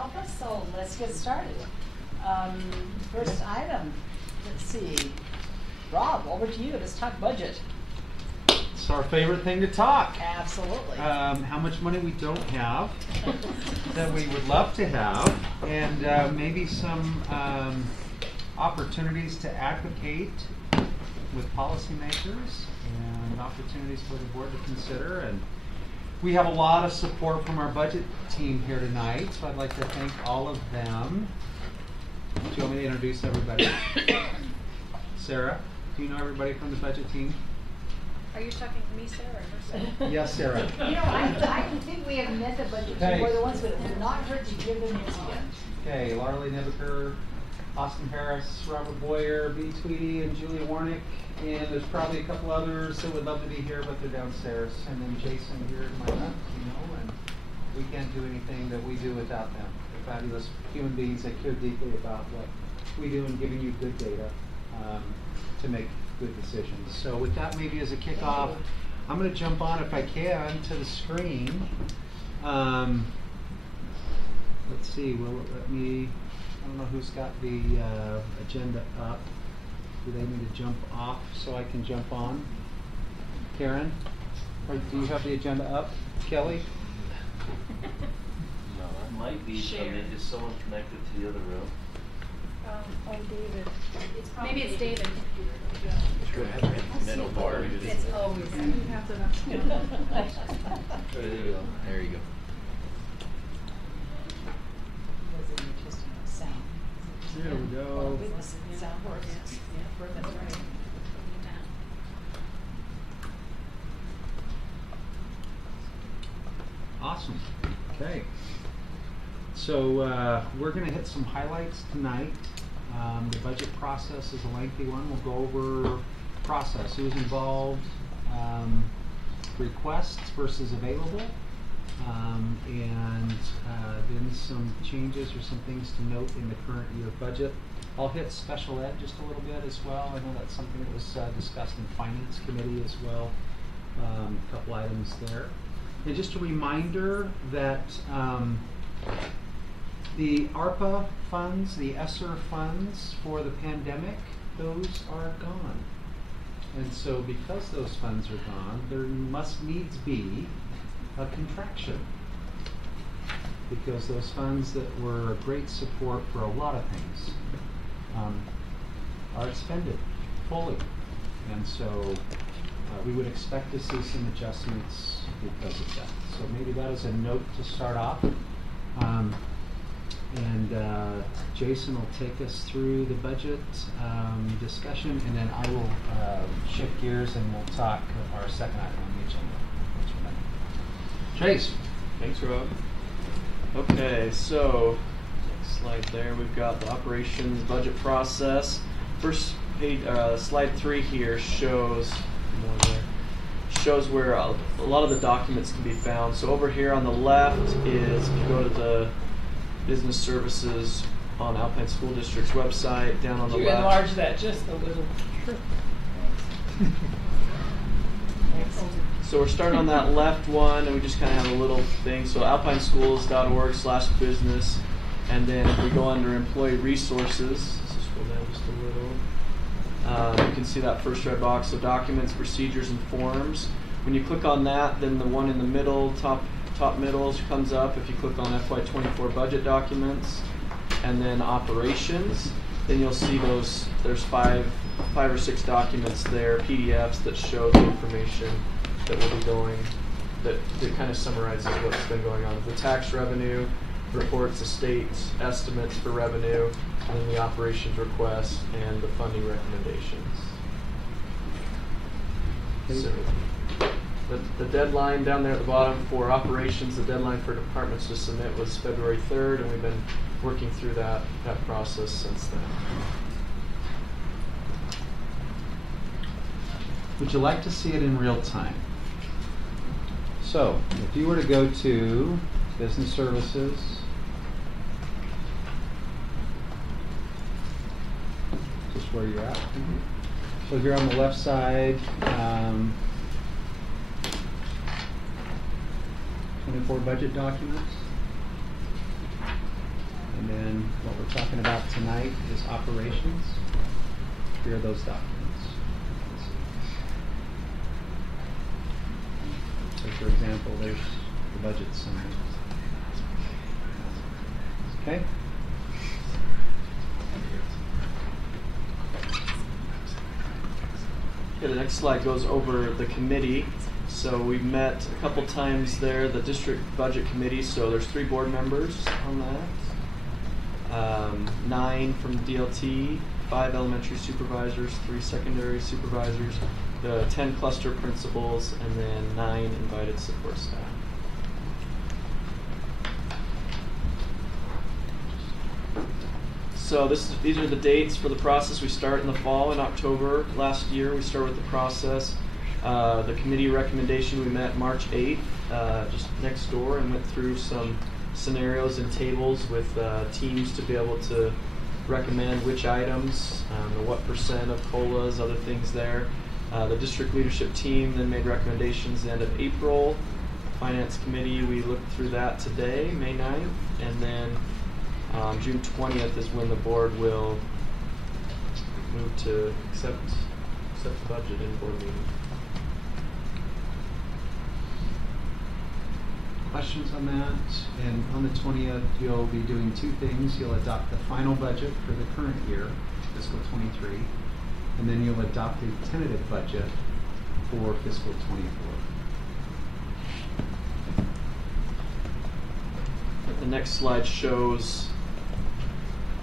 help us, so let's get started. First item, let's see. Rob, over to you. Let's talk budget. It's our favorite thing to talk. Absolutely. How much money we don't have that we would love to have, and maybe some opportunities to advocate with policymakers and opportunities for the board to consider. And we have a lot of support from our budget team here tonight, so I'd like to thank all of them. Do you want me to introduce everybody? Sarah, do you know everybody from the budget team? Are you talking to me, Sarah, or herself? Yes, Sarah. You know, I think we have met the budget team, Okay. we're the ones, but it would not hurt to give them names again. Okay, Larley Nebeker, Austin Harris, Robert Boyer, B. Tweedy, and Julia Warnick. And there's probably a couple others that would love to be here, but they're downstairs. And then Jason here in my left, and we can't do anything that we do without them. They're fabulous human beings that care deeply about what we do and giving you good data to make good decisions. So with that, maybe as a kickoff, I'm going to jump on, if I can, to the screen. Let's see, will it let me, I don't know who's got the agenda up. Do they need to jump off so I can jump on? Karen, or do you have the agenda up? Kelly? No, that might be, is someone connected to the other room? Oh, David. Maybe it's David. Middle bar. It's always. You have to. There you go. There you go. Was it interesting sound? There we go. Sound works. Yeah, that's right. Awesome. Okay. So we're going to hit some highlights tonight. The budget process is a lengthy one. We'll go over process, who's involved, requests versus available, and then some changes or some things to note in the current year budget. I'll hit special ed just a little bit as well. I know that's something that was discussed in Finance Committee as well. A couple items there. And just a reminder that the ARPA funds, the ESSER funds for the pandemic, those are gone. And so because those funds are gone, there must needs be a contraction, because those funds that were a great support for a lot of things are expended fully. And so we would expect to see some adjustments because of that. So maybe that is a note to start off. And Jason will take us through the budget discussion, and then I will shift gears and we'll talk our second item on the agenda. Chase. Thanks, Rob. Okay, so next slide there, we've got the operations budget process. First page, slide 3 here shows where a lot of the documents can be found. So over here on the left is, if you go to the Business Services on Alpine School District's website, down on the You left. enlarge that just a little. So we're starting on that left one, and we just kind of have a little thing. So alpineschools.org/business, and then if we go under Employee Resources, so scroll down just a little, you can see that first red box, so Documents, Procedures, and Forms. When you click on that, then the one in the middle, top middle comes up. If you click on FY24 budget documents, and then operations, then you'll see those. There's five or six documents there, PDFs that show the information that will be going, that kind of summarizes what's been going on. The tax revenue reports, the state's estimates for revenue, and then the operations request and the funding recommendations. So the deadline down there at the bottom for operations, the deadline for departments to submit was February 3rd, and we've been working through that process since then. Would you like to see it in real time? So, if you were to go to Business Services, just where you're at. So here on the left side, 24 budget documents. talking about tonight is operations. Here are those documents. So for example, there's the budget summary. Okay? Okay, the next slide goes over the committee. So we've met a couple times there, the district budget committee, so there's 3 board members on that. 9 from DLT, 5 elementary supervisors, 3 secondary supervisors, the 10 cluster principals, and then 9 invited support staff. So these are the dates for the process. We start in the fall in October. Last year we started with the process. The committee recommendation, we met March 8th, just next door, and went through some scenarios and tables with teams to be able to recommend which items, what percent of COLAs, other things there. The district leadership team then made recommendations the end of April. Finance committee, we looked through that today, May 9th, and then June 20th is when the board will move to accept the budget in board meeting. Questions on that? And on the 20th, you'll be doing 2 things. You'll adopt the final budget for the current year, fiscal 23, and then you'll adopt a tentative budget for fiscal 24. The next slide shows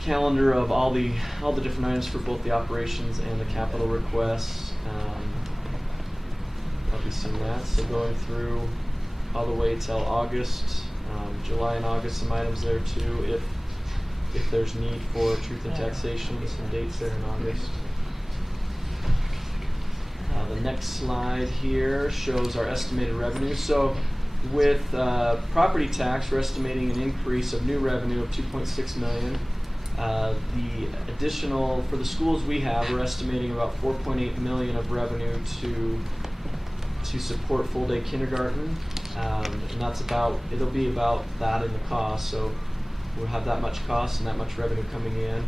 calendar of all the different items for both the operations and the capital requests. Probably seen that. So going through all the way till August, July and August, some items there too. If there's need for truth and taxation, some dates there in August. The next slide here shows our estimated revenue. So with property tax, we're estimating an increase of new revenue of 2.6 million. The additional, for the schools we have, we're estimating about 4.8 million of revenue to support full-day kindergarten. And that's it'll be about that in the cost. So we'll have that much cost and that much revenue coming in.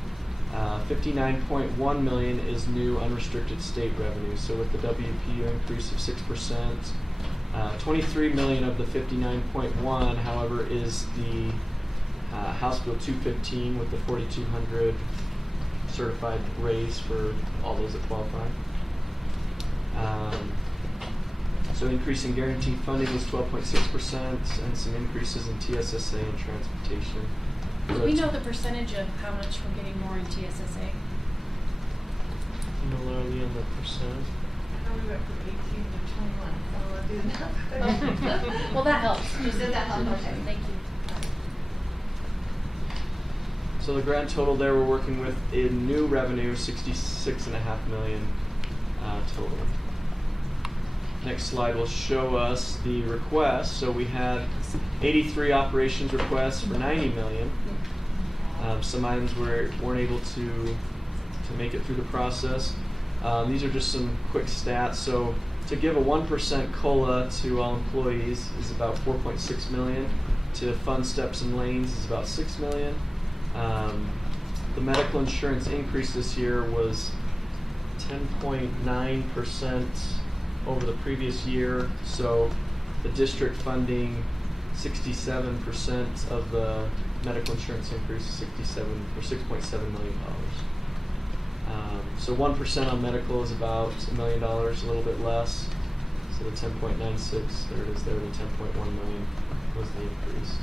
59.1 million is new unrestricted state revenue. So with the WPU increase of 6%, 23 million of the 59.1, however, is the House Bill 215 with the 4,200 certified raise for all those that qualify. So increase in guaranteed funding was 12.6%, and some increases in TSSA and transportation. Do we know the percentage of how much we're getting more in TSSA? Similarly in the percent. How we went from 18 to 21. So we'll do that. Well, that helps. You said that helped, okay. Thank you. So the grand total there we're working with in new revenue, 66.5 million total. Next slide will show us the requests. So we had 83 operations requests for 90 million. Some items weren't able to make it through the process. These are just some quick stats. So to give a 1% COLA to all employees is about 4.6 million. To fund steps and lanes is about 6 million. The medical insurance increase this year was 10.9% over the previous year. So the district funding 67% of the medical insurance increase is $6.7 million. So 1% on medical is about $1 million, a little bit less. So the 10.96, there it is there, the 10.1 million was the increase.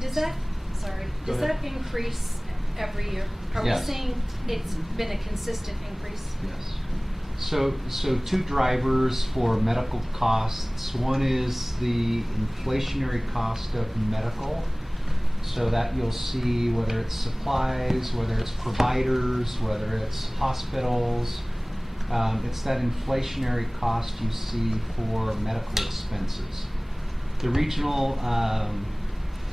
Go Does ahead. that increase every year? Are we Yes. saying it's been a consistent increase? Yes. So 2 drivers for medical costs. One is the inflationary cost of medical. So that you'll see whether it's supplies, whether it's providers, whether it's hospitals. It's that inflationary cost you see for medical expenses. The regional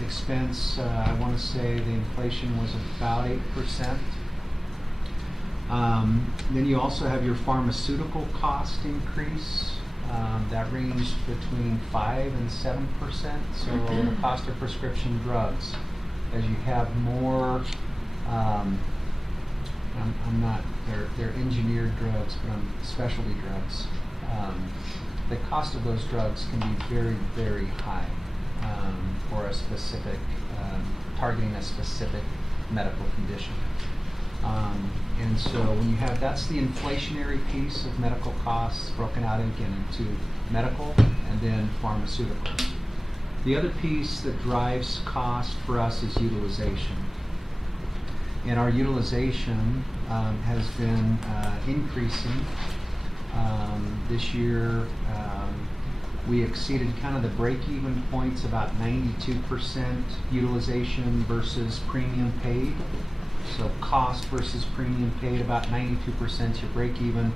expense, I want to say the inflation was about 8%. Then you also have your pharmaceutical cost increase. That ranged between 5 and 7%. So the cost of prescription drugs, as you have more I'm not, they're engineered drugs, but specialty drugs. The cost of those drugs can be very, very high for a specific, targeting a specific medical condition. And so when you have, that's the inflationary piece of medical costs broken out again into medical and then pharmaceuticals. The other piece that drives cost for us is utilization. And our utilization has been increasing. This year, we exceeded kind of the break-even points, about 92% utilization versus premium paid. So cost versus premium paid, about 92% your break-even.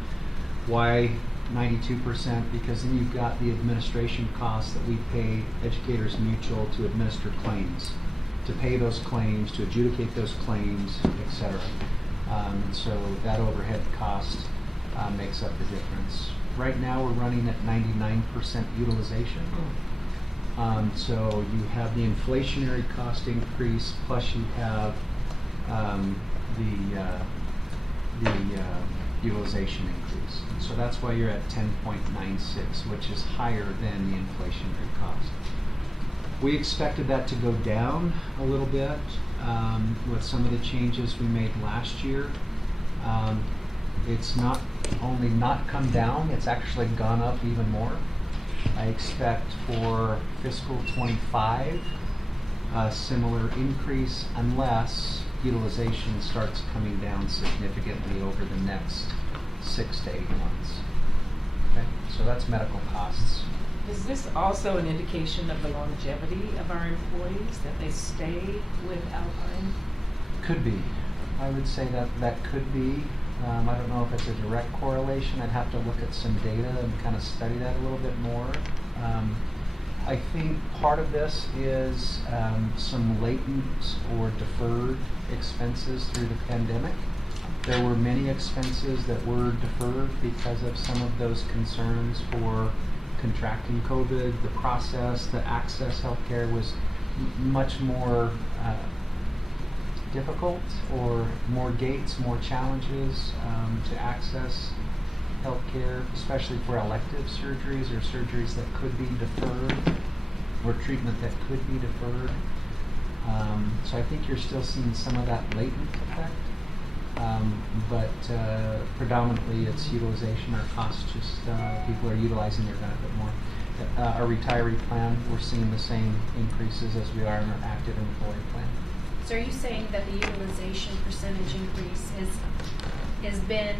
Why 92%? Because then you've got the administration costs that we pay Educators Mutual to administer claims, to pay those claims, to adjudicate those claims, et cetera. And so that overhead cost makes up the difference. Right now we're running at 99% utilization. So you have the inflationary cost increase, plus you have the utilization increase. And so that's why you're at 10.96, which is higher than the inflationary cost. We expected that to go down a little bit with some of the changes we made last year. It's not only not come down, it's actually gone up even more. I expect for fiscal 25 a similar increase unless utilization starts coming down significantly over the next 6 to 8 months. Okay, so that's medical costs. Is this also an indication of the longevity of our employees, that they stay with Alpine? Could be. I would say that could be. I don't know if it's a direct correlation. I'd have to look at some data and kind of study that a little bit more. I think part of this is some latent or deferred expenses through the pandemic. There were many expenses that were deferred because of some of those concerns for contracting COVID. The process, the access healthcare was much more difficult, or more gates, more challenges to access healthcare, especially for elective surgeries or surgeries that could be deferred, or treatment that could be deferred. So I think you're still seeing some of that latent effect, but predominantly it's utilization or cost, just people are utilizing their benefit more. Our retiree plan, we're seeing the same increases as we are in our active employee plan. So are you saying that the utilization percentage increase has been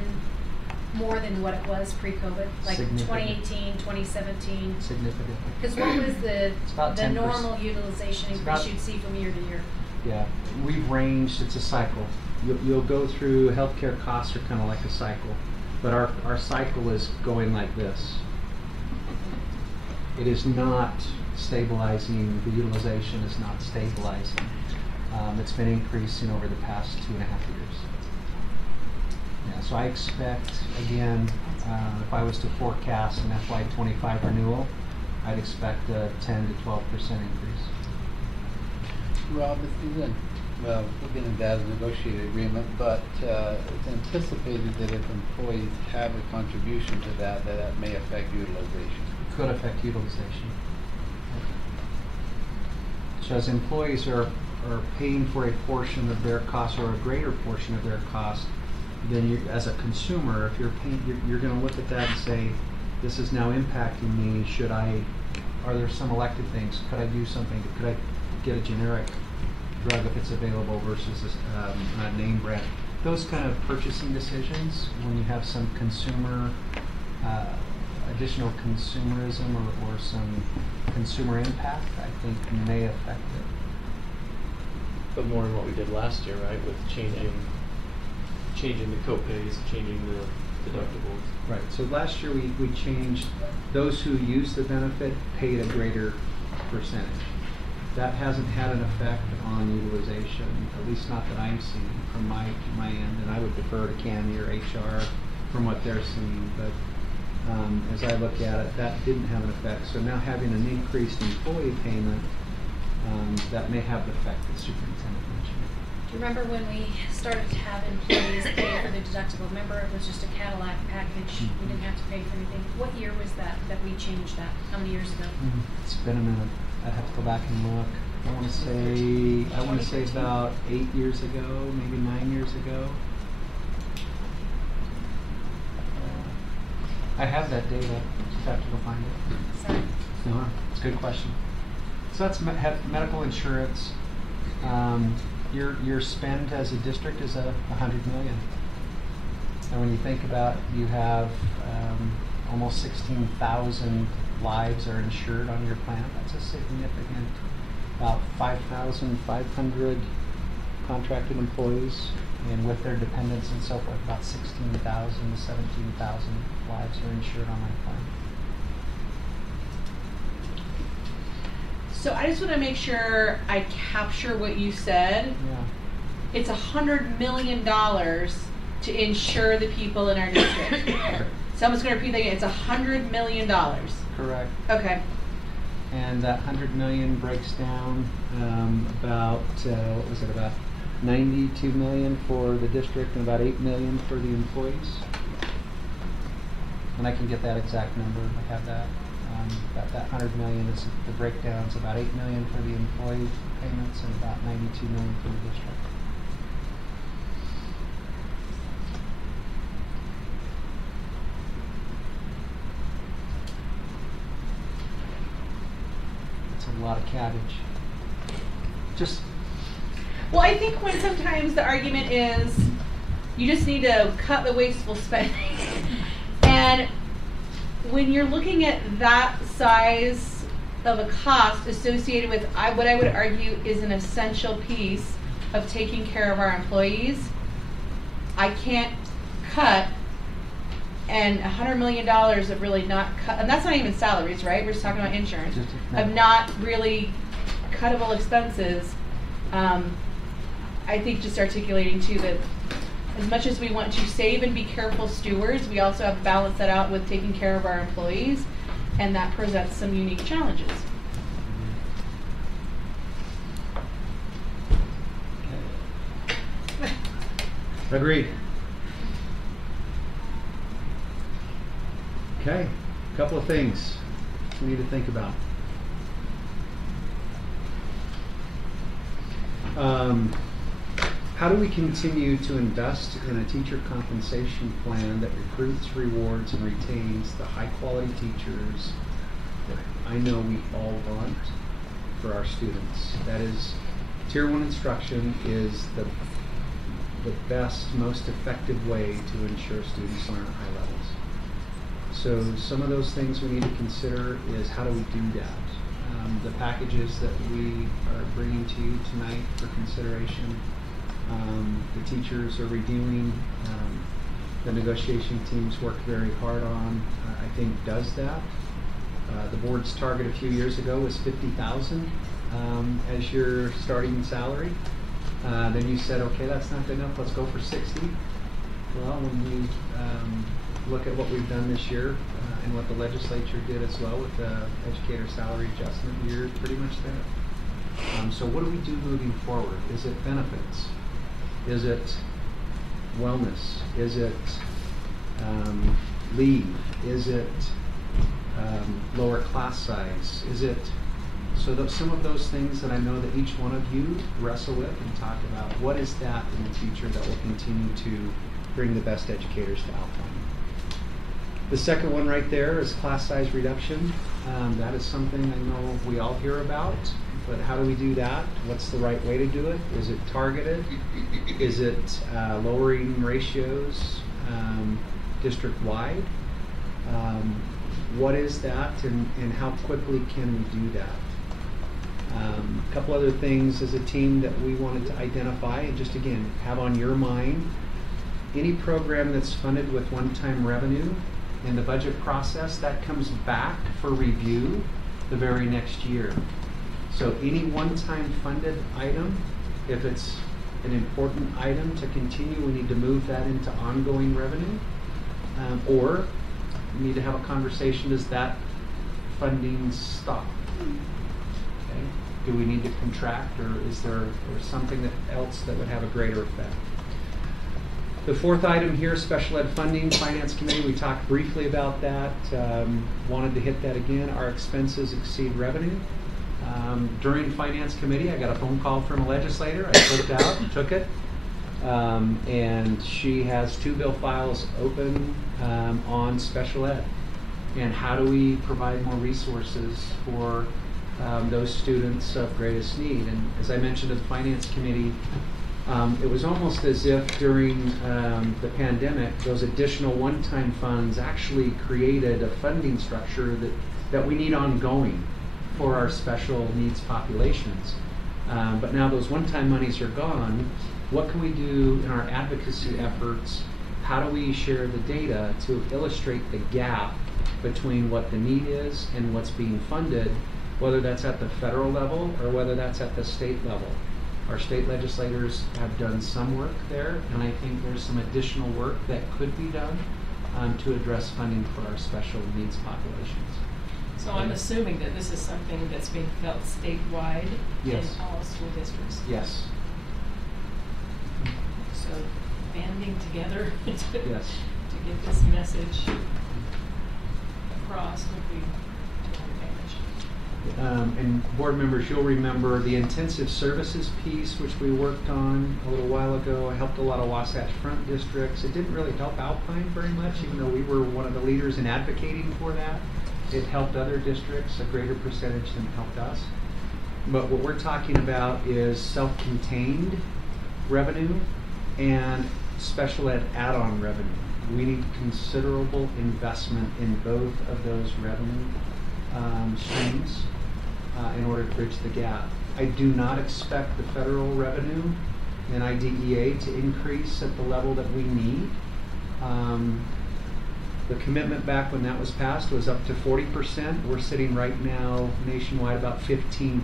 more than what it was pre-COVID? Like Significant. 2018, 2017? Significantly. Because what was It's about the 10%. normal utilization It's increase about- you'd see from year to year? Yeah, we've ranged, it's a cycle. You'll go through, healthcare costs are kind of like a cycle, but our cycle is going like this. It is not stabilizing, the utilization is not stabilizing. It's been increasing over the past 2.5 years. Yeah, so I expect, again, if I was to forecast an FY25 renewal, I'd expect a 10 to 12% increase. Rob, this isn't, well, looking at that as a negotiated agreement, but it's anticipated that if employees have a contribution to that may affect utilization. Could affect utilization. So as employees are paying for a portion of their cost or a greater portion of their cost, then you, as a consumer, if you're paying, you're going to look at that and say, this is now impacting me. Are there some elective things? Could I do something? Could I get a generic drug if it's available versus a name brand? Those kind of purchasing decisions, when you have some consumer, additional consumerism or some consumer impact, I think may affect it. But more than what we did last year, right, with changing the co-pays, changing the deductibles. Right, so last year we changed, those who use the benefit paid a greater percentage. That hasn't had an effect on utilization, at least not that I'm seeing from my end, and I would defer to CAMI or HR from what they're seeing, but as I look at it, that didn't have an effect. So now having an increased employee payment, that may have the effect that the superintendent mentioned. Do you remember when we started to have employees pay for the deductible? Remember, it was just a Cadillac package. We didn't have to pay for anything. What year was that we changed that? How many years ago? It's been a minute. I'd have to go back and look. I want to say about 8 years ago, maybe 9 years ago. I have that data. Just have to go find it. Sorry. No, it's a good question. So that's medical insurance. Your spend as a district is $100 million. And when you think about, you have almost 16,000 lives are insured on your plan. That's a significant. About 5,500 contracted employees, and with their dependents and so forth, about 16,000 to 17,000 lives are insured on my plan. So I just want to make sure I capture what you said. Yeah. It's $100 million to insure the people in our district. So I'm just going to repeat that again. It's $100 million. Correct. Okay. And that 100 million breaks down about what was it, about 92 million for the district and about 8 million for the employees. And I can get that exact number. I have that. That 100 million is the breakdown. It's about 8 million for the employee payments and about 92 million for the district. A lot of cabbage. Just Well, I think when sometimes the argument is you just need to cut the wasteful spending. And when you're looking at that size of a cost associated with what I would argue is an essential piece of taking care of our employees, I can't cut and $100 million of really not cut, and that's not even salaries, right? We're just talking about insurance, of not really cuttable expenses. I think just articulating too that as much as we want to save and be careful stewards, we also have to balance that out with taking care of our employees, and that presents some unique challenges. agreed. Okay, a couple of things we need to think about. How do we continue to invest in a teacher compensation plan that recruits, rewards, and retains the high-quality teachers that I know we all want for our students? That is, Tier 1 instruction is the best, most effective way to ensure students learn at high levels. So some of those things we need to consider is how do we do that? The packages that we are bringing to you tonight for consideration, the teachers are reviewing, the negotiation teams worked very hard on, I think does that. The board's target a few years ago was $50,000 as your starting salary. Then you said, okay, that's not good enough, let's go for 60. Well, when you look at what we've done this year and what the legislature did as well with the educator salary adjustment, you're pretty much there. So what do we do moving forward? Is it benefits? Is it wellness? Is it leave? Is it lower class size? Is it so some of those things that I know that each one of you wrestle with and talk about, what is that in the future that will continue to bring the best educators to Alpine? The second one right there is class size reduction. That is something I know we all hear about, but how do we do that? What's the right way to do it? Is it targeted? Is it lowering ratios district-wide? What is that, and how quickly can we do that? A couple other things as a team that we wanted to identify and just again have on your mind. Any program that's funded with one-time revenue in the budget process, that comes back for review the very next year. So any one-time funded item, if it's an important item to continue, we need to move that into ongoing revenue. Or we need to have a conversation, does that funding stop? Okay. Do we need to contract, or is there something else that would have a greater effect? The fourth item here, special ed funding, Finance Committee, we talked briefly about that. Wanted to hit that again. Our expenses exceed revenue. During Finance Committee, I got a phone call from a legislator. I flipped out and took it. And she has 2 bill files open on special ed. And how do we provide more resources for those students of greatest need? And as I mentioned to the Finance Committee, it was almost as if during the pandemic, those additional one-time funds actually created a funding structure that we need ongoing for our special needs populations. But now those one-time monies are gone. What can we do in our advocacy efforts? How do we share the data to illustrate the gap between what the need is and what's being funded, whether that's at the federal level or whether that's at the state level? Our state legislators have done some work there, and I think there's some additional work that could be done to address funding for our special needs populations. So I'm assuming that this is something that's being felt statewide Yes. in all school districts. Yes. So banding together to Yes. get this message across would be to our advantage. And board members, you'll remember the intensive services piece, which we worked on a little while ago. It helped a lot of Wasatch Front districts. It didn't really help Alpine very much, even though we were one of the leaders in advocating for that. It helped other districts, a greater percentage than it helped us. But what we're talking about is self-contained revenue and special ed add-on revenue. We need considerable investment in both of those revenue streams in order to bridge the gap. I do not expect the federal revenue and IDEA to increase at the level that we need. The commitment back when that was passed was up to 40%. We're sitting right now nationwide about 15%.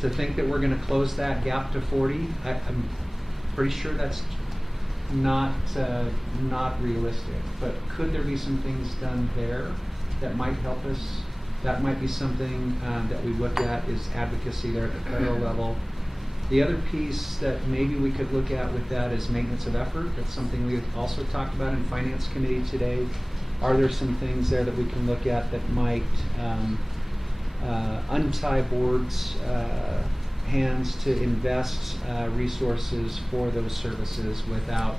To think that we're going to close that gap to 40, I'm pretty sure that's not realistic. But could there be some things done there that might help us? That might be something that we look at, is advocacy there at the federal level. The other piece that maybe we could look at with that is maintenance of effort. That's something we also talked about in Finance Committee today. Are there some things there that we can look at that might untie boards' hands to invest resources for those services without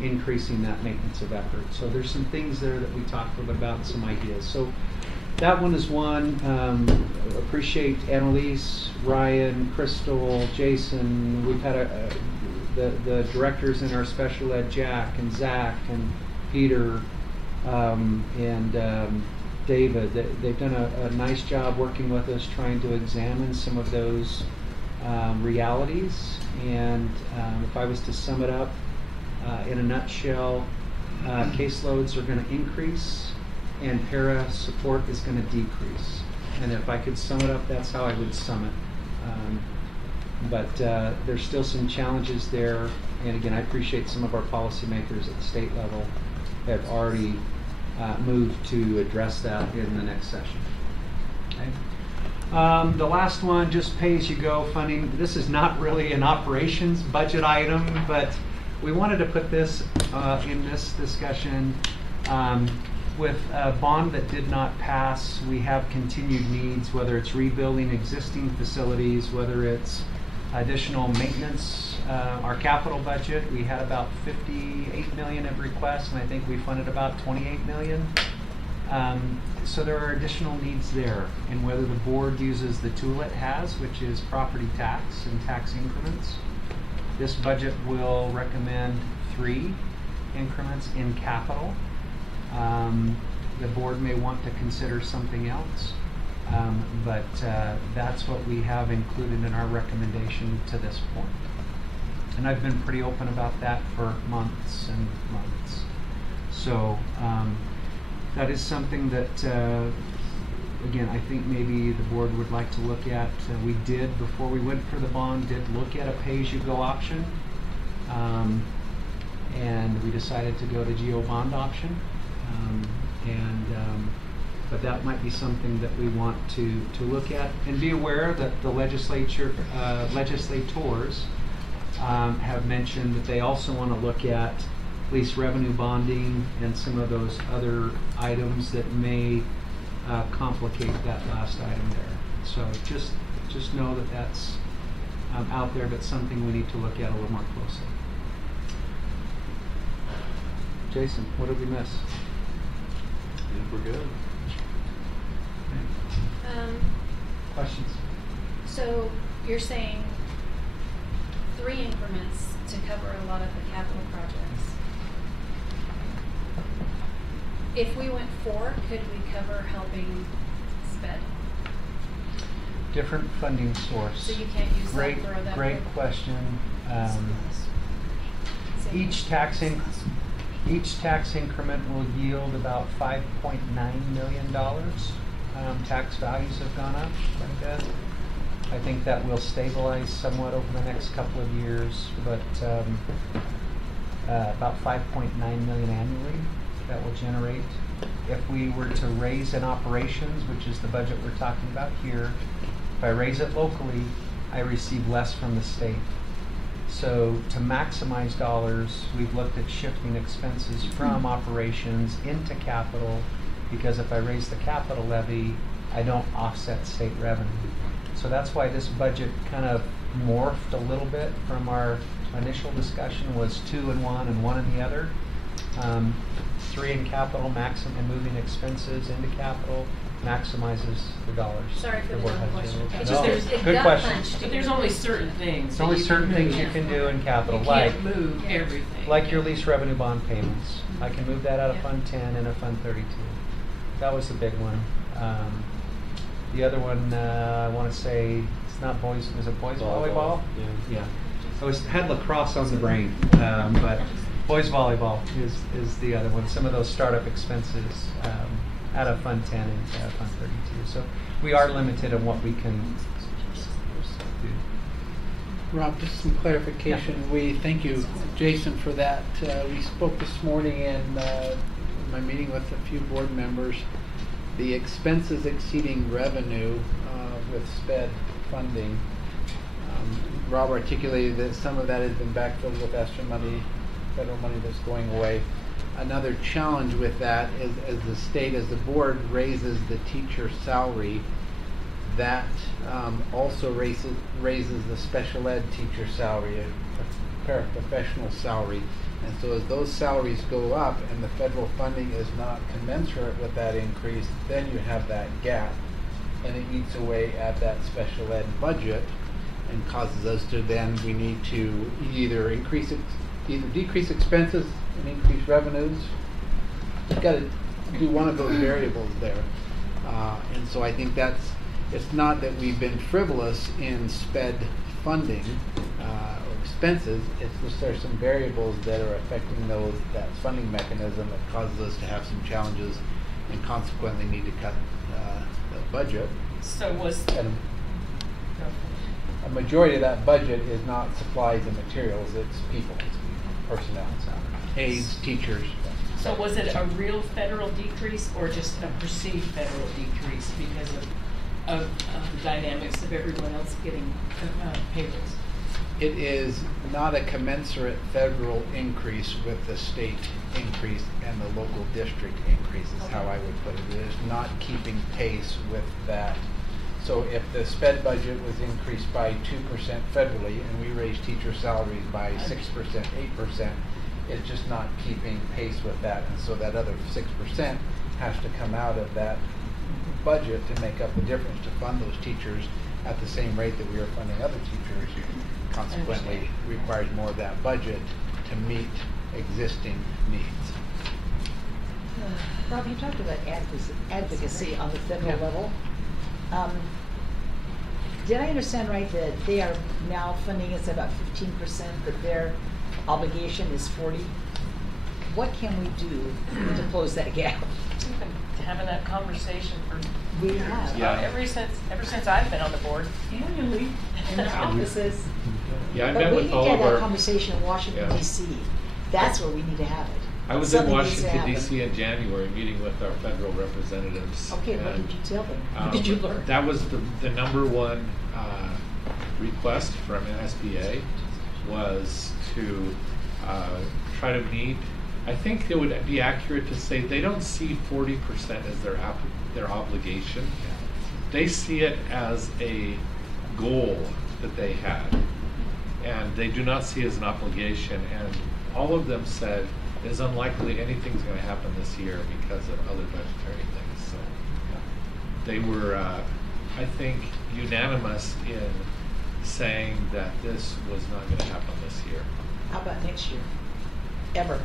increasing that maintenance of effort? So there's some things there that we talked a little bit about, some ideas. So that one is one. Appreciate Annalise, Ryan, Crystal, Jason. We've had the directors in our special ed, Jack and Zach and Peter and David. They've done a nice job working with us, trying to examine some of those realities. And if I was to sum it up in a nutshell, caseloads are going to increase and para support is going to decrease. And if I could sum it up, that's how I would sum it. But there's still some challenges there. And again, I appreciate some of our policymakers at the state level have already moved to address that in the next session. Okay. The last one, just pay-as-you-go funding. This is not really an operations budget item, but we wanted to put this in this discussion. With a bond that did not pass, we have continued needs, whether it's rebuilding existing facilities, whether it's additional maintenance. Our capital budget, we had about 58 million of requests, and I think we funded about 28 million. So there are additional needs there, and whether the board uses the tool it has, which is property tax and tax increments. This budget will recommend 3 increments in capital. The board may want to consider something else, but that's what we have included in our recommendation to this point. And I've been pretty open about that for months and months. So that is something that, again, I think maybe the board would like to look at. We did, before we went for the bond, did look at a pay-as-you-go option. And we decided to go the GO bond option. But that might be something that we want to look at, and be aware that the legislators have mentioned that they also want to look at lease revenue bonding and some of those other items that may complicate that last item there. So just know that that's out there, but something we need to look at a little more closely. Jason, what did we miss? I think we're good. Questions? So you're saying 3 increments to cover a lot of the capital projects. If we went 4, could we cover helping SPED? Different funding source. So you can't use that for that? Great question. Each tax increment will yield about $5.9 million. Tax values have gone up quite a bit. I think that will stabilize somewhat over the next couple of years, but about 5.9 million annually that will generate. If we were to raise in operations, which is the budget we're talking about here, if I raise it locally, I receive less from the state. So to maximize dollars, we've looked at shifting expenses from operations into capital, because if I raise the capital levy, I don't offset state revenue. So that's why this budget kind of morphed a little bit from our initial discussion, was 2 in one and 1 in the other. 3 in capital, and moving expenses into capital maximizes the dollars. Sorry for the board dumb has question. generally. It's No, just there's good question. But there's only certain things. There's only certain things you can do in capital, You like can't move everything. like your lease revenue bond payments. I can move that out of Fund 10 into Fund 32. That was the big one. The other one, I want to say, it's not boys, was it boys volleyball? Yeah. I had lacrosse on the brain, but boys volleyball is the other one. Some of those startup expenses out of Fund 10 and Fund 32. So we are limited on what we can do. Rob, just some clarification. Yeah. We thank you, Jason, for that. We spoke this morning in my meeting with a few board members. The expenses exceeding revenue with SPED funding. Rob articulated that some of that has been backfilled with extra money, federal money that's going away. Another challenge with that is, as the state, as the board raises the teacher salary, that also raises the special ed teacher salary, a paraprofessional salary. And so as those salaries go up and the federal funding is not commensurate with that increase, then you have that gap, and it eats away at that special ed budget and causes us to then, we need to either decrease expenses and increase revenues. We've got to do one of those variables there. And so I think it's not that we've been frivolous in SPED funding or expenses, it's just there's some variables that are affecting that funding mechanism that causes us to have some challenges and consequently need to cut the budget. So was And a majority of that budget is not supplies and materials, it's people, personnel, aides, teachers. So was it a real federal decrease or just a perceived federal decrease because of the dynamics of everyone else getting payrolls? It is not a commensurate federal increase with the state increase and the local district increase is how I would put it. It is not keeping pace with that. So if the SPED budget was increased by 2% federally and we raised teacher salaries by 6%, 8%, it's just not keeping pace with that. And so that other 6% has to come out of that budget to make up the difference to fund those teachers at the same rate that we are funding other teachers. Consequently, requires more of that budget to meet existing needs. Rob, you talked about advocacy on the federal level. Did I understand right that they are now funding us about 15%, but their obligation is 40%? What can we do to close that gap? We've been having that conversation for We have. Yeah. ever since I've been on the board. Annually. In the offices. Yeah, I But met we with need all to have of that our, conversation in Washington Yeah. DC. That's where we need to have it. I was in Something needs to Washington happen. DC in January, meeting with our federal representatives. Okay, what and, did you tell them? What did you learn? That was the number one request from NSBA was to try to meet. I think it would be accurate to say they don't see 40% as their obligation. They see it as a goal that they had, and they do not see it as an obligation. And all of them said it's unlikely anything's going to happen this year because of other budgetary things. So they were, I think, unanimous in saying that this was not going to happen this year. How about next year? Ever?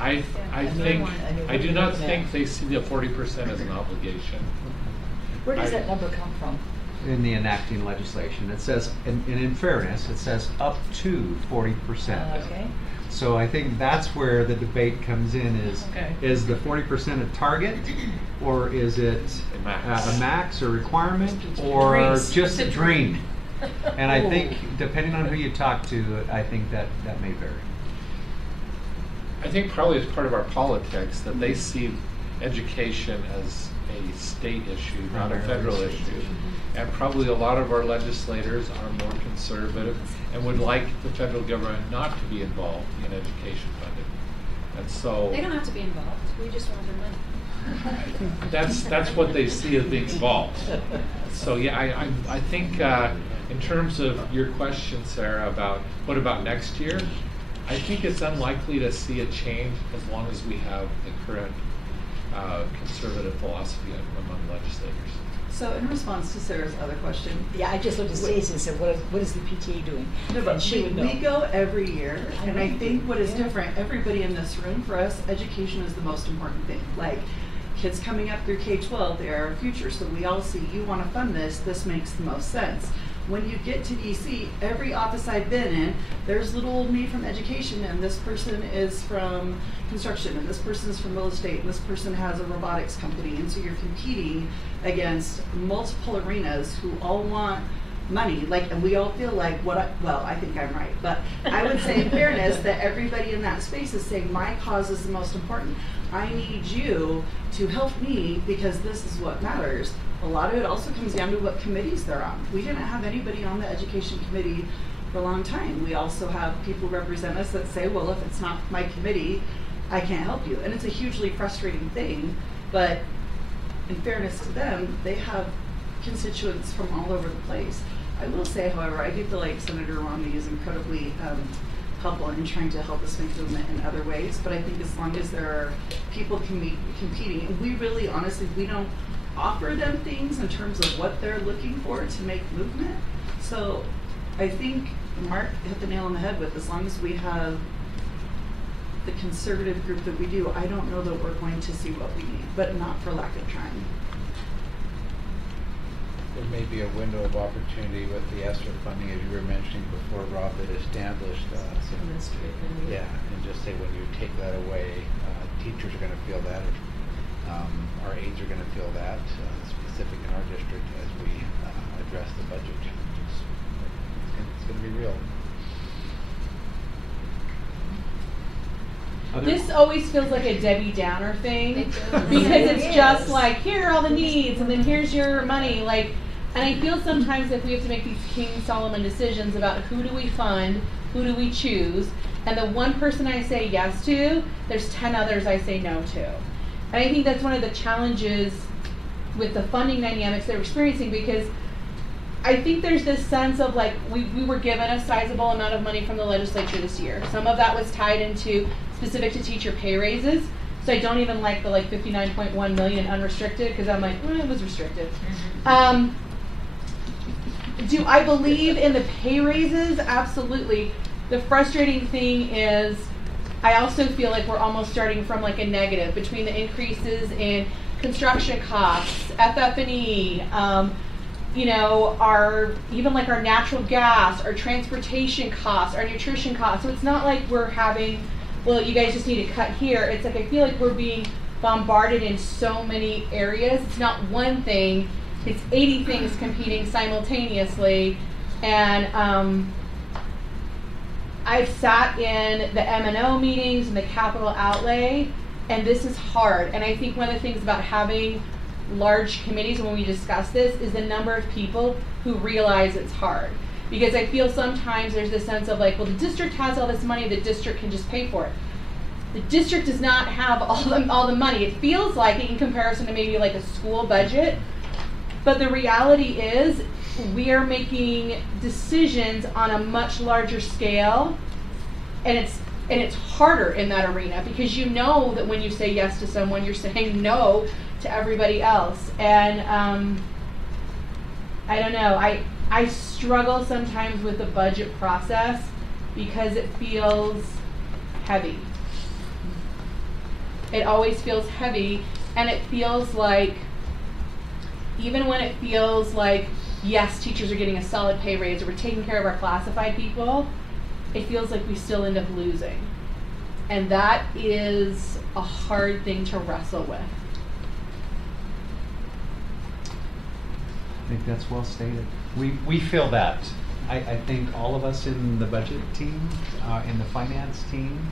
I I think, mean, I do what not are you think looking they see the 40% as an obligation. Where does I- that number come from? In the enacting legislation, it says, and in fairness, it says up to 40%. Okay. So I think that's where the debate comes in Okay. is the 40% a target, or is it A max. a max or requirement, or Dreams. just a dream? And I think, Oh. depending on who you talk to, I think that may vary. I think probably as part of our politics that they see education as a state issue, not a Primarily federal state issue. issue. And probably a lot of our legislators are more conservative and would like the federal government not to be involved in education funding. And so They don't have to be involved, we just want their money. that's what they see as being involved. So yeah, I think in terms of your question, Sarah, about what about next year, I think it's unlikely to see a change as long as we have the current conservative philosophy among legislators. So in response to Sarah's other question, Yeah, I just looked at Stacy and said, what is the PTA doing? no, And but she would know. we go every year, I and know I you think do, what is yeah. different, everybody in this room, for us, education is the most important thing. Like, kids coming up through K-12, they are our future, so we all see, you wanna fund this makes the most sense. When you get to DC, every office I've been in, there's little old me from education, and this person is from construction, and this person is from real estate, and this person has a robotics company, and so you're competing against multiple arenas who all want money, like, and we all feel like I think I'm right, but I would say in fairness that everybody in that space is saying my cause is the most important. I need you to help me because this is what matters. A lot of it also comes down to what committees they're on. We didn't have anybody on the education committee for a long time. We also have people represent us that say, well, if it's not my committee, I can't help you. And it's a hugely frustrating thing, but in fairness to them, they have constituents from all over the place. I will say, however, I do feel like Senator Romney is incredibly helpful in trying to help us make movement in other ways, but I think as long as there are people competing, and we really, honestly, we don't offer them things in terms of what they're looking for to make movement. So I think Mark hit the nail on the head with, as long as we have the conservative group that we do, I don't know that we're going to see what we need, but not for lack of trying. There may be a window of opportunity with the ESSER funding, as you were mentioning before, Rob, that established, yeah, and just say when you take that away, teachers are gonna feel that, our aides are gonna feel that, specific in our district as we address the budget challenges. It's gonna be real. This always feels like a Debbie Downer thing It does. because It it's just is. like, here are all the needs and then here's your money. Like, and I feel sometimes if we have to make these King Solomon decisions about who do we fund, who do we choose, and the one person I say yes to, there's 10 others I say no to. And I think that's one of the challenges with the funding dynamics they're experiencing, because I think there's this sense of like, we were given a sizable amount of money from the legislature this year. Some of that was tied into specific to teacher pay raises. So I don't even like the 59.1 million unrestricted, because I'm like, well, it was restricted. Do I believe in the pay raises? Absolutely. The frustrating thing is I also feel like we're almost starting from like a negative between the increases in construction costs, FF&E, you know, our natural gas, our transportation costs, our nutrition costs. So it's not like we're having, well, you guys just need to cut here. It's like I feel like we're being bombarded in so many areas. It's not one thing, it's 80 things competing simultaneously. And I've sat in the M&O meetings and the capital outlay, and this is hard. And I think one of the things about having large committees, and when we discuss this, is the number of people who realize it's hard. Because I feel sometimes there's this sense of like, well, the district has all this money, the district can just pay for it. The district does not have all the money. It feels like it in comparison to maybe like a school budget, but the reality is we are making decisions on a much larger scale, and it's harder in that arena because you know that when you say yes to someone, you're saying no to everybody else. And I don't know, I struggle sometimes with the budget process because it feels heavy. It always feels heavy, and it feels like, even when it feels like, yes, teachers are getting a solid pay raise, or we're taking care of our classified people, it feels like we still end up losing. And that is a hard thing to wrestle with. I think that's well stated. We feel that. I think all of us in the budget team, in the finance team,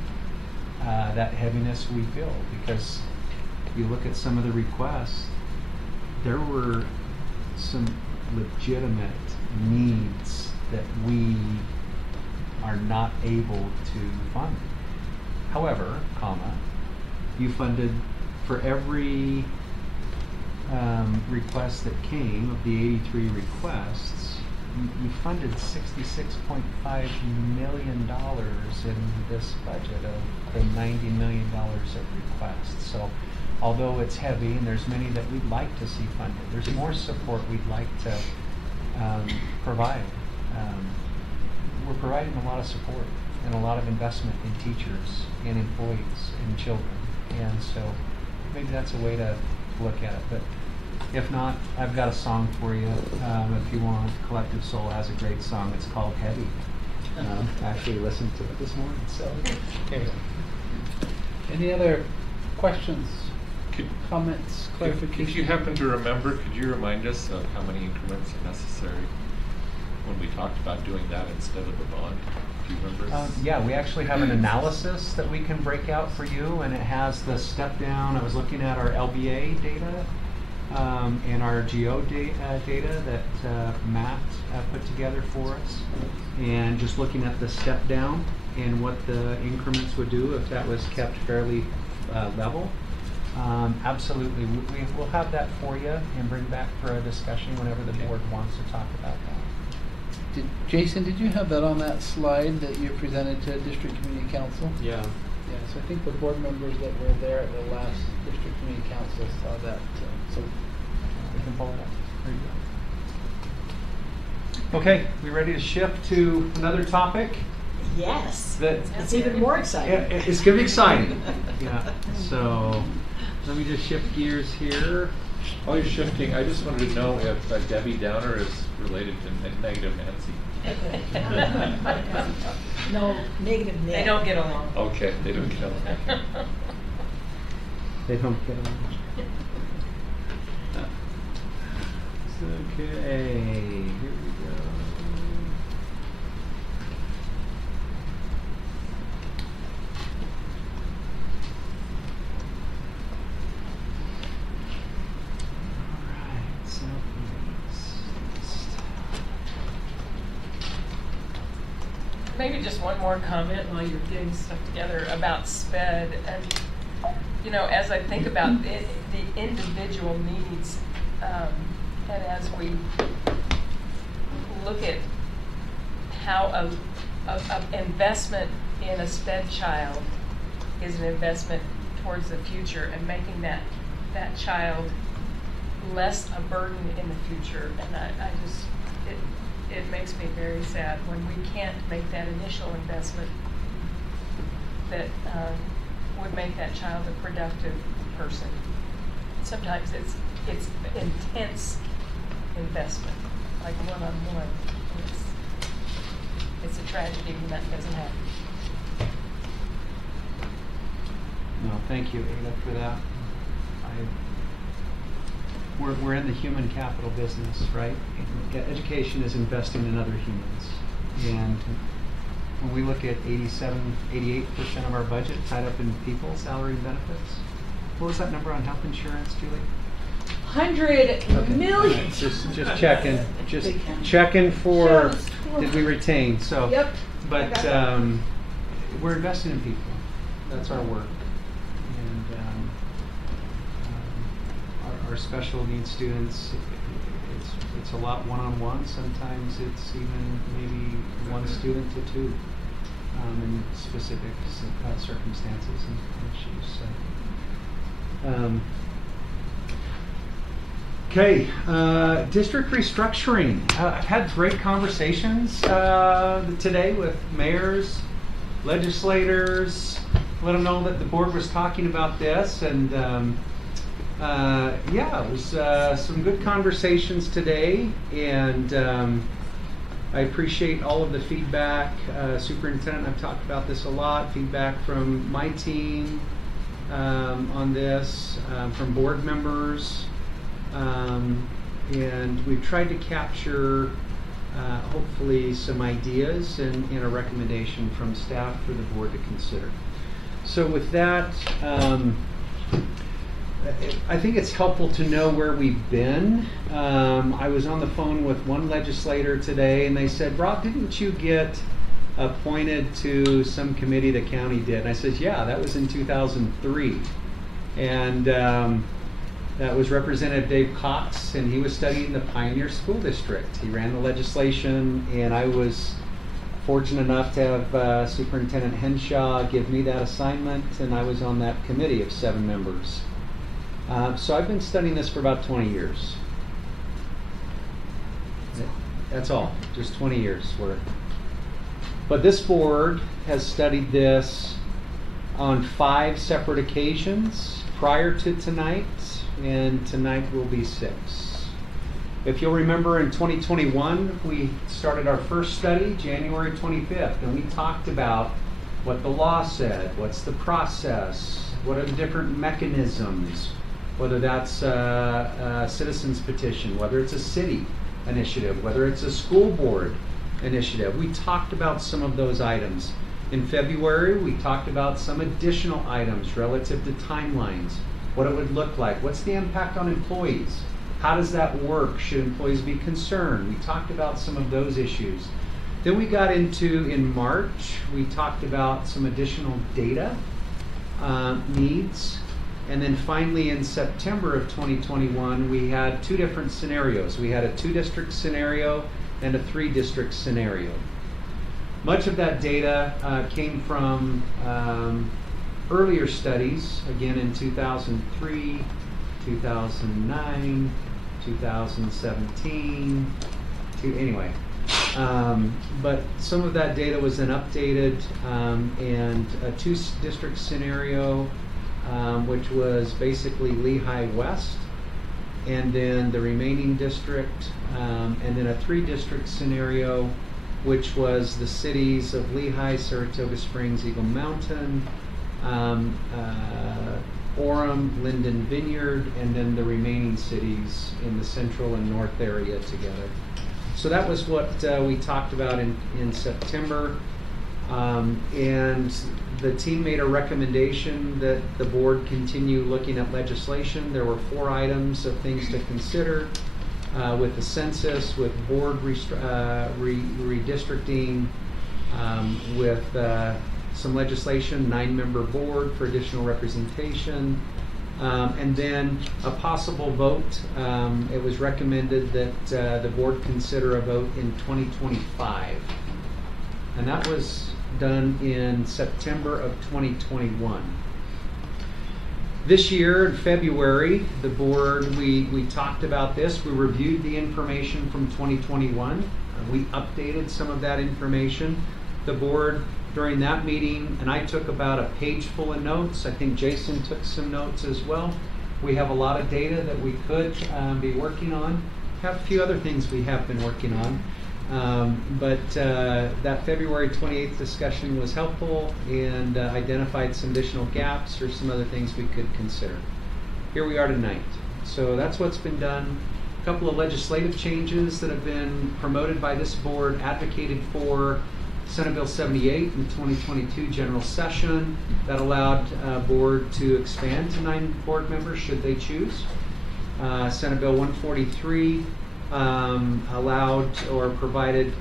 that heaviness we feel, because you look at some of the requests, there were some legitimate needs that we are not able to fund. However, you funded for every request that came of the 83 requests, you funded $66.5 million in this budget of the $90 million of requests. So although it's heavy and there's many that we'd like to see funded, there's more support we'd like to provide. We're providing a lot of support and a lot of investment in teachers and employees and children. And so maybe that's a way to look at it. But if not, I've got a song for you if you want. Collective Soul has a great song. It's called Heavy. I actually listened to it this morning. So here we go. Any other questions, Could, comments, clarifications? if you happen to remember, could you remind us of how many increments are necessary when we talked about doing that instead of a bond? Do you remember? Yeah, we actually have an analysis that we can break out for you, and it has the step down. I was looking at our LBA data and our GO data that Matt put together for us, and just looking at the step down and what the increments would do if that was kept fairly level. Absolutely, we'll have that for you and bring back for a discussion whenever the board wants to talk about that. Jason, did you have that on that slide that you presented to District Community Council? Yeah. Yeah, so I think the board members that were there at the last District Community Council saw that. So We can pull it up. There you go. Okay, we ready to shift to another topic? Yes. That It's even more exciting. It's going to be exciting. Yeah. So let me just shift gears here. While you're shifting, I just wanted to know if Debbie Downer is related to Negative Nancy. No, negative net. They don't get along. Okay, they don't kill it. They don't get them. Okay, here we go. Alright, southeast. Maybe just one more comment while you're getting stuff together about SPED. And, you know, as I think about the individual needs, and as we look at how a investment in a SPED child is an investment towards the future and making that child less a burden in the future. And I just, it makes me very sad when we can't make that initial investment that would make that child a productive person. Sometimes it's intense investment, like one-on-one. It's a tragedy when that doesn't happen. No, thank you, Ada, for that. We're in the human capital business, right? Education is investing in other humans. And when we look at 88% of our budget tied up in people, salary and benefits. What was that number on health insurance, Julie? 100 million. Just checking for, did we retain, so. Yep. But, we're investing in people, that's our work. And, our special needs students, it's a lot one-on-one, sometimes it's even maybe one student to two, in specific circumstances and issues, so. Okay, district restructuring. I've had great conversations today with mayors, legislators, let them know that the board was talking about this, and yeah, it was some good conversations today, and I appreciate all of the feedback. Superintendent, I've talked about this a lot, feedback from my team on this, from board members. And we've tried to capture hopefully some ideas and a recommendation from staff for the board to consider. So with that, I think it's helpful to know where we've been. I was on the phone with one legislator today and they said, Rob, didn't you get appointed to some committee the county did? And I said, yeah, that was in 2003. And that was Representative Dave Cox, and he was studying the Pioneer School District. He ran the legislation, and I was fortunate enough to have Superintendent Henshaw give me that assignment, and I was on that committee of 7 members. So I've been studying this for about 20 years. That's all, just 20 years worth. But this board has studied this on 5 separate occasions prior to tonight, and tonight will be 6. If you'll remember, in 2021, we started our first study, January 25th, and we talked about what the law said, what's the process, what are the different mechanisms, whether that's a citizen's petition, whether it's a city initiative, whether it's a school board initiative. We talked about some of those items. In February, we talked about some additional items relative to timelines, what it would look like, what's the impact on employees, how does that work, should employees be concerned. We talked about some of those issues. Then we got into, in March, we talked about some additional data needs. And then finally in September of 2021, we had 2 different scenarios. We had a 2-district scenario and a 3-district scenario. Much of that data came from earlier studies, again in 2003, 2009, 2017, anyway. But some of that data was then updated, and a 2-district scenario, which was basically Lehigh West, and then the remaining district, and then a 3-district scenario, which was the cities of Lehigh, Saratoga Springs, Eagle Mountain, Orem, Linden Vineyard, and then the remaining cities in the central and north area together. So that was what we talked about in September. And the team made a recommendation that the board continue looking at legislation. There were 4 items of things to consider with the census, with board redistricting, with some legislation, 9-member board for additional representation, and then a possible vote. It was recommended that the board consider a vote in 2025. And that was done in September of 2021. This year in February, the board, we talked about this. We reviewed the information from 2021. We updated some of that information. The board during that meeting, and I took about a page full of notes. I think Jason took some notes as well. We have a lot of data that we could be working on. Have a few other things we have been working on. But that February 28th discussion was helpful and identified some additional gaps or some other things we could consider. Here we are tonight. So that's what's been done. A couple of legislative changes that have been promoted by this board, advocated for, Senate Bill 78 in 2022 general session that allowed board to expand to 9 board members should they choose. Senate Bill 143 allowed or provided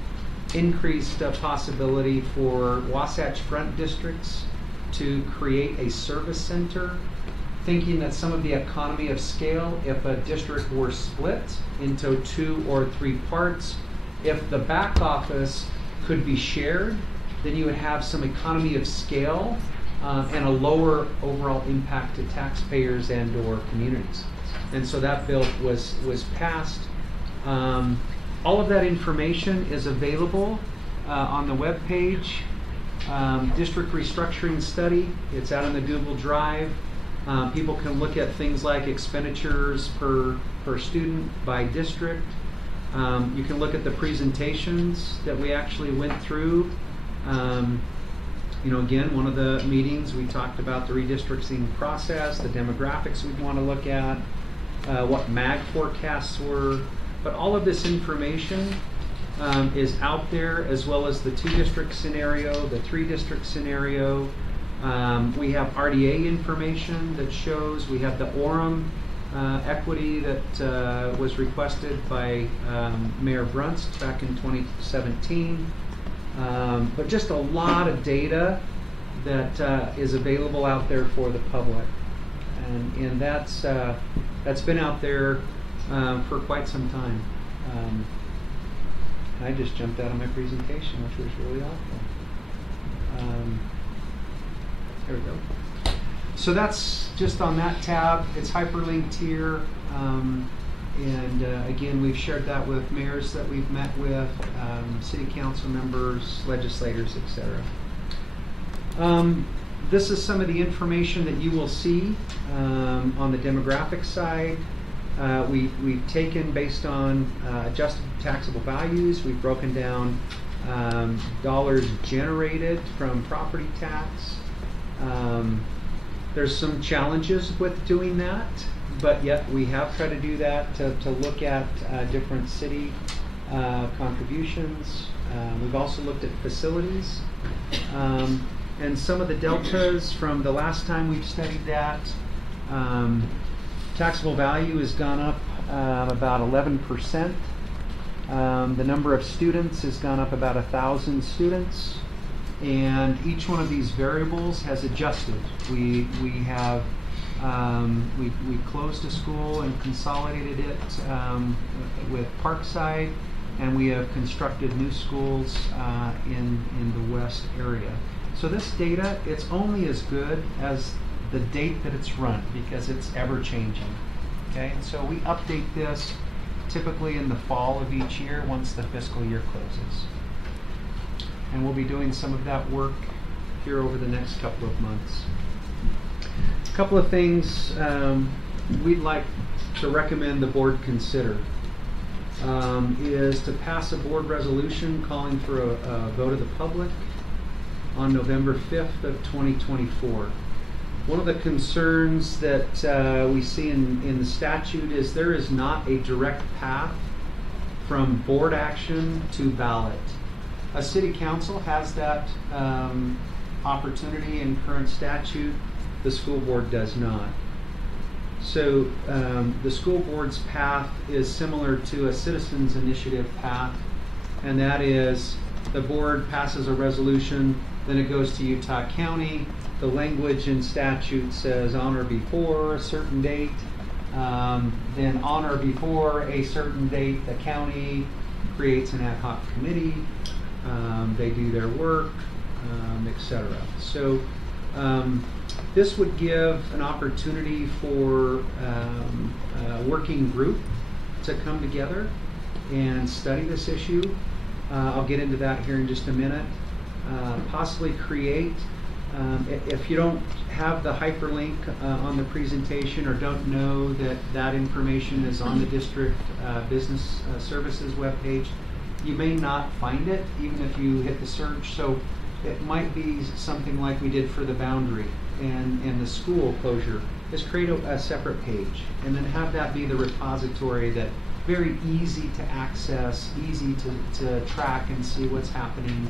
increased possibility for Wasatch Front districts to create a service center, thinking that some of the economy of scale, if a district were split into 2 or 3 parts, if the back office could be shared, then you would have some economy of scale and a lower overall impact to taxpayers and or communities. And so that bill was passed. All of that information is available on the web page. District restructuring study, it's out on the Google Drive. People can look at things like expenditures per student by district. You can look at the presentations that we actually went through. Again, one of the meetings we talked about the redistricting process, the demographics we'd want to look at, what MAG forecasts were. But all of this information is out there, as well as the 2-district scenario, the 3-district scenario. We have RDA information that shows. We have the Orem equity that was requested by Mayor Brunst back in 2017. But just a lot of data that is available out there for the public. And that's been out there for quite some time. I just jumped out of my presentation, which was really awful. There we go. So that's just on that tab. It's hyperlinked here. Again, we've shared that with mayors that we've met with, city council members, legislators, etc. This is some of the information that you will see on the demographic side. We've taken, based on adjusted taxable values, we've broken down dollars generated from property tax. There's some challenges with doing that, but yet we have tried to do that to look at different city contributions. We've also looked at facilities. And some of the deltas from the last time we've studied that. Taxable value has gone up about 11%. The number of students has gone up about 1,000 students. And each one of these variables has adjusted. We have we closed a school and consolidated it with Parkside, and we have constructed new schools in the west area. So this data, it's only as good as the date that it's run, because it's ever changing. Okay, and so we update this typically in the fall of each year once the fiscal year closes. And we'll be doing some of that work here over the next couple of months. A couple of things we'd like to recommend the board consider is to pass a board resolution calling for a vote of the public on November 5th of 2024. One of the concerns that we see in the statute is there is not a direct path from board action to ballot. A city council has that opportunity in current statute. The school board does not. So the school board's path is similar to a citizens initiative path, and that is the board passes a resolution, then it goes to Utah County. The language in statute says on or before a certain date. Then on or before a certain date, the county creates an ad hoc committee. They do their work, etc. So this would give an opportunity for a working group to come together and study this issue. I'll get into that here in just a minute. Possibly create, if you don't have the hyperlink on the presentation or don't know that that information is on the district business services webpage, you may not find it even if you hit the search. So it might be something like we did for the boundary and the school closure, is create a separate page and then have that be the repository that very easy to access, easy to track and see what's happening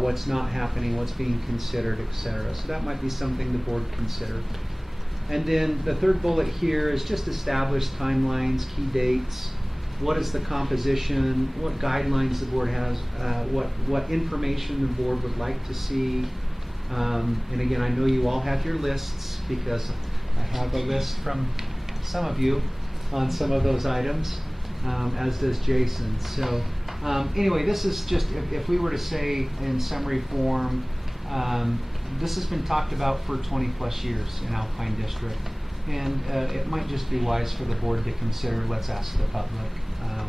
what's not happening, what's being considered, et cetera. So that might be something the board consider. And then the third bullet here is just establish timelines, key dates. What is the composition? What guidelines the board has? What information the board would like to see? And again, I know you all have your lists because I have a list from some of you on some of those items, as does Jason. So anyway, this is just, if we were to say in summary form, this has been talked about for 20 plus years in Alpine District. And it might just be wise for the board to consider, let's ask the public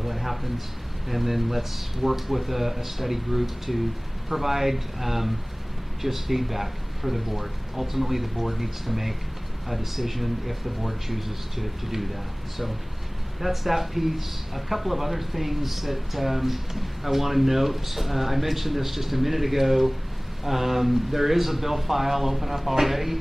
what happens, and then let's work with a study group to provide just feedback for the board. Ultimately, the board needs to make a decision if the board chooses to do that. So that's that piece. A couple of other things that I want to note. I mentioned this just a minute ago. There is a bill file open up already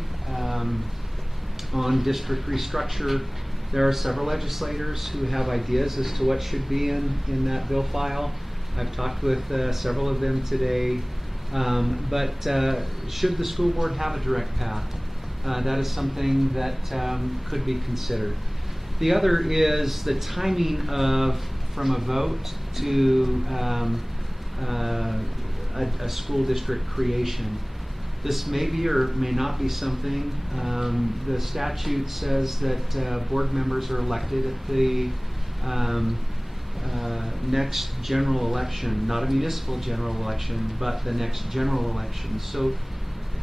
on district restructure. There are several legislators who have ideas as to what should be in that bill file. I've talked with several of them today. But should the school board have a direct path? That is something that could be considered. The other is the timing of from a vote to a school district creation. This may be or may not be something. The statute says that board members are elected at the next general election, not a municipal general election, but the next general election. So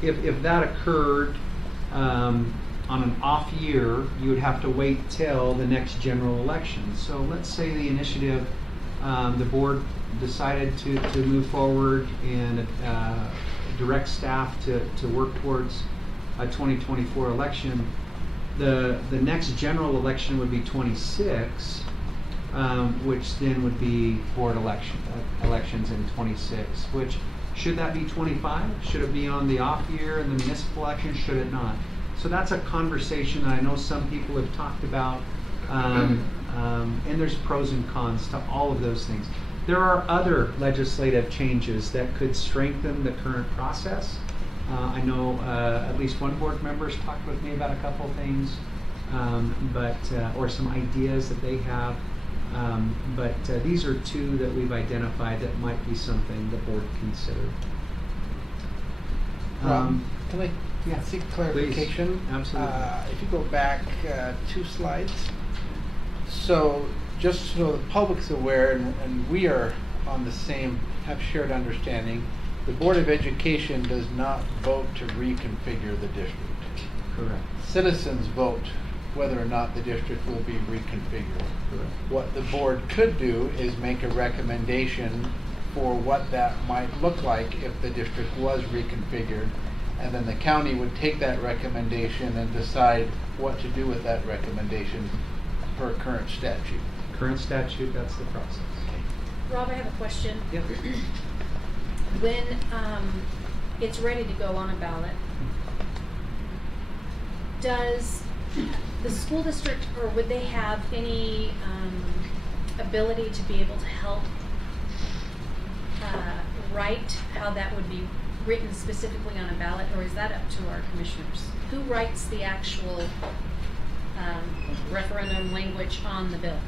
if that occurred on an off year, you would have to wait till the next general election. So let's say the initiative, the board decided to move forward and direct staff to work towards a 2024 election. The next general election would be 26, which then would be board elections in 26, which, should that be 25? Should it be on the off year in the municipal election? Should it not? So that's a conversation that I know some people have talked about, and there's pros and cons to all of those things. There are other legislative changes that could strengthen the current process. I know at least one board member has talked with me about a couple things, or some ideas that they have. But these are two that we've identified that might be something the board consider. Can I seek clarification? Please. Absolutely. If you go back 2 slides. So just so the public's aware, and we are on the same, have shared understanding, the Board of Education does not vote to reconfigure the district. Correct. Citizens vote whether or not the district will be reconfigured. Correct. What the board could do is make a recommendation for what that might look like if the district was reconfigured, and then the county would take that recommendation and decide what to do with that recommendation per current statute. Current statute, that's the process. Rob, I have a question. Yep. When it's ready to go on a ballot, does the school district, or would they have any ability to be able to help write how that would be written specifically on a ballot, or is that up to our commissioners? Who writes the actual referendum language on the bill?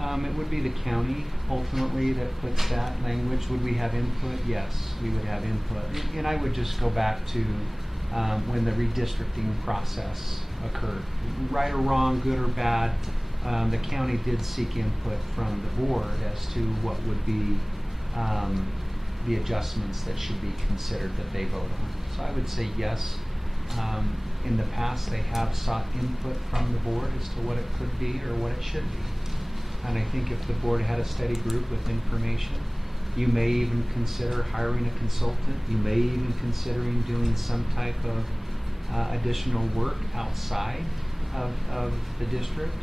It would be the county ultimately that puts that language. Would we have input? Yes, we would have input. And I would just go back to when the redistricting process occurred. Right or wrong, good or bad, the county did seek input from the board as to what would be the adjustments that should be considered that they vote on. So I would say yes. In the past, they have sought input from the board as to what it could be or what it should be. And I think if the board had a study group with information, you may even consider hiring a consultant. You may even considering doing some type of additional work outside of the district.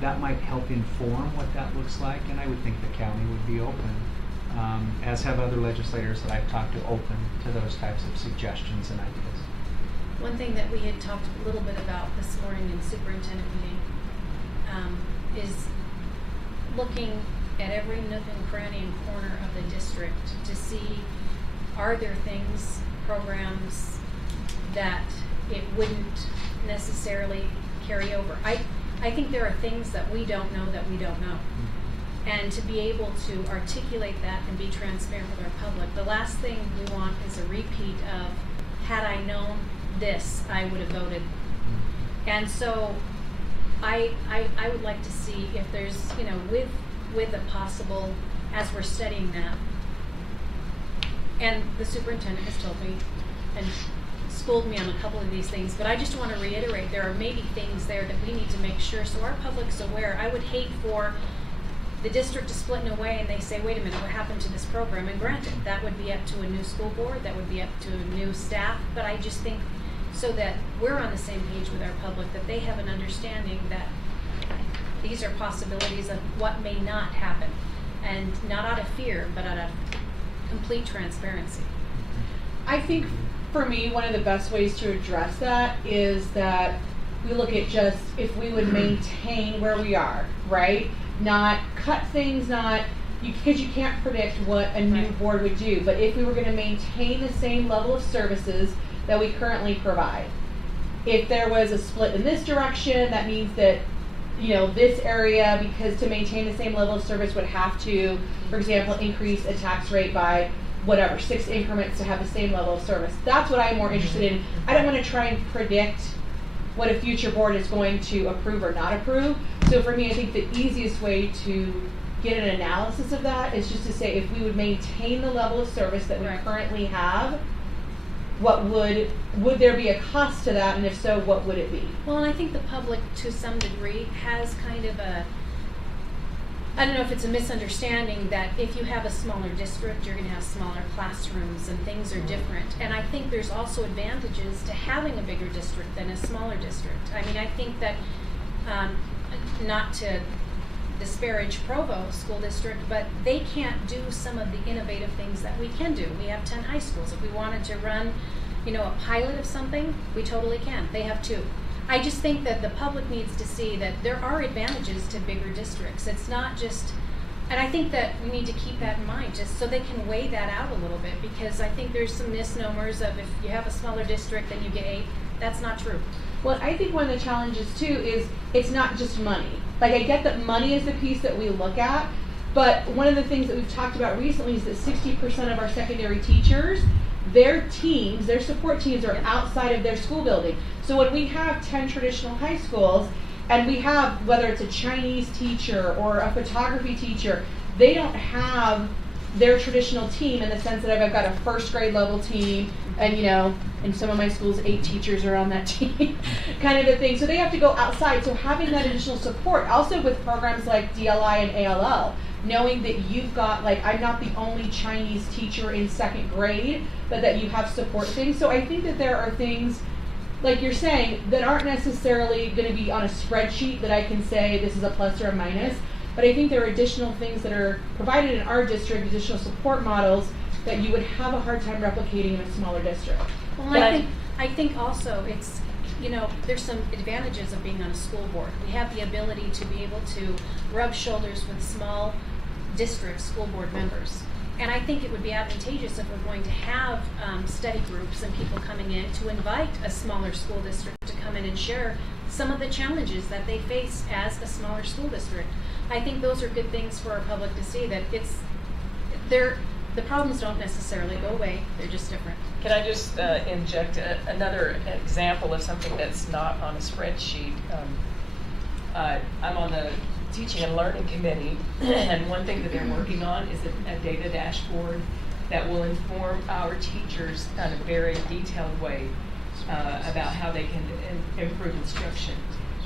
That might help inform what that looks like, and I would think the county would be open, as have other legislators that I've talked to, open to those types of suggestions and ideas. One thing that we had talked a little bit about this morning in superintendent meeting is looking at every nook and cranny and corner of the district to see, are there things, programs that it wouldn't necessarily carry over. I think there are things that we don't know that we don't know. And to be able to articulate that and be transparent with our public. The last thing we want is a repeat of, had I known this, I would have voted. And so I would like to see if there's, you know, with a possible, as we're studying that, and the superintendent has told me and schooled me on a couple of these things, but I just want to reiterate, there are maybe things there that we need to make sure so our public's aware. I would hate for the district to split in a way and they say, wait a minute, what happened to this program? And granted, that would be up to a new school board, that would be up to a new staff, but I just think so that we're on the same page with our public, that they have an understanding that these are possibilities of what may not happen, and not out of fear, but out of complete transparency. I think for me, one of the best ways to address that is that we look at just if we would maintain where we are, right? Not cut things, because you can't predict what a new board would do, but if we were going to maintain the same level of services that we currently provide. If there was a split in this direction, that means that, you know, this area, because to maintain the same level of service would have to, for example, increase a tax rate by whatever, 6 increments to have the same level of service. That's what I'm more interested in. I don't want to try and predict what a future board is going to approve or not approve. So for me, I think the easiest way to get an analysis of that is just to say, if we would maintain the level of service that we currently have, what would there be a cost to that, and if so, what would it be? Well, and I think the public, to some degree, has kind of a, I don't know if it's a misunderstanding that if you have a smaller district, you're going to have smaller classrooms and things are different. And I think there's also advantages to having a bigger district than a smaller district. I mean, I think that, not to disparage Provo School District, but they can't do some of the innovative things that we can do. We have 10 high schools. If we wanted to run, you know, a pilot of something, we totally can. They have 2. I just think that the public needs to see that there are advantages to bigger districts. It's not just, and I think that we need to keep that in mind just so they can weigh that out a little bit, because I think there's some misnomers of if you have a smaller district then you get 8. That's not true. Well, I think one of the challenges too is it's not just money. Like, I get that money is the piece that we look at, but one of the things that we've talked about recently is that 60% of our secondary teachers, their teams, their support teams are outside of their school building. So when we have 10 traditional high schools, and we have, whether it's a Chinese teacher or a photography teacher, they don't have their traditional team in the sense that I've got a first grade level team, and you know, in some of my schools 8 teachers are on that team, kind of a thing. So they have to go outside. So having that additional support, also with programs like DLI and ALL, knowing that you've got, like, I'm not the only Chinese teacher in 2nd grade, but that you have support things. So I think that there are things, like you're saying, that aren't necessarily going to be on a spreadsheet that I can say this is a plus or a minus. But I think there are additional things that are provided in our district, additional support models that you would have a hard time replicating in a smaller district. Well, I think also it's, you know, there's some advantages of being on a school board. We have the ability to be able to rub shoulders with small district school board members. And I think it would be advantageous if we're going to have study groups and people coming in to invite a smaller school district to come in and share some of the challenges that they face as a smaller school district. I think those are good things for our public to see, that the problems don't necessarily go away, they're just different. Can I just inject another example of something that's not on a spreadsheet? I'm on the Teaching and Learning Committee, and one thing that they're working on is a data dashboard that will inform our teachers in a very detailed way about how they can improve instruction.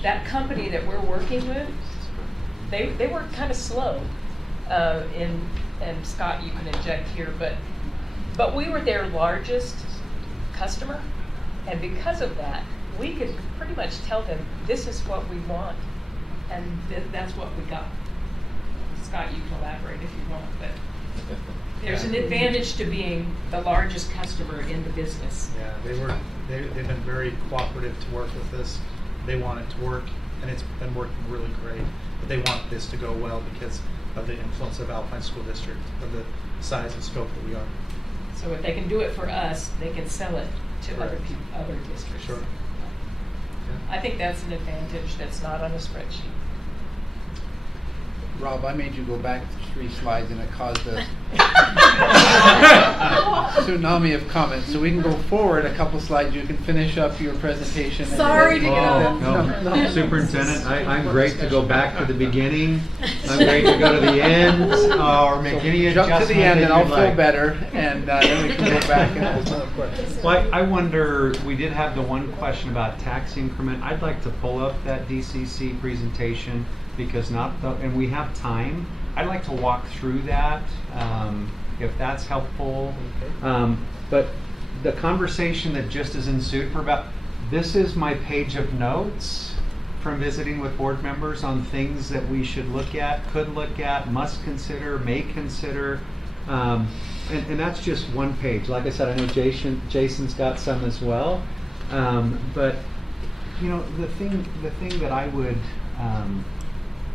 That company that we're working with, they work kind of slow, and Scott, you can inject here, but we were their largest customer, and because of that, we could pretty much tell them this is what we want, and that's what we got. Scott, you can elaborate if you want, but there's an advantage to being the largest customer in the business. Yeah, they've been very cooperative to work with us. They want it to work, and it's been working really great. But they want this to go well because of the influence of Alpine School District, of the size and scope that we are. So if they can do it for us, they can sell it to other Correct. people, other districts. Sure. I think that's an advantage that's not on a spreadsheet. Rob, I made you go back 3 slides and it caused a tsunami of comments. So we can go forward a couple slides. You can finish up your presentation. and Sorry then- to get off. No. Superintendent, I'm great to go back to the beginning. I'm great to go to the end, or make any adjustment Jump to the end that and I'll you'd feel like. better, and then we can go back and ask another question. Well, I wonder, we did have the one question about tax increment. I'd like to pull up that DCC presentation because and we have time. I'd like to walk through that, if that's helpful. But the conversation that just has ensued this is my page of notes from visiting with board members on things that we should look at, could look at, must consider, may consider. And that's just one page. Like I said, I know Jason's got some as well. But you know, the thing that I would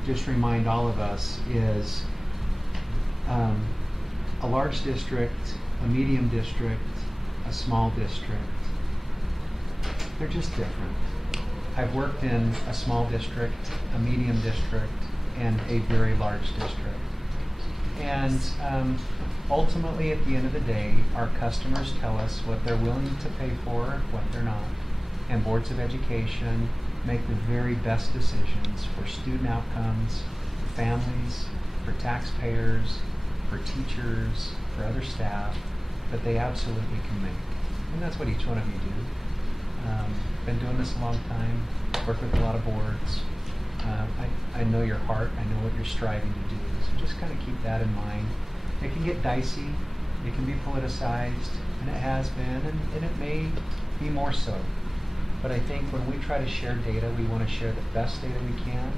just remind all of us is a large district, a medium district, a small district, they're just different. I've worked in a small district, a medium district, and a very large district. And ultimately, at the end of the day, our customers tell us what they're willing to pay for, what they're not. And boards of education make the very best decisions for student outcomes, for families, for taxpayers, for teachers, for other staff, that they absolutely can make. And that's what each one of you do. Been doing this a long time, worked with a lot of boards. I know your heart, I know what you're striving to do, so just kind of keep that in mind. It can get dicey, it can be politicized, and it has been, and it may be more so. But I think when we try to share data, we want to share the best data we can.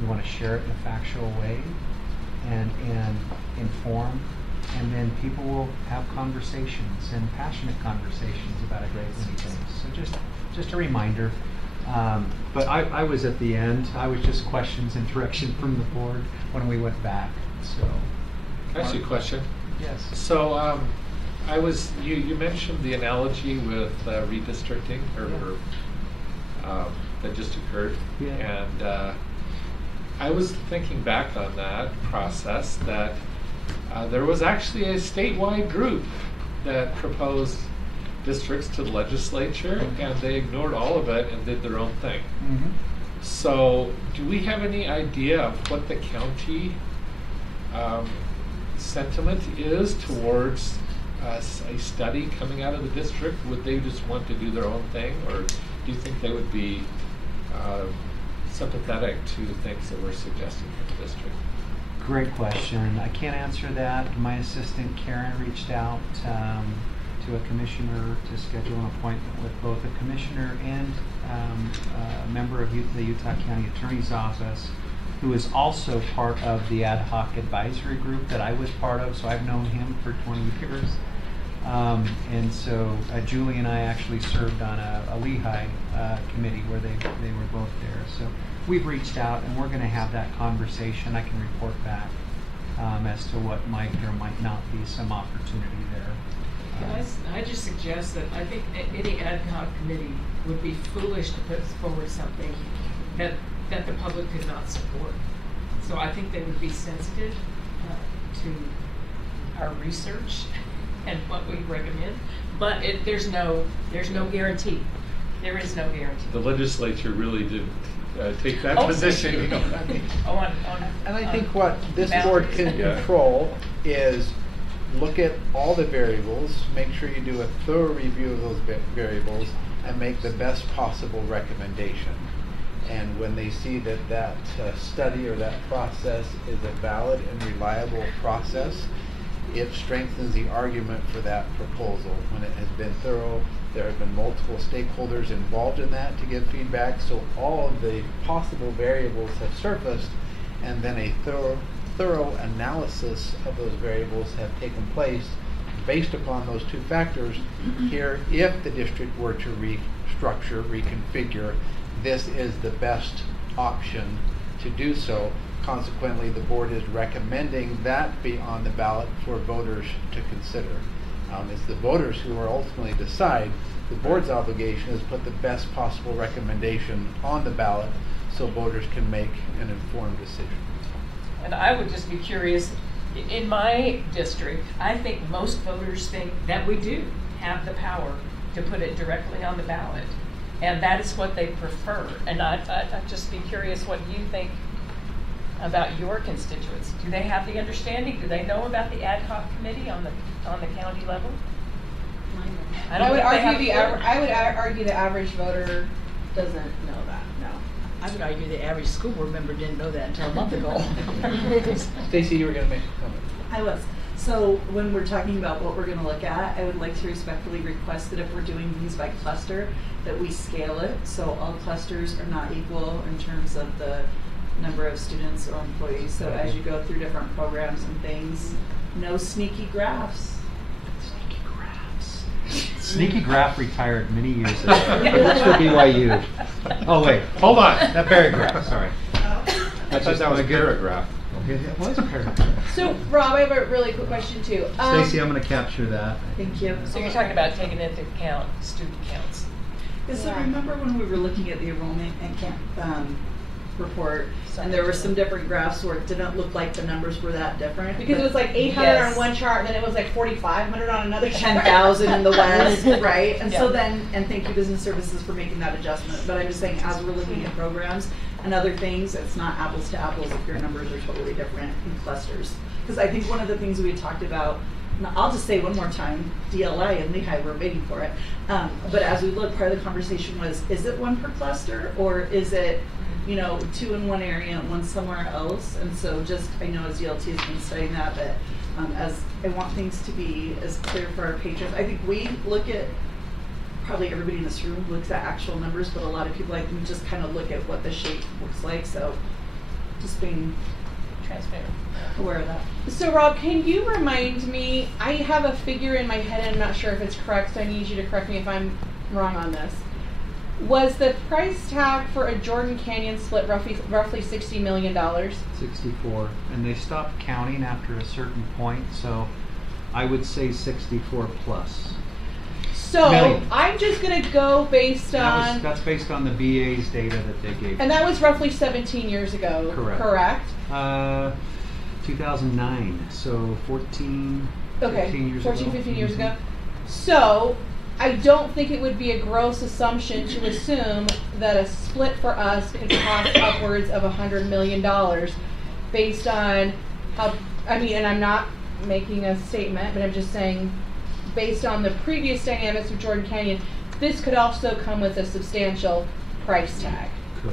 We want to share it in a factual way and inform. And then people will have conversations and passionate conversations about a great many things. So just a reminder. But I was at the end. I was just questions and direction from the board when we went back. So. Actually, a question. Yes. So you mentioned the analogy with redistricting that just occurred. Yeah. And I was thinking back on that process that there was actually a statewide group that proposed districts to the legislature, and they ignored all of it and did their own thing. Mm-hmm. So do we have any idea of what the county sentiment is towards a study coming out of the district? Would they just want to do their own thing, or do you think they would be sympathetic to things that we're suggesting for the district? Great question. I can't answer that. My assistant Karen reached out to a commissioner to schedule an appointment with both a commissioner and a member of the Utah County Attorney's Office, who is also part of the ad hoc advisory group that I was part of, so I've known him for 20 years. And so Julie and I actually served on a Lehigh committee where they were both there. So we've reached out and we're going to have that conversation. I can report back as to what might or might not be some opportunity there. Can I just suggest that I think any ad hoc committee would be foolish to put forward something that the public could not support. So I think they would be sensitive to our research and what we recommend, but there's no guarantee. There is no guarantee. The legislature really did take that Oh, position. thank you. You know, I mean, And I think what this boundaries. board can Yeah. control is look at all the variables, make sure you do a thorough review of those variables, and make the best possible recommendation. And when they see that study or that process is a valid and reliable process, it strengthens the argument for that proposal. When it has been thorough, there have been multiple stakeholders involved in that to give feedback, so all of the possible variables have surfaced, and then a thorough analysis of those variables have taken place based upon those two factors. Here, if the district were to restructure, reconfigure, this is the best option to do so, consequently, the board is recommending that be on the ballot for voters to consider. It's the voters who will ultimately decide. The board's obligation is put the best possible recommendation on the ballot so voters can make an informed decision. And I would just be curious, in my district, I think most voters think that we do have the power to put it directly on the ballot. And that is what they prefer. And I'd just be curious what you think about your constituents. Do they have the understanding? Do they know about the ad hoc committee on the county level? I would argue the argue the average voter doesn't know that. No. I would argue the average school board member didn't know that until a month ago. Stacy, you were going to make a comment. I was. So when we're talking about what we're going to look at, I would like to respectfully request that if we're doing these by cluster, that we scale it so all clusters are not equal in terms of the number of students or employees. So as you go through different programs and things, no sneaky graphs. Sneaky graphs. Sneaky Graph retired many years ago. That's for BYU. Oh wait, Hold on. that paragraph. Sorry. I thought that was a paragraph. Okay, it was a paragraph. So Rob, I have a really quick question too. Stacy, I'm going to capture that. Thank you. So you're talking about taking into account student counts. So remember when we were looking at the enrollment and camp report, and there were some different graphs where it didn't look like the numbers were that different? Because it was like 800 Yes. on one chart, and then it was like 4,500 on another chart. 10,000 in the west, right? And so Yeah. then, and thank you business services for making that adjustment, but I'm just saying, as we're looking at programs and other things, it's not apples to apples if your numbers are totally different in clusters. Because I think one of the things we had talked about, and I'll just say one more time, DLA and Lehigh, we're waiting for it. But as we look, part of the conversation was, is it one per cluster, or is it, you know, two in one area and one somewhere else? And so just, I know as ELT has been studying that, but as I want things to be as clear for our patrons, I think we look at, probably everybody in this room looks at actual numbers, but a lot of people, I think, just kind of look at what the shape looks like. So just being Transparent. aware of that. So Rob, can you remind me, I have a figure in my head and I'm not sure if it's correct, so I need you to correct me if I'm wrong on this. Was the price tag for a Jordan Canyon split roughly $60 million? 64, and they stopped counting after a certain point, so I would say 64 plus. So Million. I'm just gonna go based on, That's based on the BA's data that they gave. and that was roughly 17 years ago, Correct. 2009, so 14, 15 years 14, ago. 15 years Mhm. ago. So I don't think it would be a gross assumption to assume that a split for us could cost upwards of $100 million based on how, I mean, and I'm not making a statement, but I'm just saying, based on the previous dynamics of Jordan Canyon, this could also come with a substantial price tag. Could.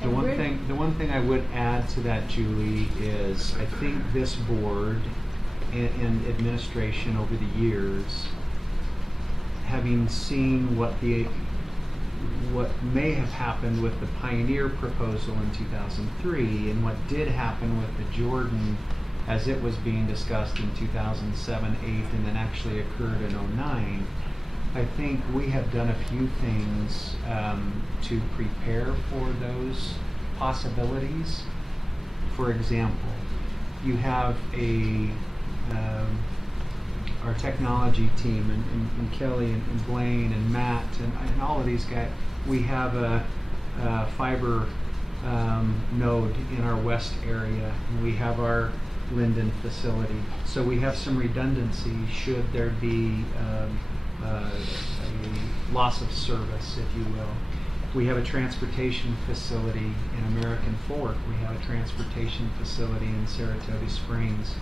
The And one thing I would add to that, Julie, is I think this board and administration over the years, having seen what may have happened with the Pioneer proposal in 2003 and what did happen with the Jordan as it was being discussed in 2007, 8, and then actually occurred in 09, I think we have done a few things to prepare for those possibilities. For example, you have our technology team and Kelly and Blaine and Matt and all of these guys. We have a fiber node in our west area, and we have our Linden facility. So we have some redundancy should there be a loss of service, if you will. We have a transportation facility in American Fork. We have a transportation facility in Saratoga Springs.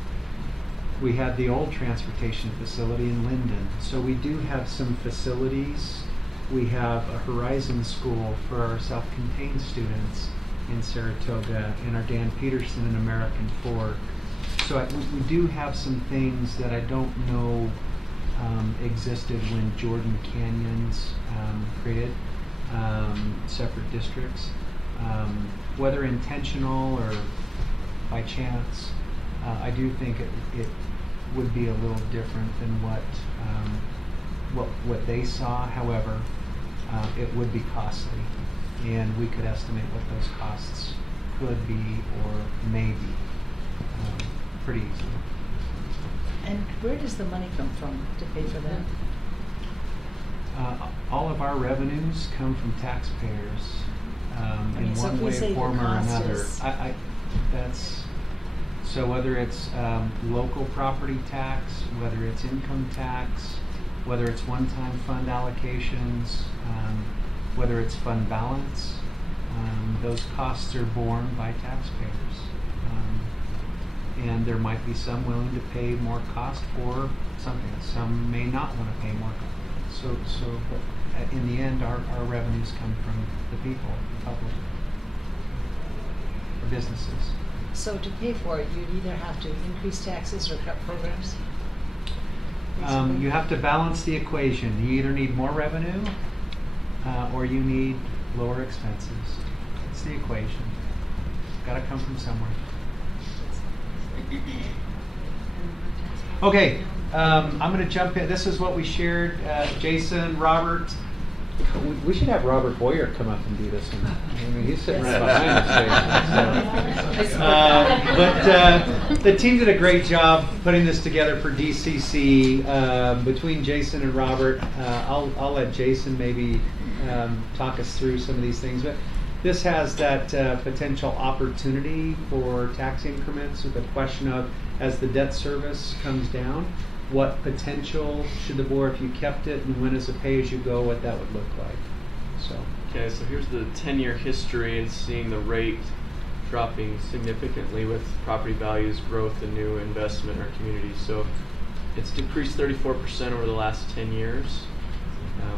We had the old transportation facility in Linden. So we do have some facilities. We have a Horizon School for our self-contained students in Saratoga, and our Dan Peterson in American Fork. So we do have some things that I don't know existed when Jordan Canyons created separate districts. Whether intentional or by chance, I do think it would be a little different than what they saw. However, it would be costly, and we could estimate what those costs could be, or maybe, pretty easily. And where does the money come from to pay for that? All of our revenues come from taxpayers, in so if one we way, say the form, or cost another. is- That's, so whether it's local property tax, whether it's income tax, whether it's one-time fund allocations, whether it's fund balance, those costs are borne by taxpayers. And there might be some willing to pay more cost for something. Some may not want to pay more cost. But in the end, our revenues come from the people, the public, the businesses. So to pay for it, you'd either have to increase taxes or cut programs? Basically? You have to balance the equation. You either need more revenue, or you need lower expenses. It's the equation. Got to come from somewhere. Okay, I'm going to jump in. This is what we shared. Jason, Robert. We should have Robert Boyer come up and do this one. I mean, he's sitting right behind us. But the team did a great job putting this together for DCC. Between Jason and Robert, I'll let Jason maybe talk us through some of these things. But this has that potential opportunity for tax increments with the question of, as the debt service comes down, what potential should the board, if you kept it, and when as a pay-as-you-go, what that would look like. So. Okay, so here's the 10-year history and seeing the rate dropping significantly with property values growth and new investment in our community. So it's decreased 34% over the last 10 years.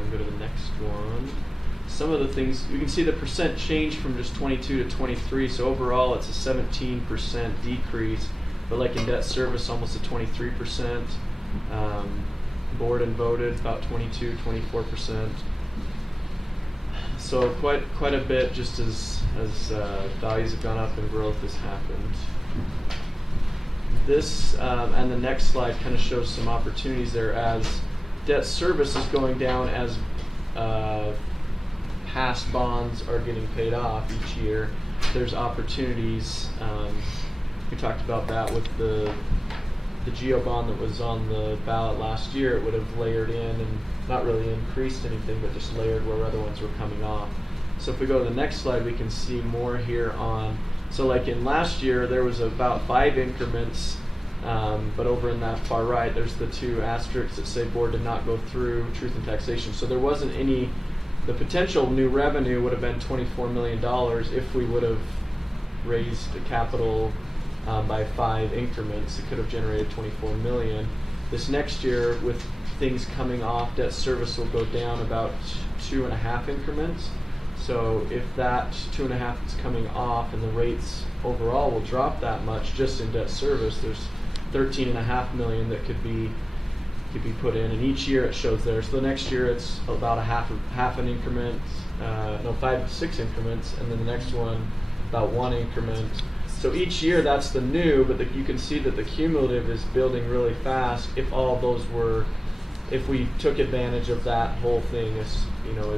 We'll go to the next one. Some of the things, you can see the percent change from just 22 to 23. So overall, it's a 17% decrease. But like in debt service, almost a 23%. Board and voted about 22-24%. So quite a bit, just as values have gone up and growth has happened. This and the next slide kind of shows some opportunities there as debt service is going down as past bonds are getting paid off each year. There's opportunities. We talked about that with the GEO bond that was on the ballot last year. It would have layered in and not really increased anything, but just layered where other ones were coming off. So if we go to the next slide, we can see more here on, so like in last year, there was about 5 increments, but over in that far right, there's the 2 asterisks that say board did not go through truth and taxation. So there wasn't any, the potential new revenue would have been $24 million if we would have raised the capital by 5 increments. It could have generated 24 million. This next year, with things coming off, debt service will go down about 2.5 increments. So if that 2.5 is coming off and the rates overall will drop that much just in debt service, there's 13.5 million that could be put in, and each year it shows there. So the next year it's about half an increment, 5 to 6 increments, and then the next one about 1 increment. So each year that's the new, but you can see that the cumulative is building really fast. If we took advantage of that whole thing, as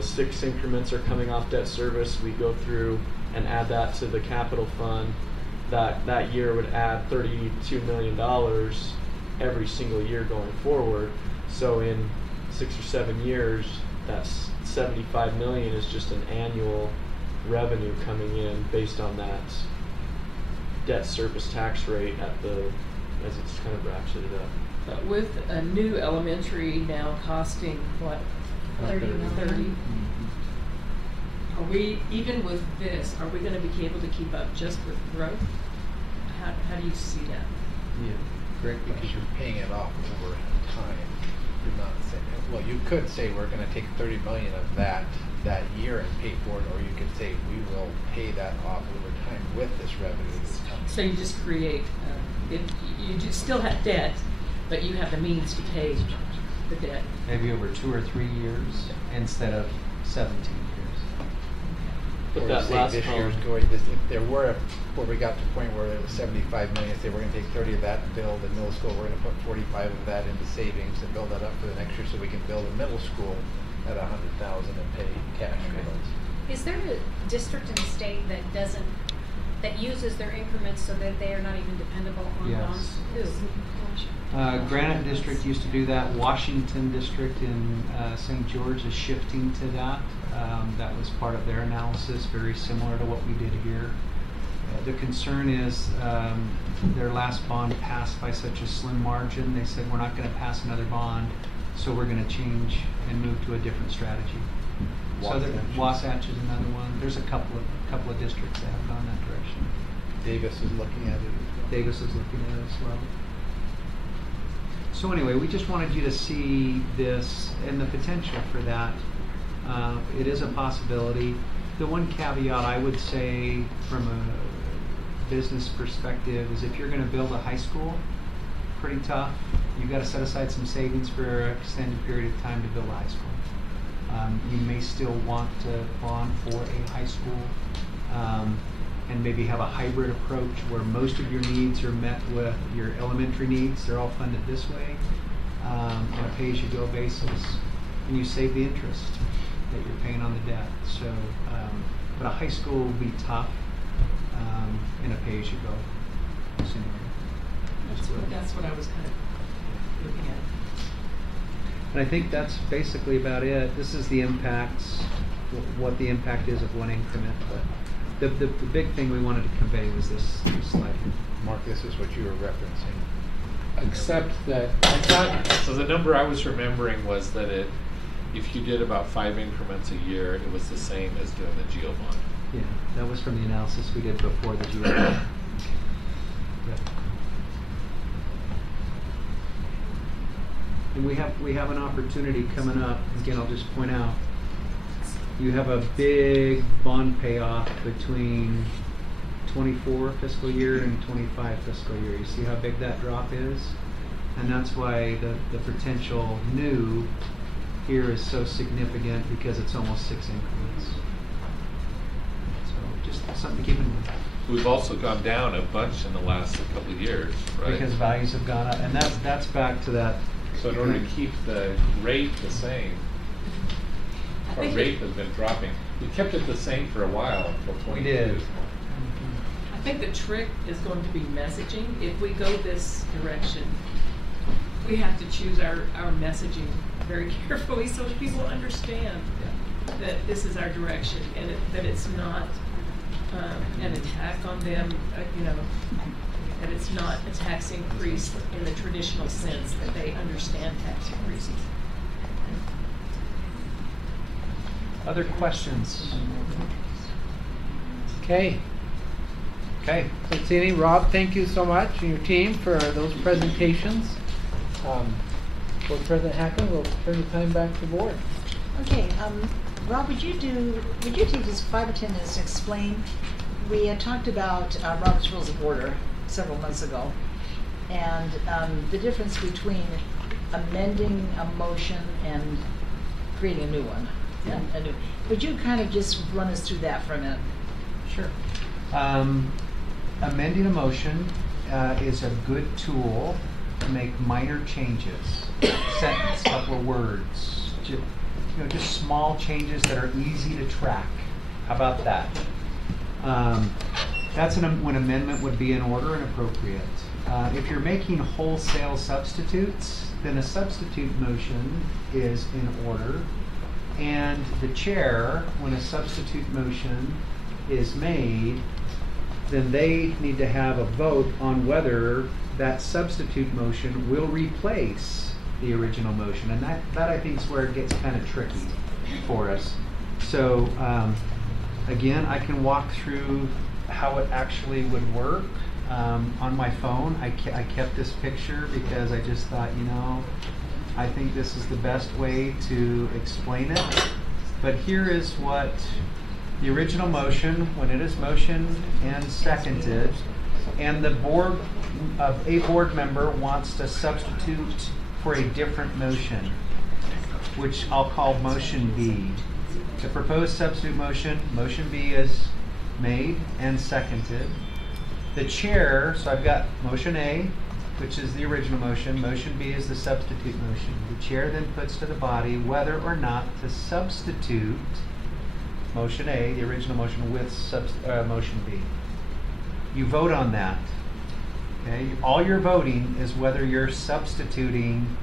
6 increments are coming off debt service, we go through and add that to the capital fund. That year would add $32 million every single year going forward. So in 6 or 7 years, that's 75 million is just an annual revenue coming in based on that debt service tax rate as it's kind of ratcheted up. But with a new elementary now costing what? 30 million. Are we, even with this, are we going to be able to keep up just with growth? How do you see that? Yeah, great Because question. you're paying it off over time. You're not saying, well, you could say we're gonna take 30 million of that year and pay for it, or you could say we will pay that off over time with this revenue that's coming. So you just create, you still have debt, but you have the means to pay the debt. Maybe over 2 or 3 years instead of 17 years. But Or that say last this year's column, going, if there were, where we got to the point where it was 75 million, say we're gonna take 30 of that and build a middle school, we're gonna put 45 of that into savings and build that up for the next year so we can build a middle school at 100,000 and pay cash for those. Is there a district in the state that that uses their increments so that they are not even dependable on Yes. bonds? Who? Granite District used to do that. Washington District in St. George is shifting to that. That was part of their analysis, very similar to what we did here. The concern is their last bond passed by such a slim margin. They said, we're not going to pass another bond, so we're going to change and move to a different strategy. Wasatch is another one. There's a couple of districts that have gone that direction. Davis is looking at it as well. Davis is looking at it as well. So anyway, we just wanted you to see this and the potential for that. It is a possibility. The one caveat I would say from a business perspective is if you're going to build a high school, pretty tough. You've got to set aside some savings for an extended period of time to build a high school. You may still want to bond for a high school and maybe have a hybrid approach where most of your needs are met with your elementary needs. They're all funded this way on a pay-as-you-go basis, and you save the interest that you're paying on the debt. So, but a high school will be tough in a pay-as-you-go scenario. That's what I was kind of looking at. And I think that's basically about it. This is the impacts, what the impact is of one increment. But the big thing we wanted to convey was this slide. Mark, this is what you were referencing. Except that I thought, so the number I was remembering was that if you did about 5 increments a year, it was the same as doing the geo bond. Yeah, that was from the analysis we did before the GO. Yep. And we have an opportunity coming up. Again, I'll just point out, you have a big bond payoff between 24 fiscal year and 25 fiscal year. You see how big that drop is? And that's why the potential new here is so significant, because it's almost 6 increments. So just something to keep in mind. We've also gone down a bunch in the last couple of years, right? Because values have gone up, and that's back to that. So in order to keep the rate the same, our rate has been dropping. We kept it the same for a while until 22. We did. I think the trick is going to be messaging. If we go this direction, we have to choose our messaging very carefully so that people understand that this is our direction and that it's not an attack on them, that it's not a tax increase in the traditional sense that they understand tax increases. Other questions? Okay. Okay. Santini, Rob, thank you so much and your team for those presentations. Board President Hackman, we'll turn the time back to the board. Okay, Rob, would you take just 5 or 10 minutes to explain? We had talked about Robert's Rules of Order several months ago, and the difference between amending a motion and creating a new one. Yeah. Would you kind of just run us through that for a minute? Sure. Amending a motion is a good tool to make minor changes, sentence, couple of words, just small changes that are easy to track. How about that? That's when amendment would be in order and appropriate. If you're making wholesale substitutes, then a substitute motion is in order. And the chair, when a substitute motion is made, then they need to have a vote on whether that substitute motion will replace the original motion. And that I think is where it gets kind of tricky for us. So again, I can walk through how it actually would work. On my phone, I kept this picture because I just thought, I think this is the best way to explain it. But here is what the original motion, when it is motioned and seconded, and the board of a board member wants to substitute for a different motion, which I'll call motion B. The proposed substitute motion, motion B, is made and seconded. The chair, so I've got motion A, which is the original motion. Motion B is the substitute motion. The chair then puts to the body whether or not to substitute motion A, the original motion, with motion B. you vote on that. Okay, all you're voting is whether you're substituting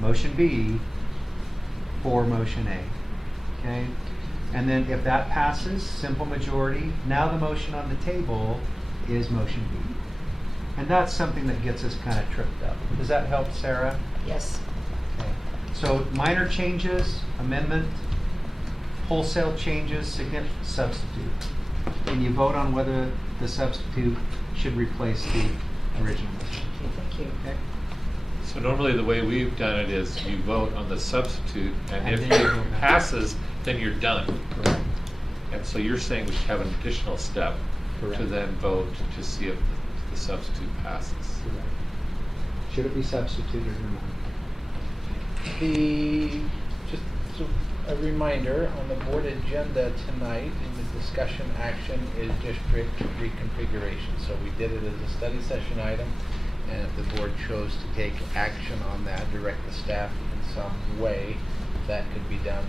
motion B for motion A. Okay, and then if that passes, simple majority, now the motion on the table is motion B. And that's something that gets us kind of tripped up. Does that help, Sarah? Yes. Okay. So minor changes, amendment, wholesale changes, significant substitute. And you vote on whether the substitute should replace the original. Okay, thank you. Okay? So normally the way we've done it is you vote on the substitute, and And if then you it vote on it. passes, then you're done. Correct. And so you're saying we should have an additional step to Correct. then vote to see if the substitute passes. Correct. Should it be substituted or not? Just so a reminder, on the board agenda tonight, in the discussion action is district reconfiguration. So we did it as a study session item, and if the board chose to take action on that, direct the staff in some way, that could be done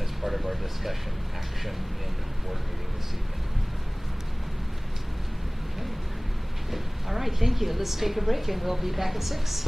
as part of our discussion action in the board meeting this evening. All right, thank you. Let's take a break and we'll be back at 6.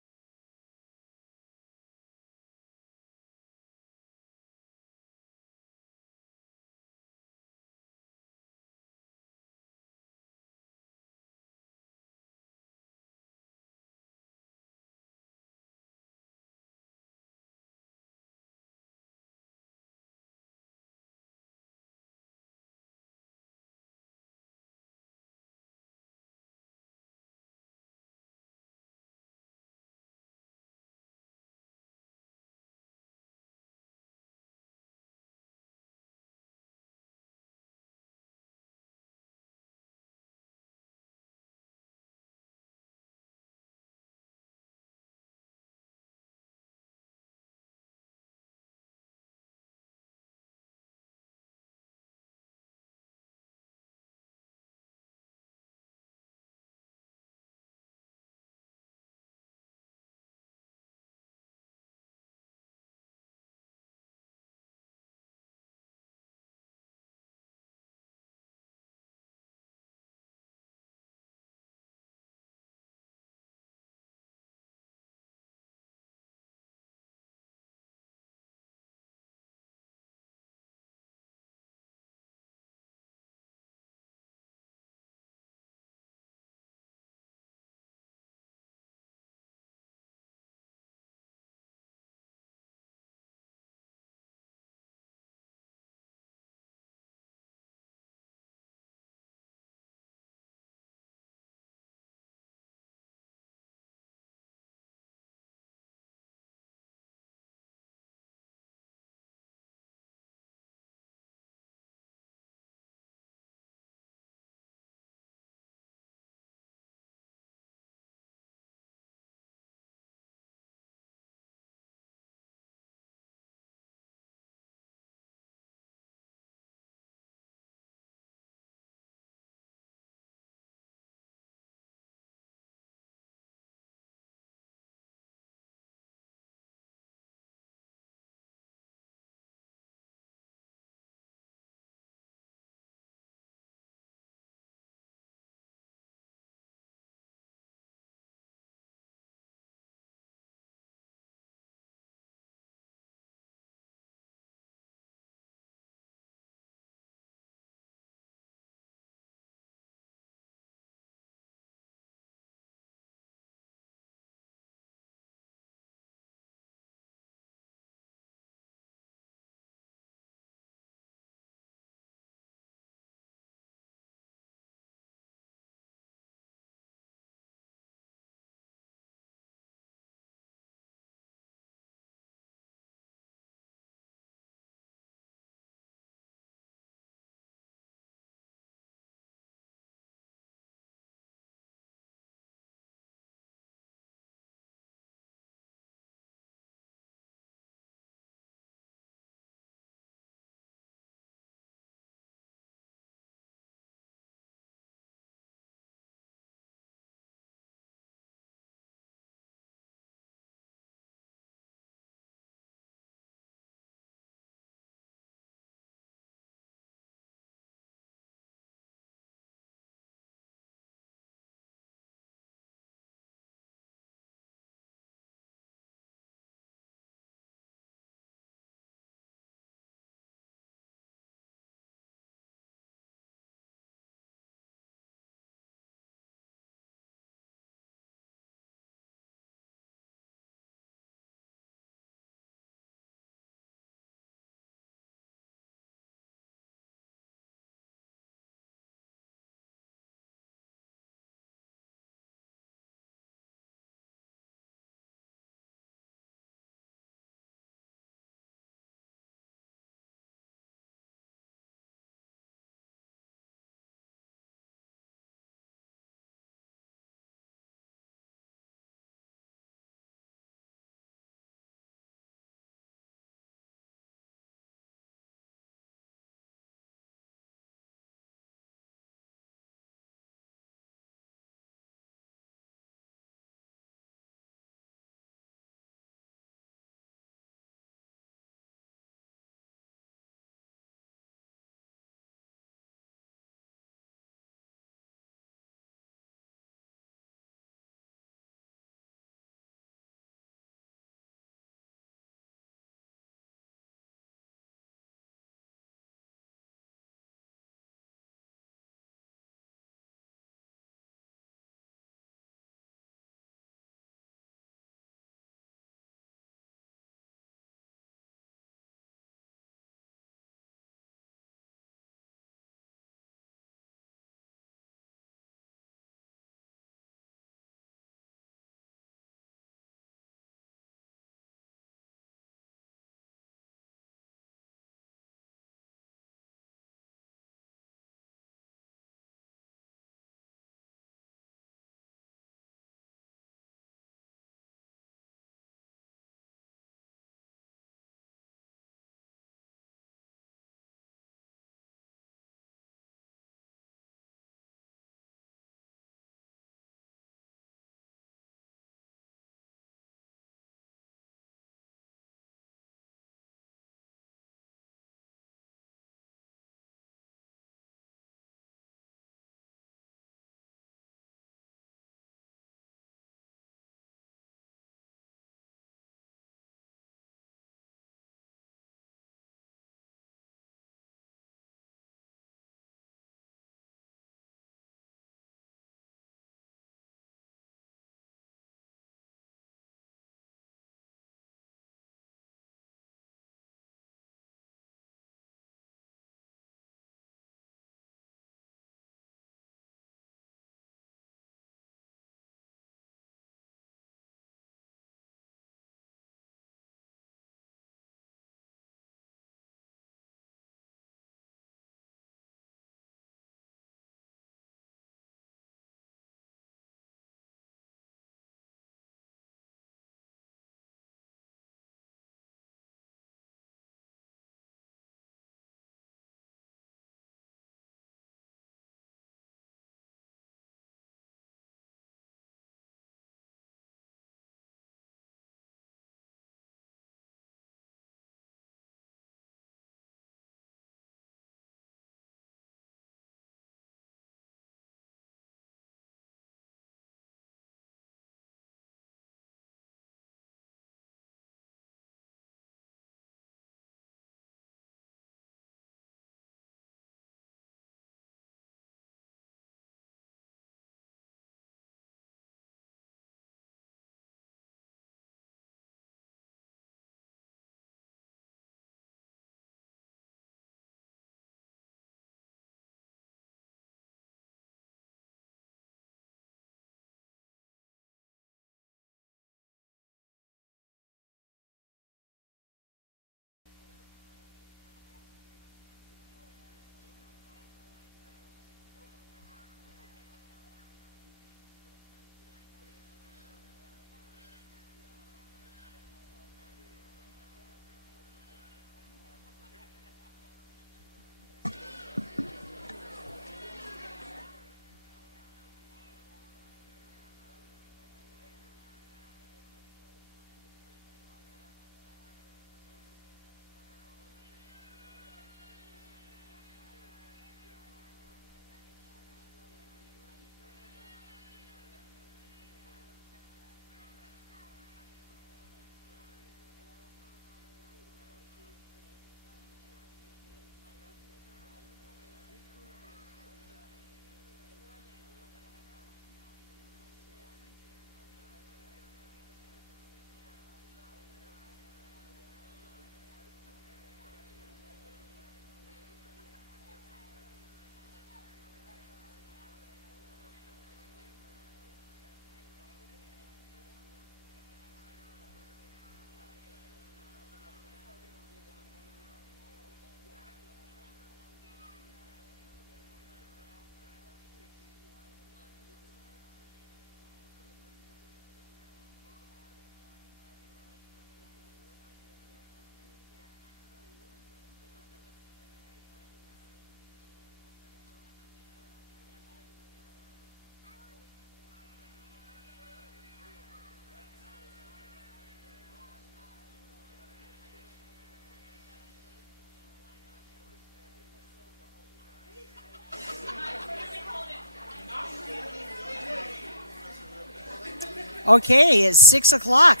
Okay, it's 6 o'clock.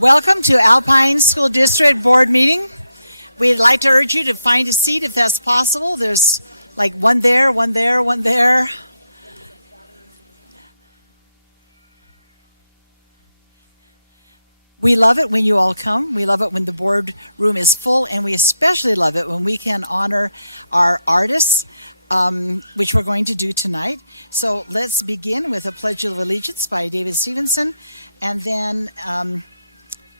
Welcome to Alpine School District Board meeting. We'd like to urge you to find a seat if that's possible. There's like one there, one there, one there. We love it when you all come. We love it when the board room is full, and we especially love it when we can honor our artists, which we're going to do tonight. So let's begin with a Pledge of Allegiance by David Stevenson, and then an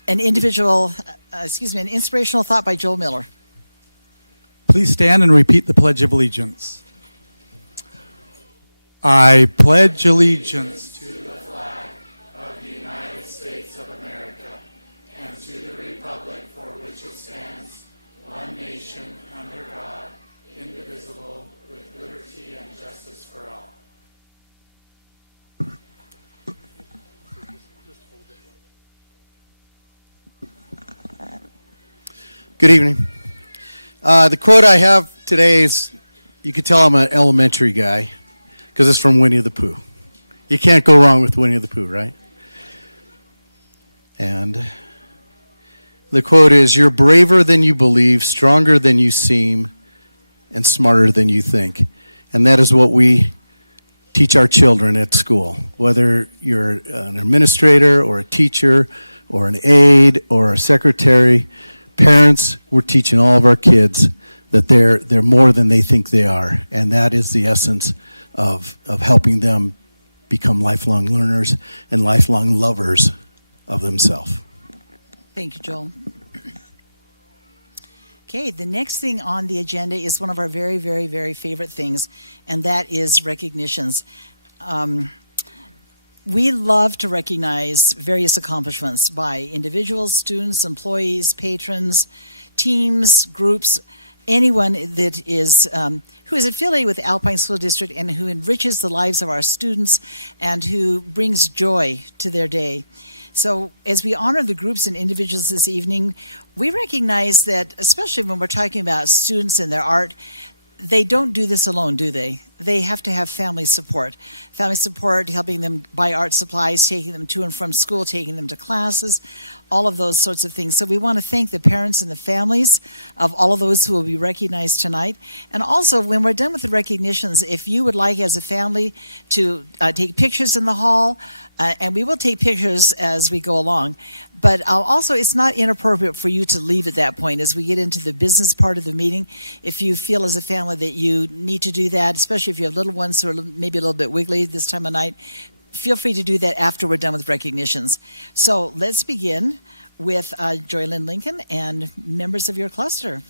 inspirational thought by Joel Miller. Please stand and repeat the Pledge of Allegiance. I pledge allegiance to the flag of the United States of America and to the republic for which it stands, one nation, under God, indivisible, with liberty and justice for all. Good evening. The quote I have today is, you could tell I'm an elementary guy, because it's from Winnie the Pooh. You can't go wrong with Winnie the Pooh, right? And the quote is, "You're braver than you believe, stronger than you seem, and smarter than you think." And that is what we teach our children at school. Whether you're an administrator or a teacher or an aide or a secretary, parents, we're teaching all of our kids that they're more than they think they are. And that is the essence of helping them become lifelong learners and lifelong lovers of themselves. Thank you, Joel. Okay, the next thing on the agenda is one of our very, very, very favorite things, and that is recognitions. We love to recognize various accomplishments by individuals, students, employees, patrons, teams, groups, anyone that is who is affiliated with Alpine School District and who enriches the lives of our students and who brings joy to their day. So as we honor the groups and individuals this evening, we recognize that, especially when we're talking about students and their art, they don't do this alone, do they? They have to have family support. Family support, helping them buy art supplies, taking them to and from school, taking them to classes, all of those sorts of things. So we want to thank the parents and the families of all of those who will be recognized tonight. And also, when we're done with the recognitions, if you would like as a family to take pictures in the hall, and we will take pictures as we go along. But also, it's not inappropriate for you to leave at that point as we get into the business part of the meeting. If you feel as a family that you need to do that, especially if you have little ones who are maybe a little bit wiggly this time of night, feel free to do that after we're done with recognitions. So let's begin with Joylyn Lincoln and members of your cluster.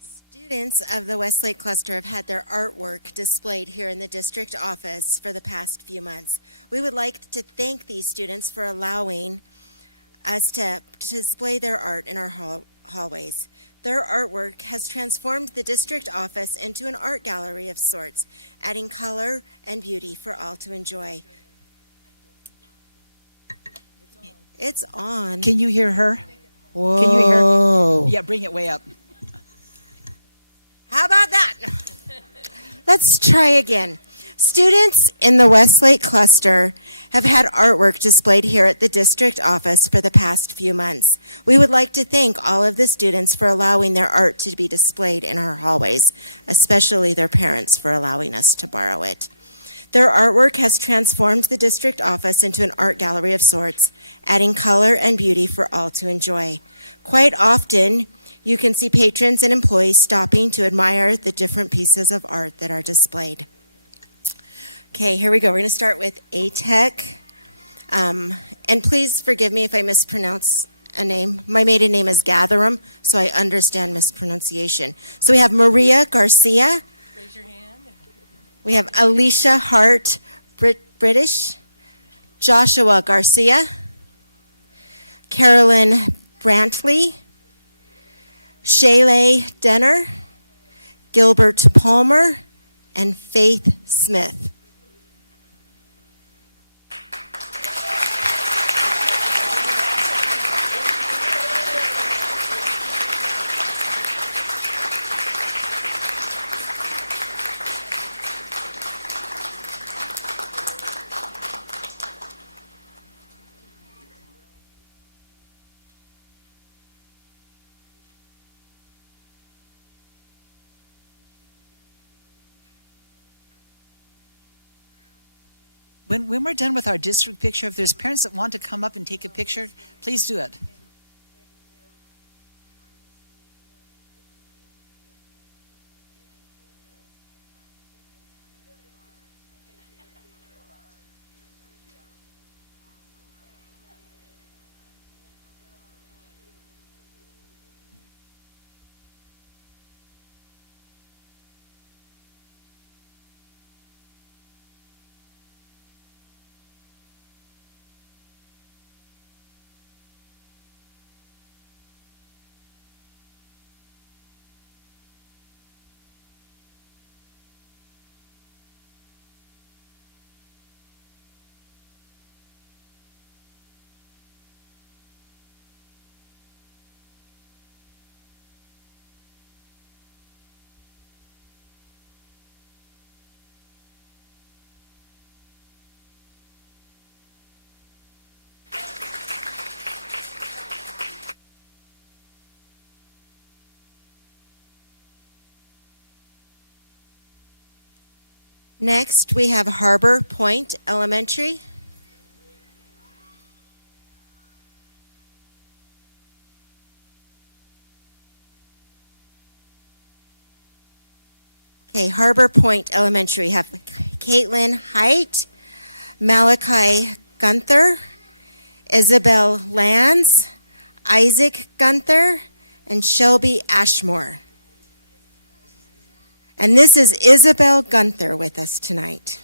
Students of the Westlake Cluster have had their artwork displayed here in the district office for the past few months. We would like to thank these students for allowing us to display their art in our hallways. Their artwork has transformed the district office into an art gallery of sorts, adding color and beauty for all to enjoy. It's on. Can you hear her? Whoa. Can you hear her? Yeah, bring it way up. How about that? Let's try again. Students in the Westlake Cluster have had artwork displayed here at the district office for the past few months. We would like to thank all of the students for allowing their art to be displayed in our hallways, especially their parents for allowing us to borrow it. Their artwork has transformed the district office into an art gallery of sorts, adding color and beauty for all to enjoy. Quite often, you can see patrons and employees stopping to admire the different pieces of art that are displayed. Okay, here we go. We're going to start with A-Tech. And please forgive me if I mispronounce a name. My maiden name is Gatherum, so I understand mispronunciation. So we have Maria Garcia. Raise your hand. We have Alicia Hart British. Joshua Garcia. Carolyn Brantley. Shaylee Denner, Gilbert Palmer, and Faith Smith. When we're done with our district picture, if there's parents that want to come up and take a picture, please do it. Next, we have Harbor Point Elementary. Okay, Harbor Point Elementary have Caitlin Height, Malachi Gunther, Isabel Lands, Isaac Gunther, and Shelby Ashmore. And this is Isabel Gunther with us tonight.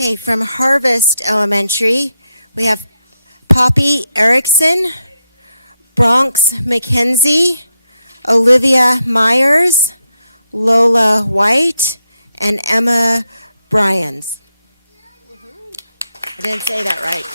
Okay, from Harvest Elementary, we have Poppy Erickson, Bronx McKenzie, Olivia Myers, Lola White, and Emma Bryans. I didn't say that right.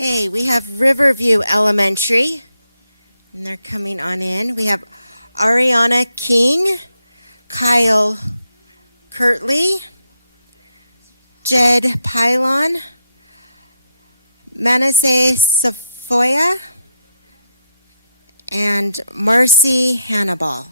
Okay, we have Riverview Elementary, and they're coming on in. We have Ariana King, Kyle Kirtley, Jed Pylon, Manasseh Safoya, and Marcy Hannibal.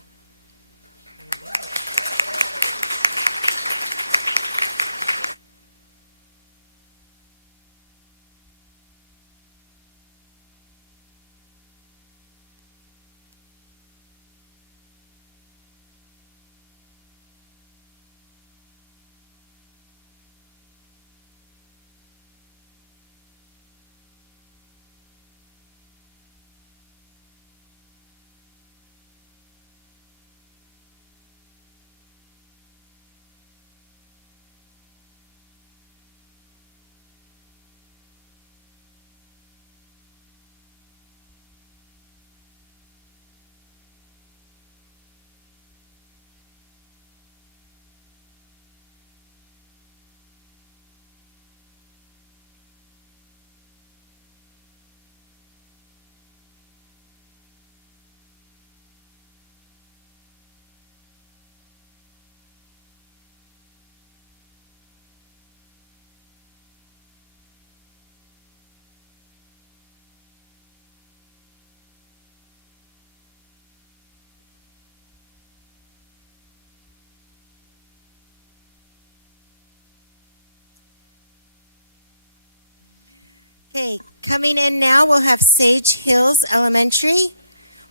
Okay, coming in now, we'll have Sage Hills Elementary.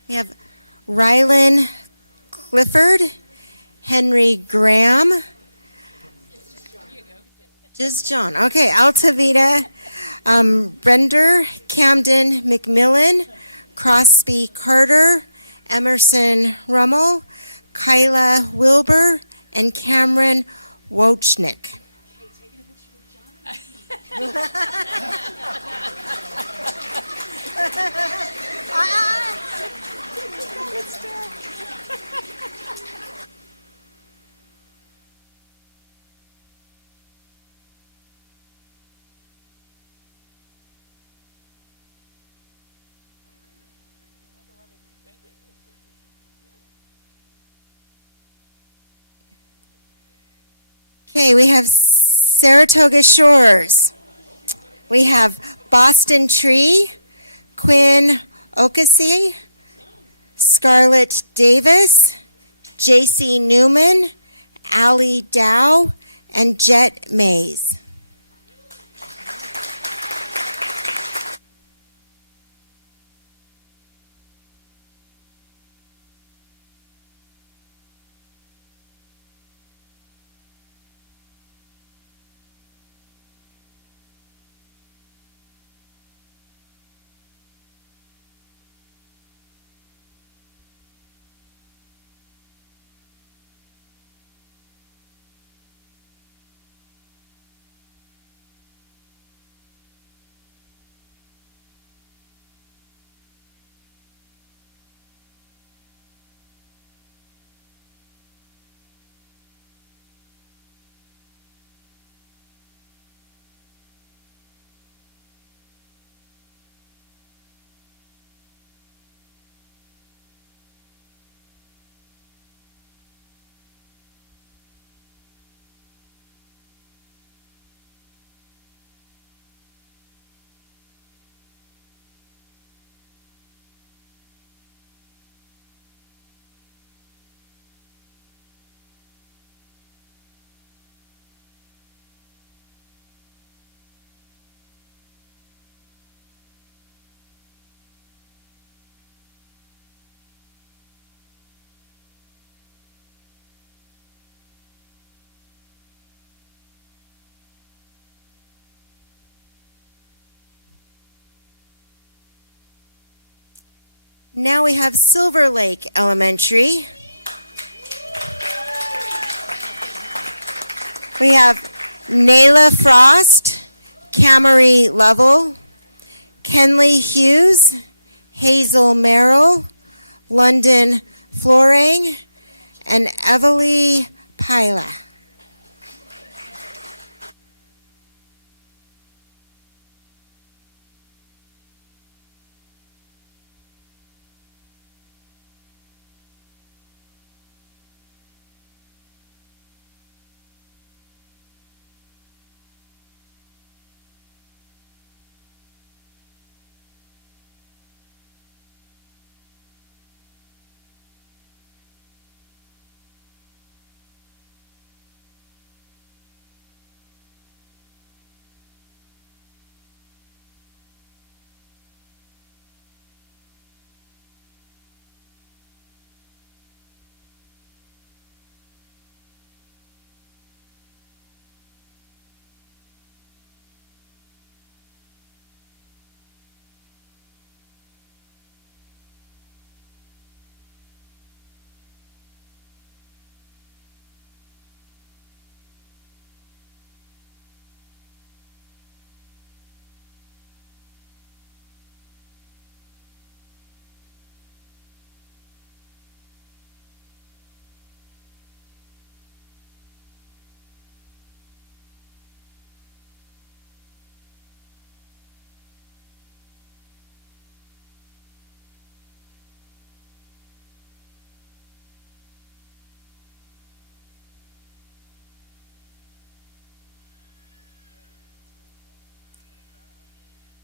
We have Rylan Clifford, Henry Graham. Just John. Okay, Altavita, Brender, Camden McMillan, Crosby Carter, Emerson Rummel, Kyla Wilbur, and Cameron Wojcik. Okay, we have Saratoga Shores. We have Boston Tree, Quinn Okasey, Scarlett Davis, J.C. Newman, Allie Dow, and Jet Mays. Now we have Silver Lake Elementary. We have Nayla Frost, Camry Lovell, Kenley Hughes, Hazel Merrill, London Florang, and Evalie Pila.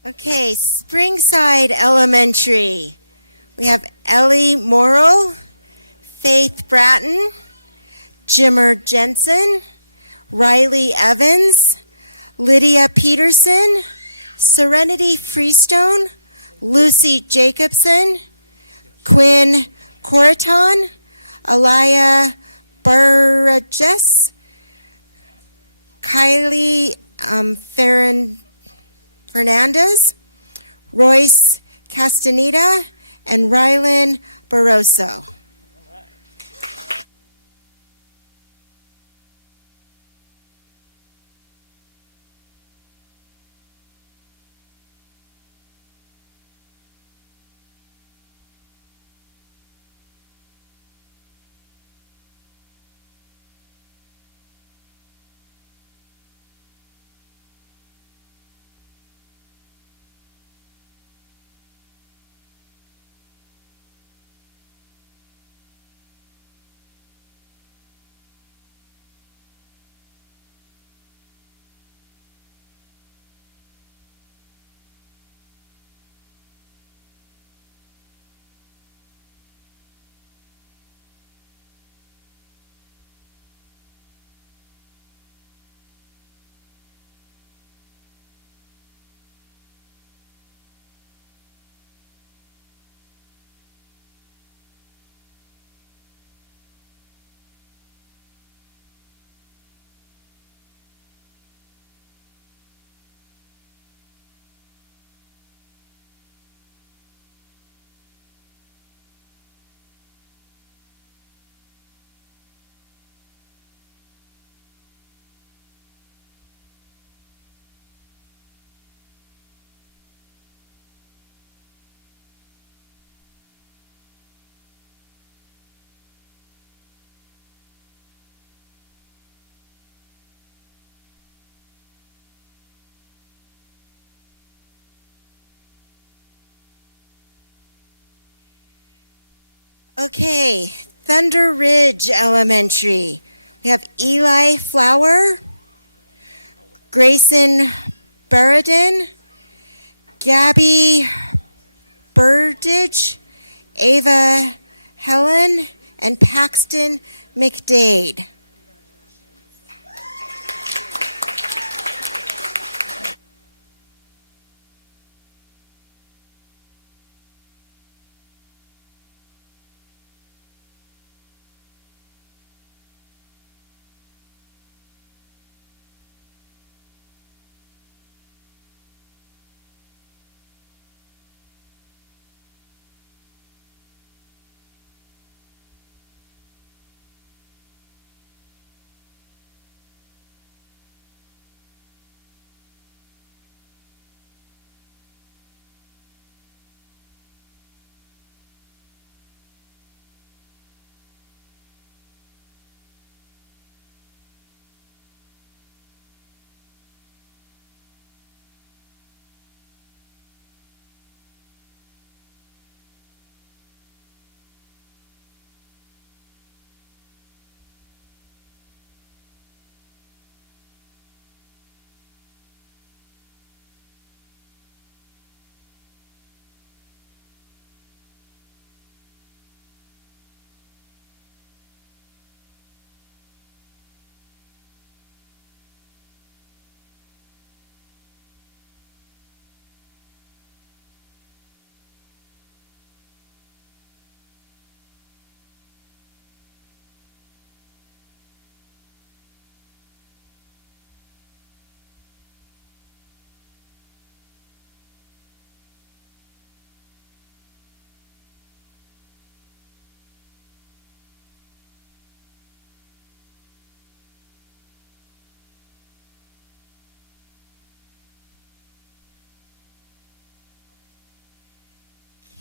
Okay, Springside Elementary. We have Ellie Morrill, Faith Bratton, Jimmer Jensen, Riley Evans, Lydia Peterson, Serenity Freestone, Lucy Jacobson, Quinn Coraton, Alaya Burgess, Kylie Fernandez, Royce Castaneda, and Rylan Barroso. Okay, Thunder Ridge Elementary. We have Eli Flower, Grayson Burden, Gabby Burdage, Ava Helen, and Paxton McDade.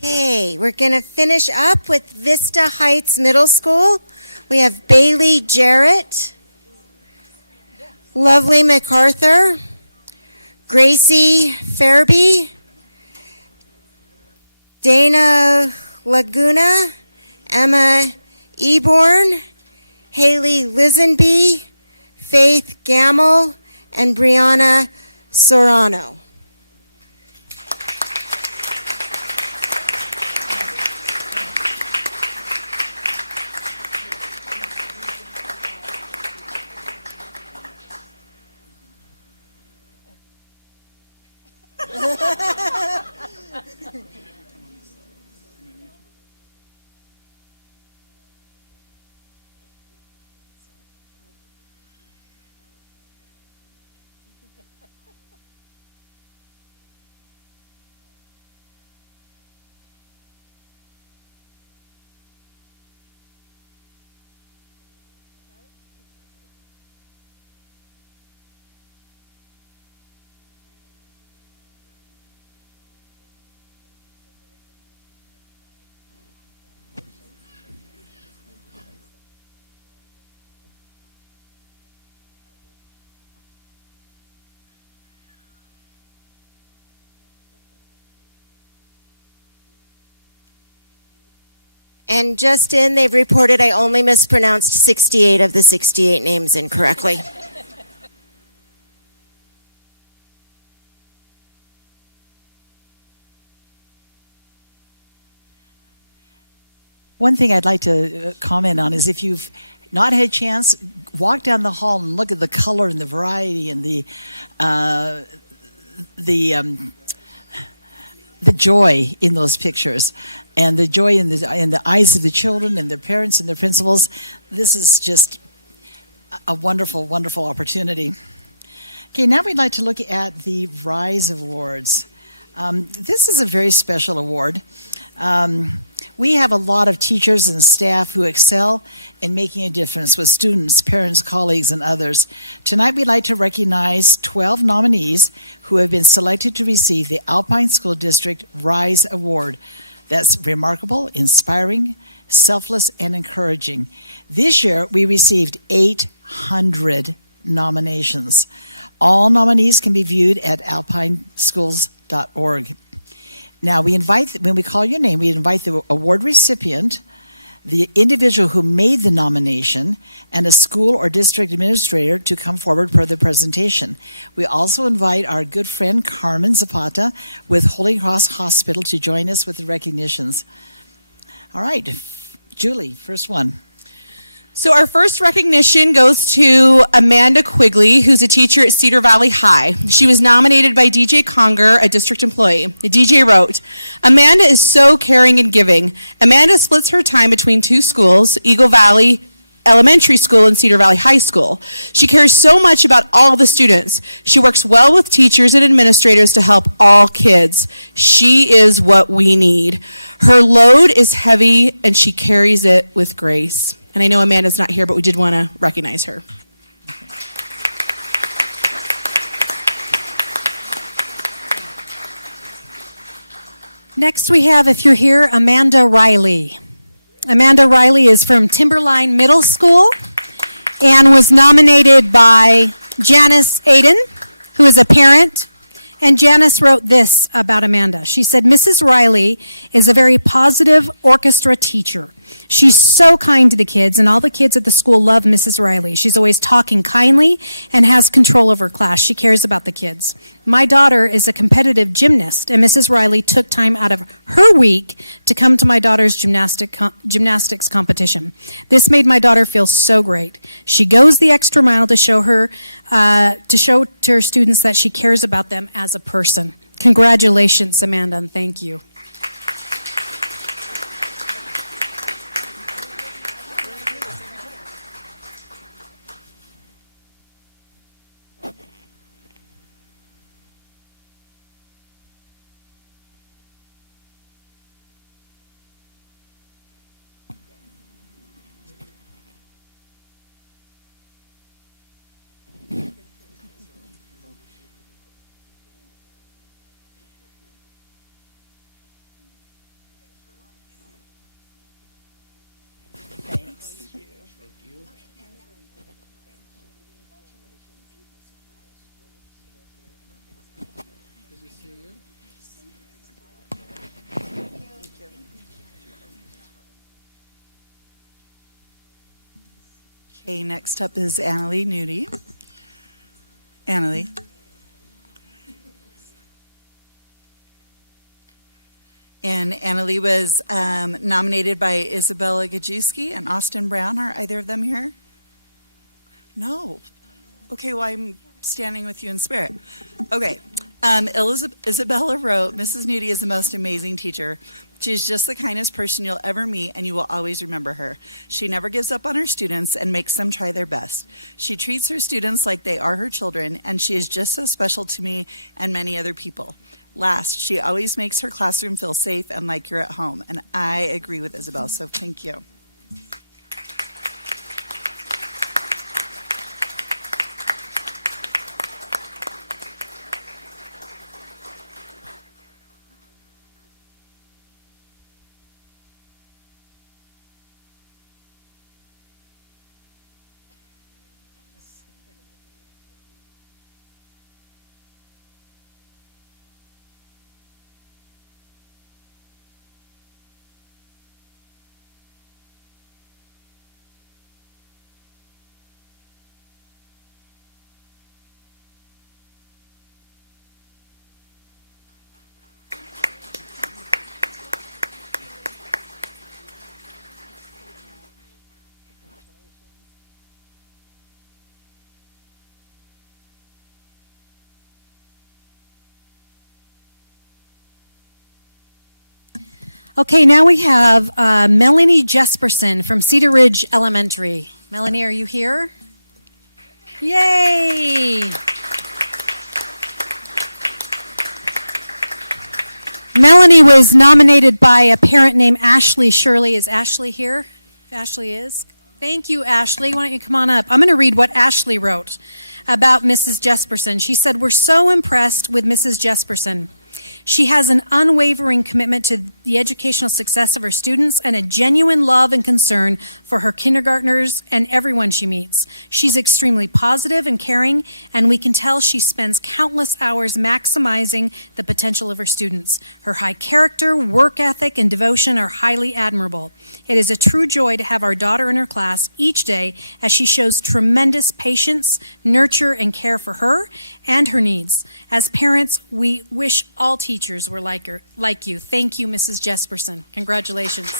Okay, we're going to finish up with Vista Heights Middle School. We have Bailey Jarrett, Lovely MacArthur, Gracie Fairby, Dana Laguna, Emma Eborn, Haley Lisenby, Faith Gamble, and Brianna Sorano. And just in, they've reported I only mispronounced 68 of the 68 names incorrectly. One thing I'd like to comment on is if you've not had a chance, walk down the hall and look at the color and the variety and the joy in those pictures, and the joy in the eyes of the children and their parents and their principals. This is just a wonderful, wonderful opportunity. Okay, now we'd like to look at the RISE Awards. This is a very special award. We have a lot of teachers and staff who excel in making a difference with students, parents, colleagues, and others. Tonight, we'd like to recognize 12 nominees who have been selected to receive the Alpine School District RISE Award. That's remarkable, inspiring, selfless, and encouraging. This year, we received 800 nominations. All nominees can be viewed at alpineschools.org. Now, when we call your name, we invite the award recipient, the individual who made the nomination, and a school or district administrator to come forward for the presentation. We also invite our good friend Carmen Zapata with Holy Cross Hospital to join us with the recognitions. All right, Julie, first one. So our first recognition goes to Amanda Quigley, who's a teacher at Cedar Valley High. She was nominated by DJ Conger, a district employee. The DJ wrote, "Amanda is so caring and giving. Amanda splits her time between two schools, Eagle Valley Elementary School and Cedar Valley High School. She cares so much about all the students. She works well with teachers and administrators to help all kids. She is what we need. Her load is heavy and she carries it with grace." And I know Amanda's not here, but we did want to recognize her. Next we have, if you're here, Amanda Riley. Amanda Riley is from Timberline Middle School and was nominated by Janice Aiden, who is a parent. And Janice wrote this about Amanda. She said, "Mrs. Riley is a very positive orchestra teacher. She's so kind to the kids, and all the kids at the school love Mrs. Riley. She's always talking kindly and has control over class. She cares about the kids. My daughter is a competitive gymnast, and Mrs. Riley took time out of her week to come to my daughter's gymnastics competition. This made my daughter feel so great. She goes the extra mile to show to her students that she cares about them as a person." Congratulations, Amanda, and thank you. Okay, next up is Annalie Nudie. Annalie. And Annalie was nominated by Isabella Gajewski and Austin Brown. Are either of them here? No. Okay, well, I'm standing with you in spirit. Okay. Isabella wrote, "Mrs. Nudie is the most amazing teacher. She's just the kindest person you'll ever meet, and you will always remember her. She never gives up on her students and makes them try their best. She treats her students like they are her children, and she is just so special to me and many other people. Last, she always makes her classroom feel safe and like you're at home." And I agree with Isabel, so thank you. Okay, now we have Melanie Jesperson from Cedar Ridge Elementary. Melanie, are you here? Yay! Melanie was nominated by a parent named Ashley Shirley. Is Ashley here? If Ashley is. Thank you, Ashley. Why don't you come on up? I'm going to read what Ashley wrote about Mrs. Jesperson. She said, "We're so impressed with Mrs. Jesperson. She has an unwavering commitment to the educational success of her students and a genuine love and concern for her kindergartners and everyone she meets. She's extremely positive and caring, and we can tell she spends countless hours maximizing the potential of her students. Her high character, work ethic, and devotion are highly admirable. It is a true joy to have our daughter in her class each day as she shows tremendous patience, nurture, and care for her and her needs. As parents, we wish all teachers were like her, like you. Thank you, Mrs. Jesperson. Congratulations."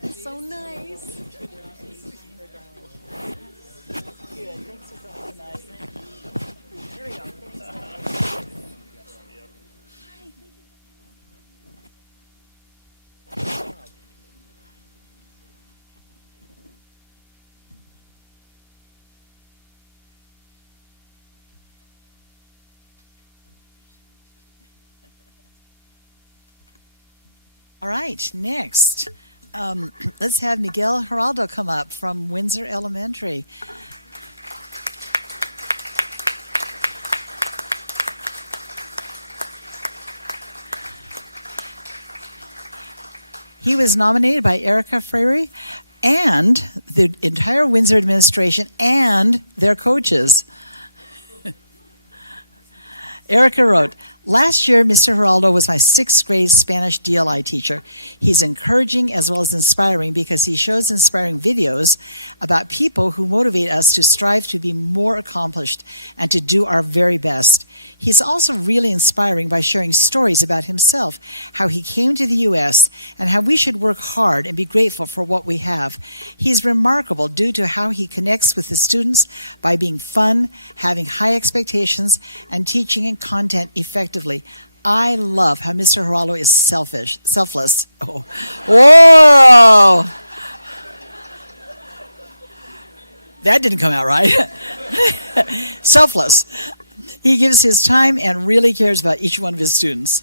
That's so nice. Good. Thanks for coming tonight. Here we go. All right, next. Let's have Miguel Geraldo come up from Windsor Elementary. He was nominated by Erica Frary and the entire Windsor administration and their coaches. Erica wrote, "Last year, Mr. Geraldo was my 6th grade Spanish DLI teacher. He's encouraging as well as inspiring because he shows inspiring videos about people who motivate us to strive to be more accomplished and to do our very best. He's also really inspiring by sharing stories about himself, how he came to the U.S., and how we should work hard and be grateful for what we have. He's remarkable due to how he connects with the students by being fun, having high expectations, and teaching content effectively. I love how Mr. Geraldo is selfless. Oh. Whoa! That didn't come out right. Selfless. He gives his time and really cares about each one of his students."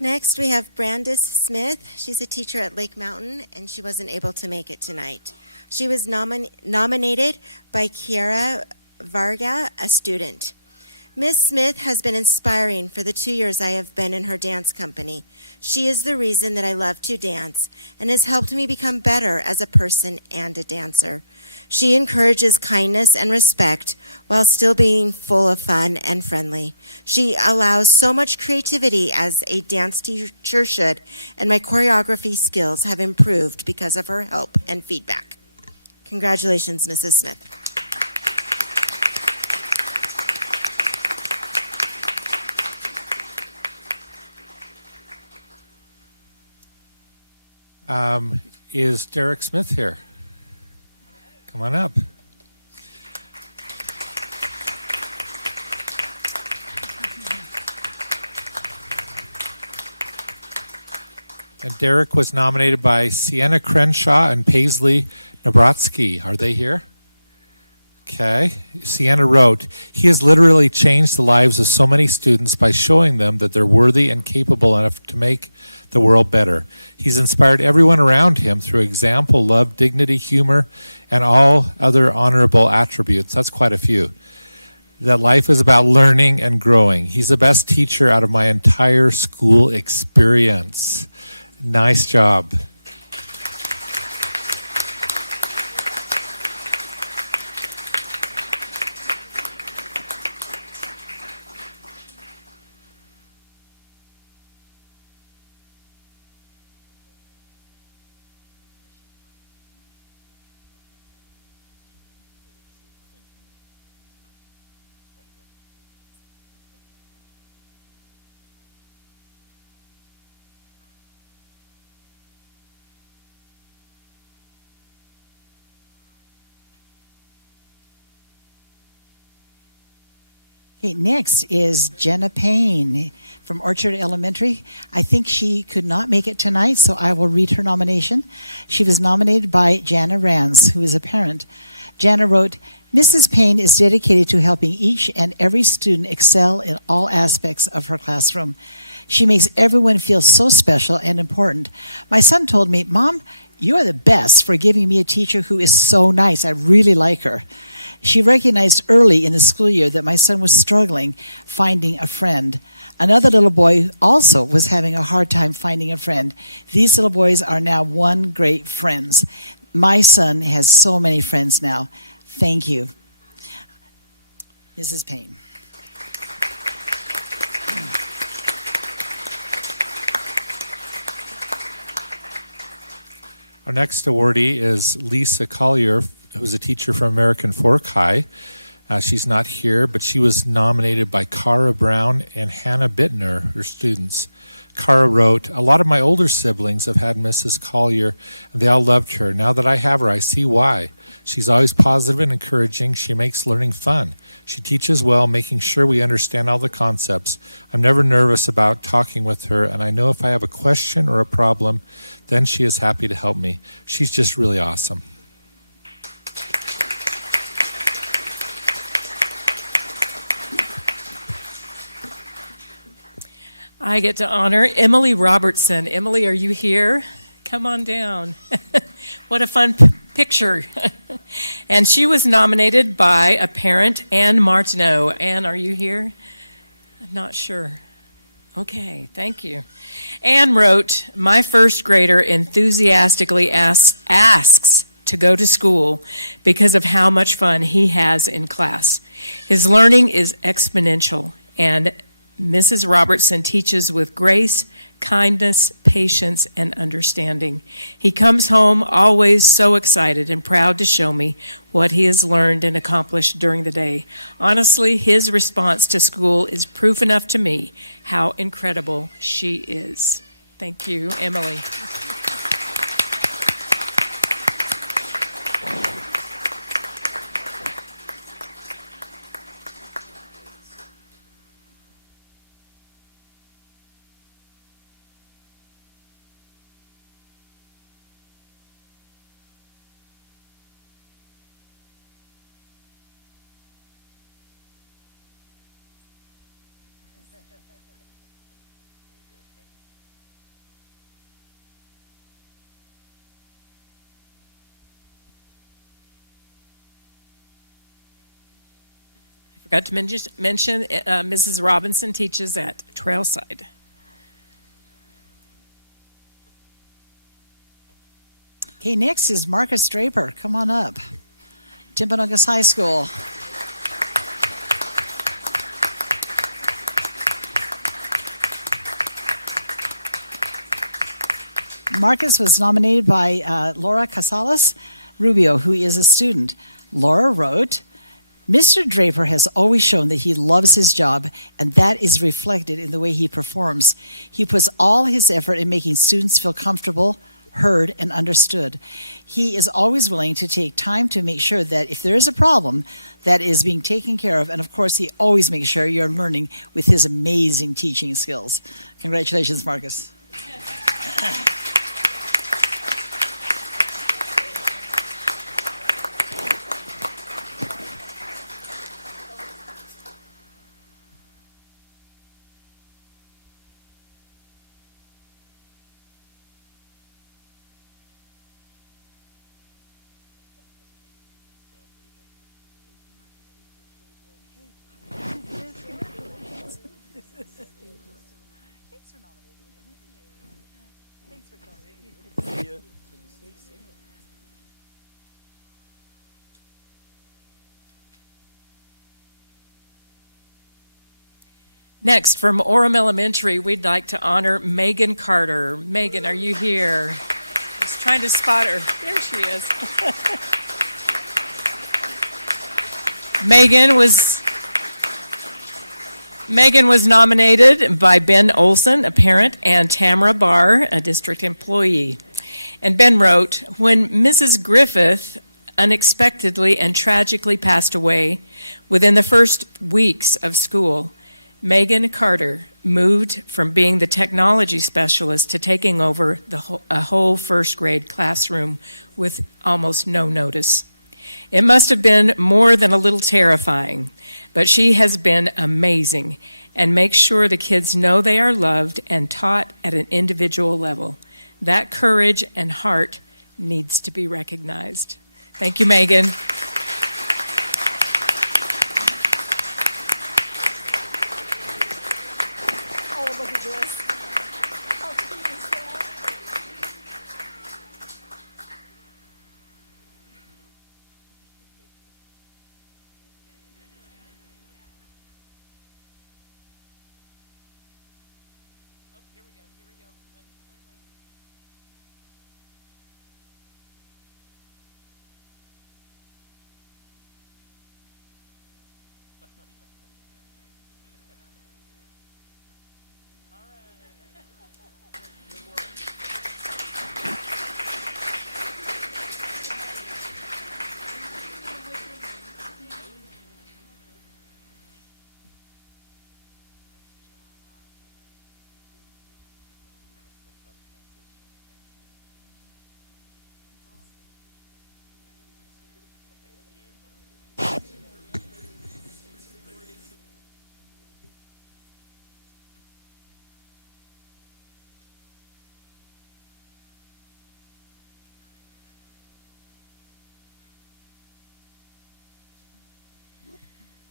Next, we have Brandis Smith. She's a teacher at Lake Mountain, and she wasn't able to make it tonight. She was nominated by Kiara Varga, a student. Miss Smith has been inspiring for the 2 years I have been in her dance company. She is the reason that I love to dance and has helped me become better as a person and a dancer. She encourages kindness and respect while still being full of fun and friendly. She allows so much creativity as a dance teacher should, and my choreography skills have improved because of her help and feedback. Congratulations, Mrs. Smith. Is Derek Smith here? Come on up. And Derek was nominated by Sienna Crenshaw and Paisley Nabratsky. Are they here? Okay. Sienna wrote, "He has literally changed the lives of so many students by showing them that they're worthy and capable enough to make the world better. He's inspired everyone around him through example, love, dignity, humor, and all other honorable attributes." That's quite a few. That life is about learning and growing. He's the best teacher out of my entire school experience. Nice job. Okay, next is Jenna Payne from Orchard Elementary. I think she could not make it tonight, so I will read her nomination. She was nominated by Jana Rands, who is a parent. Jana wrote, "Mrs. Payne is dedicated to helping each and every student excel in all aspects of her classroom. She makes everyone feel so special and important. My son told me, 'Mom, you are the best for giving me a teacher who is so nice. I really like her.' She recognized early in the school year that my son was struggling finding a friend. Another little boy also was having a hard time finding a friend. These little boys are now one great friends. My son has so many friends now. Thank you." Mrs. Payne. Our next awardee is Lisa Collier, who's a teacher from American Fork High. She's not here, but she was nominated by Cara Brown and Hannah Bittner, her students. Cara wrote, "A lot of my older siblings have had Mrs. Collier, and they all loved her. Now that I have her, I see why. She's always positive and encouraging. She makes learning fun. She teaches well, making sure we understand all the concepts. I'm never nervous about talking with her, and I know if I have a question or a problem, then she is happy to help me. She's just really awesome." I get to honor Emily Robertson. Emily, are you here? Come on down. What a fun picture. And she was nominated by a parent, Ann Martineau. Ann, are you here? I'm not sure. Okay, thank you. Ann wrote, "My first grader enthusiastically asks to go to school because of how much fun he has in class. His learning is exponential, and Mrs. Robertson teaches with grace, kindness, patience, and understanding. He comes home always so excited and proud to show me what he has learned and accomplished during the day. Honestly, his response to school is proof enough to me how incredible she is." Thank you, Emily. Forgot to mention Mrs. Robinson teaches at Trailside. Okay, next is Marcus Draper. Come on up. Timpanogos High School. Marcus was nominated by Laura Casales Rubio, who is a student. Laura wrote, Mr. Draper has always shown that he loves his job, and that is reflected in the way he performs. He puts all his effort in making students feel comfortable, heard, and understood. He is always willing to take time to make sure that if there is a problem, that is being taken care of. And of course, he always makes sure you're learning with his amazing teaching skills. Congratulations, Marcus. Next, from Orem Elementary, we'd like to honor Megan Carter. Megan, are you here? I was trying to spot her. There she is. Megan was nominated by Ben Olson, a parent, and Tamara Barr, a district employee. And Ben wrote, when Mrs. Griffith unexpectedly and tragically passed away within the first weeks of school, Megan Carter moved from being the technology specialist to taking over a whole first grade classroom with almost no notice. It must have been more than a little terrifying, but she has been amazing and makes sure the kids know they are loved and taught at an individual level. That courage and heart needs to be recognized. Thank you, Megan.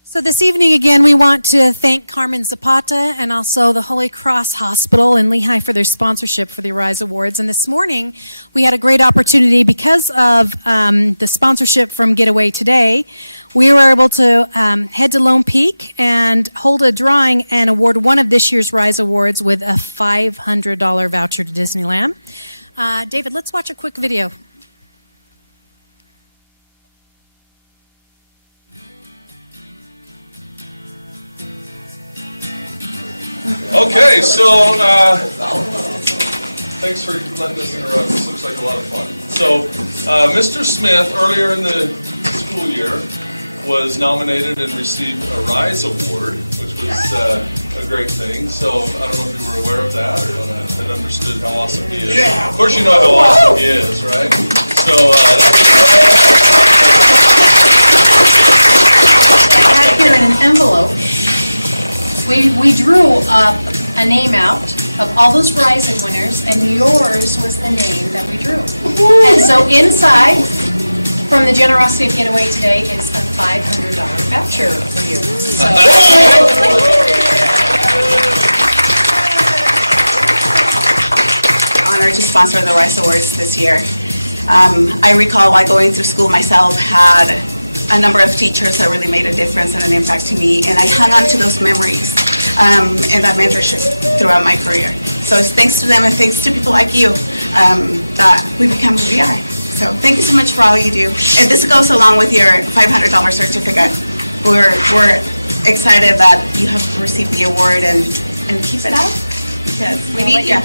So this evening, again, we want to thank Carmen Zapata and also the Holy Cross Hospital in Lehigh for their sponsorship for the Arise Awards. And this morning, we had a great opportunity because of the sponsorship from Getaway Today. We were able to head to Lone Peak and hold a drawing and award one of this year's Rise Awards with a $500 voucher to Disneyland. David, let's watch a quick video. Okay, so thanks for letting us interrupt. This looks like a lot of fun. So Mr. Smith, earlier in the school year, was nominated and received a Rise Award, which was a great thing. So I don't know if you were aware of that or had understood how awesome he is. Yeah. Of course you know how awesome he is, right? So I have here in an envelope. We drew a name out of all those Rising winners, and yours was the name that we drew. And so inside from the generosity of Getaway today is a $500 voucher for you. So, honored to sponsor the Rice Awards this year. I recall while going through school myself had a number of teachers that really made a difference and an impact to me, and I hung on to those memories and that mentorship throughout my career. So it's thanks to them and thanks to people like you that we become who we are. So thank you so much for all you do. And this goes along with your $500 certificate. We're excited that you have received the award and keep it up because we need you.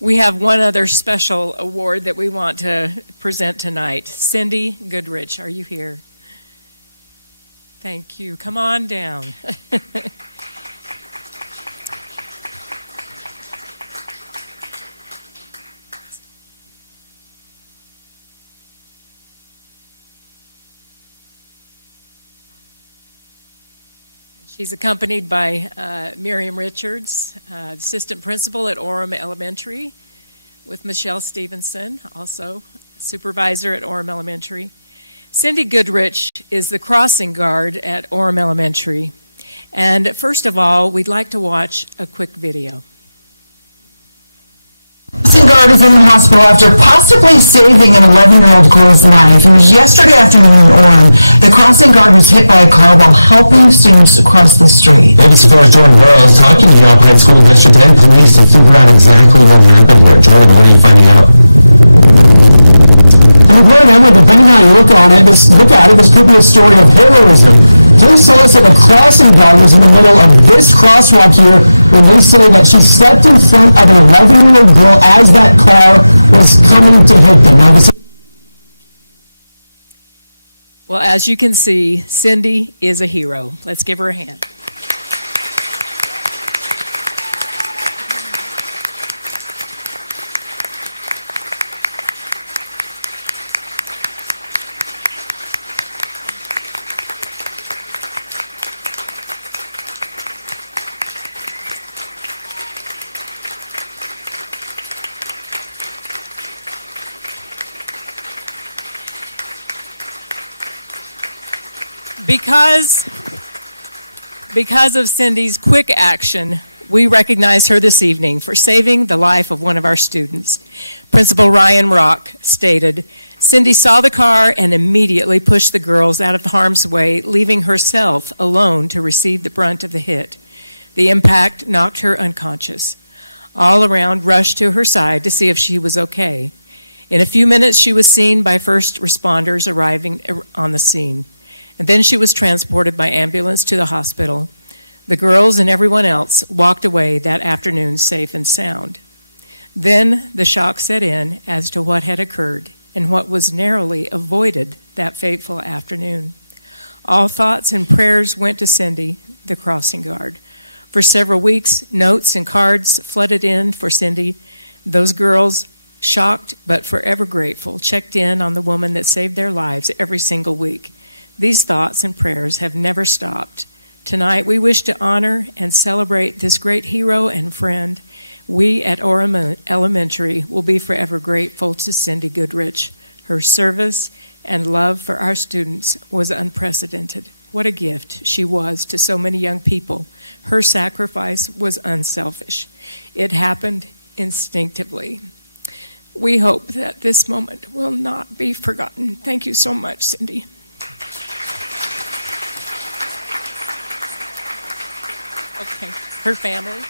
We have one other special award that we want to present tonight. Cindy Goodrich, are you here? Thank you. Come on down. She's accompanied by Miriam Richards, assistant principal at Orem Elementary, with Michelle Stevenson, also supervisor at Orem Elementary. Cindy Goodrich is the crossing guard at Orem Elementary. And first of all, we'd like to watch a quick video. Crossing guard is in the hospital after possibly saving an 11-year-old girl's life. It was yesterday afternoon in Orem. The crossing guard was hit by a car while helping students across the street. ABC 4's Jordan Burrows talking to the Alpine School District and police to figure out exactly what happened here. Jordan, what are you finding out? Depending on how you look at it, this could be a story of heroism. Police tell us that the crossing guard was in the middle of this crosswalk here when they say that she stepped in front of an 11-year-old girl as that car was coming to hit them. Now, Well, as you can see, Cindy is a hero. Let's give her a hand. Because of Cindy's quick action, we recognize her this evening for saving the life of one of our students. Principal Ryan Rock stated, "Cindy saw the car and immediately pushed the girls out of harm's way, leaving herself alone to receive the brunt of the hit. The impact knocked her unconscious. All around rushed to her side to see if she was okay. In a few minutes, she was seen by first responders arriving on the scene. And then she was transported by ambulance to the hospital. The girls and everyone else walked away that afternoon safe and sound. Then the shock set in as to what had occurred and what was narrowly avoided that fateful afternoon. All thoughts and prayers went to Cindy, the crossing guard. For several weeks, notes and cards flooded in for Cindy. Those girls, shocked but forever grateful, checked in on the woman that saved their lives every single week. These thoughts and prayers have never stopped. Tonight, we wish to honor and celebrate this great hero and friend. We at Orem Elementary will be forever grateful to Cindy Goodrich. Her service and love for our students was unprecedented. What a gift she was to so many young people. Her sacrifice was unselfish. It happened instinctively. We hope that this moment will not be forgotten. Thank you so much, Cindy. Okay, her family.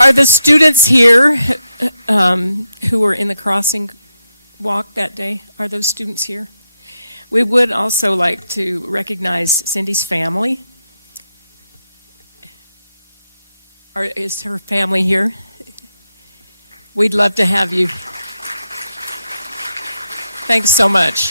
Are the students here who were in the crossing walk that day? Are those students here? We would also like to recognize Cindy's family. Is her family here? We'd love to have you. Thanks so much.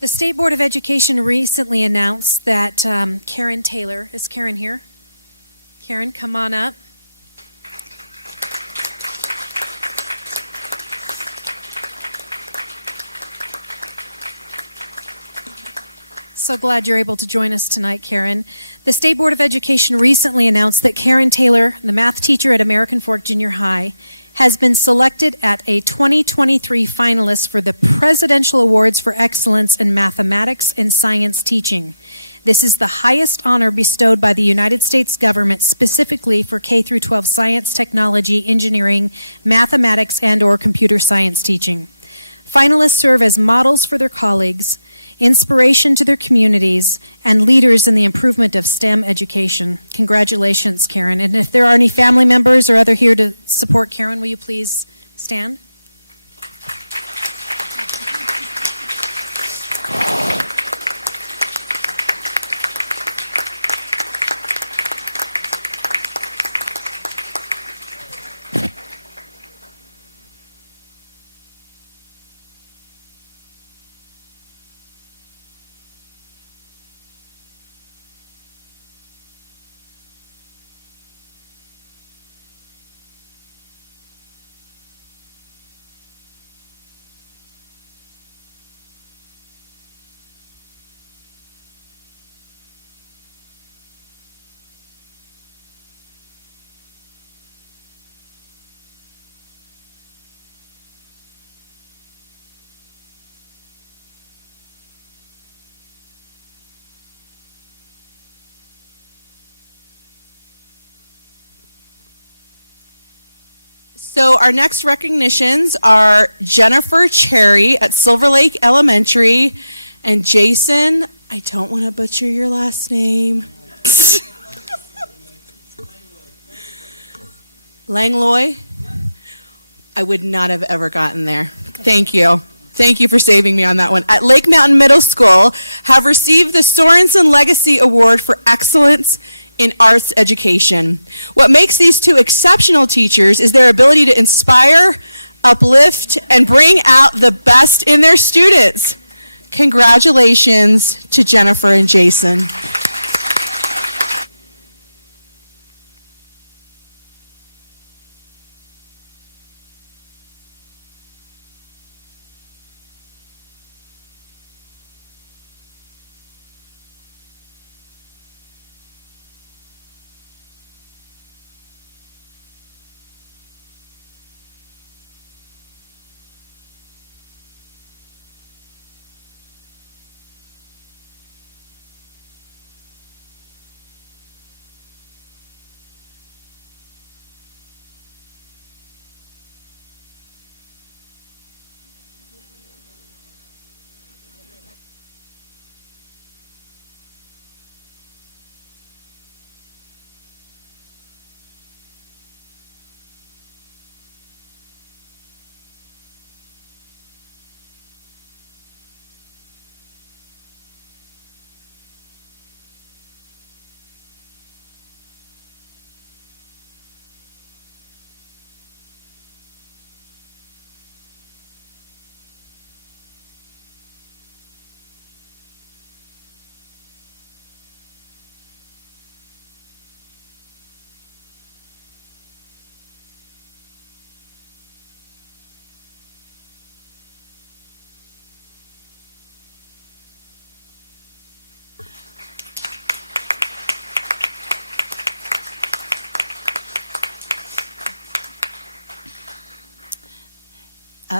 The State Board of Education recently announced that Karen Taylor, is Karen here? Karen, come on up. So glad you're able to join us tonight, Karen. The State Board of Education recently announced that Karen Taylor, the math teacher at American Fork Junior High, has been selected as a 2023 finalist for the Presidential Awards for Excellence in Mathematics and Science Teaching. This is the highest honor bestowed by the United States government specifically for K-12 science, technology, engineering, mathematics, and/or computer science teaching. Finalists serve as models for their colleagues, inspiration to their communities, and leaders in the improvement of STEM education. Congratulations, Karen. And if there are any family members or other here to support Karen, will you please stand? So our next recognitions are Jennifer Cherry at Silver Lake Elementary and Jason, I don't want to butcher your last name. Langlois? I would not have ever gotten there. Thank you. Thank you for saving me on that one. At Lake Mountain Middle School have received the Sorensen Legacy Award for Excellence in Arts Education. What makes these two exceptional teachers is their ability to inspire, uplift, and bring out the best in their students. Congratulations to Jennifer and Jason.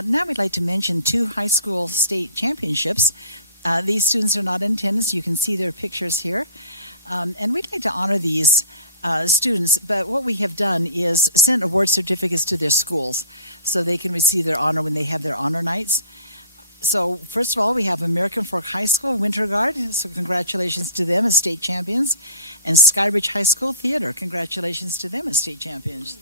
Now we'd like to mention 2 high school state championships. These students are not in attendance. You can see their pictures here. And we'd like to honor these students, but what we have done is sent award certificates to their schools so they can receive their honor when they have their honor nights. So first of all, we have American Fork High School, Winter Guard, so congratulations to them as state champions. And Skybridge High School Theater, congratulations to them as state champions.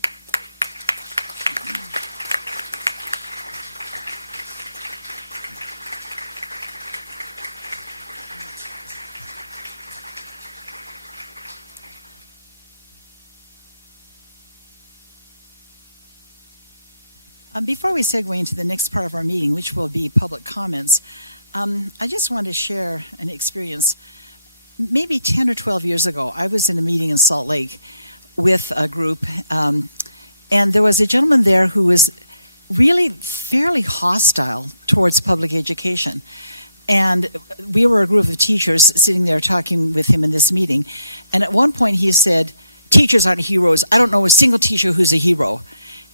Before we segue into the next part of our meeting, which will be public comments, I just want to share an experience. Maybe 10 or 12 years ago, I was in a meeting in Salt Lake with a group, and there was a gentleman there who was really fairly hostile towards public education. And we were a group of teachers sitting there talking with him in this meeting. And at one point he said, "Teachers aren't heroes. I don't know a single teacher who's a hero."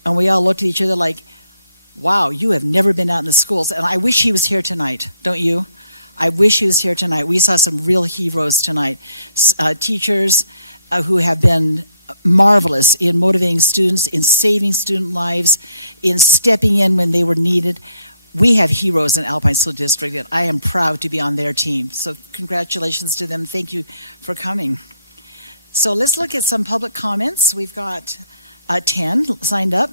And we all looked at each other like, wow, you have never been out in the schools. And I wish he was here tonight, don't you? I wish he was here tonight. We saw some real heroes tonight. Teachers who have been marvelous in motivating students, in saving student lives, in stepping in when they were needed. We have heroes in Alpine School District, and I am proud to be on their team. So congratulations to them. Thank you for coming. So let's look at some public comments. We've got 10 signed up.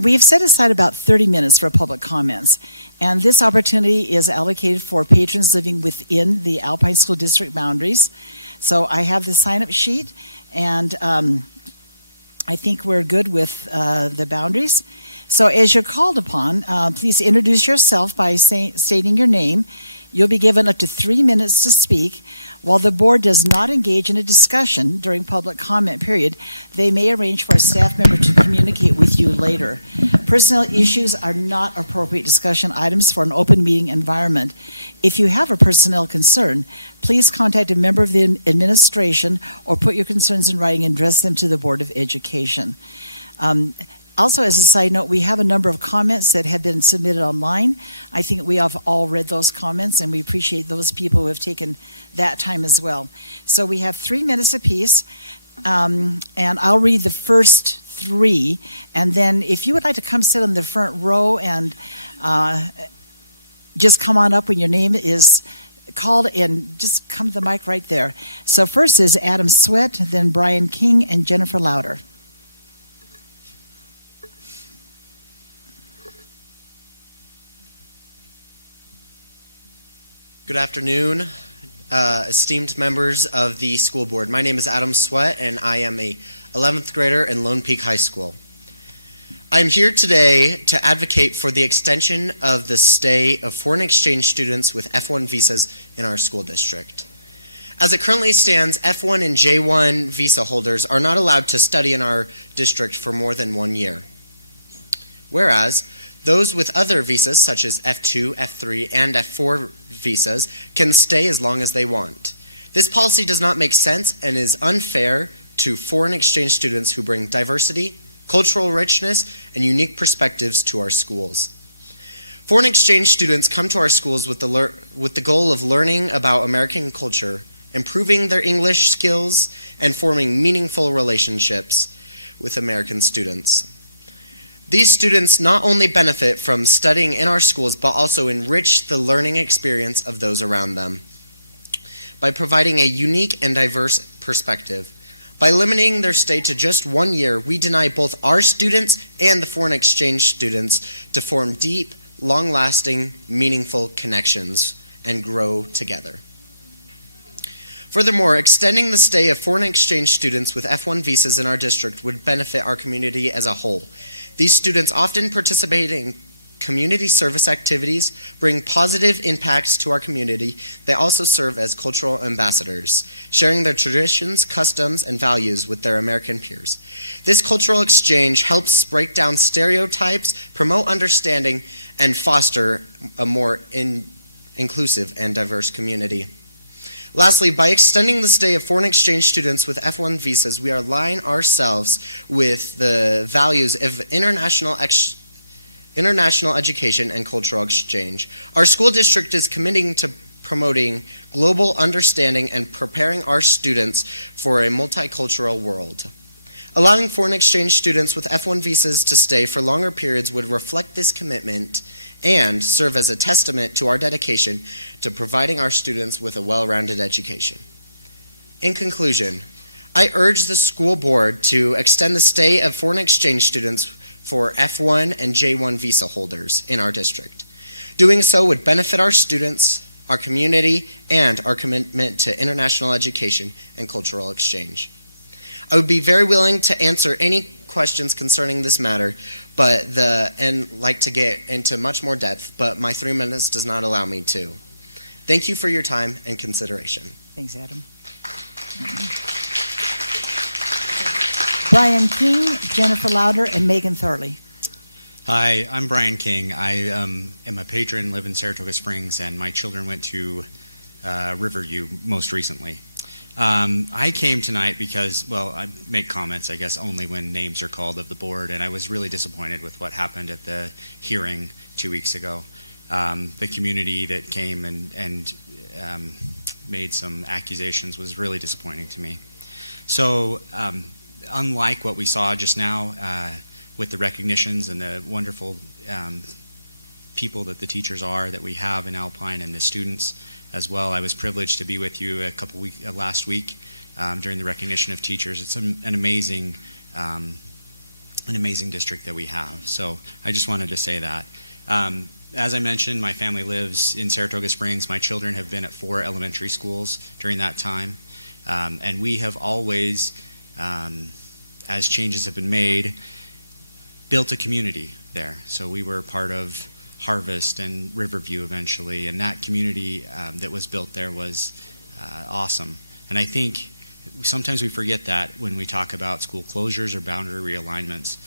We have set aside about 30 minutes for public comments, and this opportunity is allocated for patrons living within the Alpine School District boundaries. So I have the sign-up sheet, and I think we're good with the boundaries. So as you're called upon, please introduce yourself by stating your name. You'll be given up to 3 minutes to speak. While the board does not engage in a discussion during public comment period, they may arrange for a staff member to communicate with you later. Personnel issues are not appropriate discussion items for an open meeting environment. If you have a personnel concern, please contact a member of the administration or put your concerns in writing and address them to the Board of Education. Also, as a side note, we have a number of comments that have been submitted online. I think we have all read those comments, and we appreciate those people who have taken that time as well. So we have 3 minutes apiece, and I'll read the first 3, and then if you would like to come sit on the front row and just come on up when your name is called, and just come to the mic right there. So first is Adam Sweat, then Brian King, and Jennifer Lauder. Good afternoon, esteemed members of the school board. My name is Adam Sweat, and I am a 11th grader in Lone Peak High School. I'm here today to advocate for the extension of the stay of foreign exchange students with F1 visas in our school district. As it currently stands, F1 and J1 visa holders are not allowed to study in our district for more than 1 year. Whereas, those with other visas, such as F2, F3, and F4 visas, can stay as long as they want. This policy does not make sense and is unfair to foreign exchange students who bring diversity, cultural richness, and unique perspectives to our schools. Foreign exchange students come to our schools with the goal of learning about American culture, improving their English skills, and forming meaningful relationships with American students. These students not only benefit from studying in our schools, but also enrich the learning experience of those around them by providing a unique and diverse perspective. By limiting their stay to just 1 year, we deny both our students and the foreign exchange students to form deep, long-lasting, meaningful connections and grow together. Furthermore, extending the stay of foreign exchange students with F1 visas in our district would benefit our community as a whole. These students often participate in community service activities, bring positive impacts to our community. They also serve as cultural ambassadors, sharing their traditions, customs, and values with their American peers. This cultural exchange helps break down stereotypes, promote understanding, and foster a more inclusive and diverse community. Lastly, by extending the stay of foreign exchange students with F1 visas, we are aligning ourselves with the values of international education and cultural exchange. Our school district is committing to promoting global understanding and preparing our students for a multicultural world. Allowing foreign exchange students with F1 visas to stay for longer periods would reflect this commitment and serve as a testament to our dedication to providing our students with a well-rounded education. In conclusion, I urge the school board to extend the stay of foreign exchange students for F1 and J1 visa holders in our district. Doing so would benefit our students, our community, and our commitment to international education and cultural exchange. I would be very willing to answer any questions concerning this matter, and like to get into much more depth, but my 3 minutes does not allow me to. Thank you for your time and consideration. Thanks, Adam. Brian King, Jennifer Lauder, and Megan Thorley. Hi, I'm Brian King. I am a patron, live in Saratoga Springs, and my children went to Riverview most recently. I came tonight because, well, I make comments, I guess, only when names are called of the board, and I was really disappointed with what happened at the hearing 2 weeks ago. The community that came and made some accusations was really disappointing to me. So, unlike what we saw just now with the recognitions and the wonderful people that the teachers are that we have in Alpine and the students as well, I was privileged to be with you last week during the recognition of teachers. It's an amazing district that we have. So I just wanted to say that. As I mentioned, my family lives in Saratoga Springs. My children have been at 4 elementary schools during that time. And we have always, as changes have been made, built a community there. So we were part of Harvest and Riverview eventually, and that community that was built there was awesome. And I think sometimes we forget that when we talk about school closures or boundary realignments.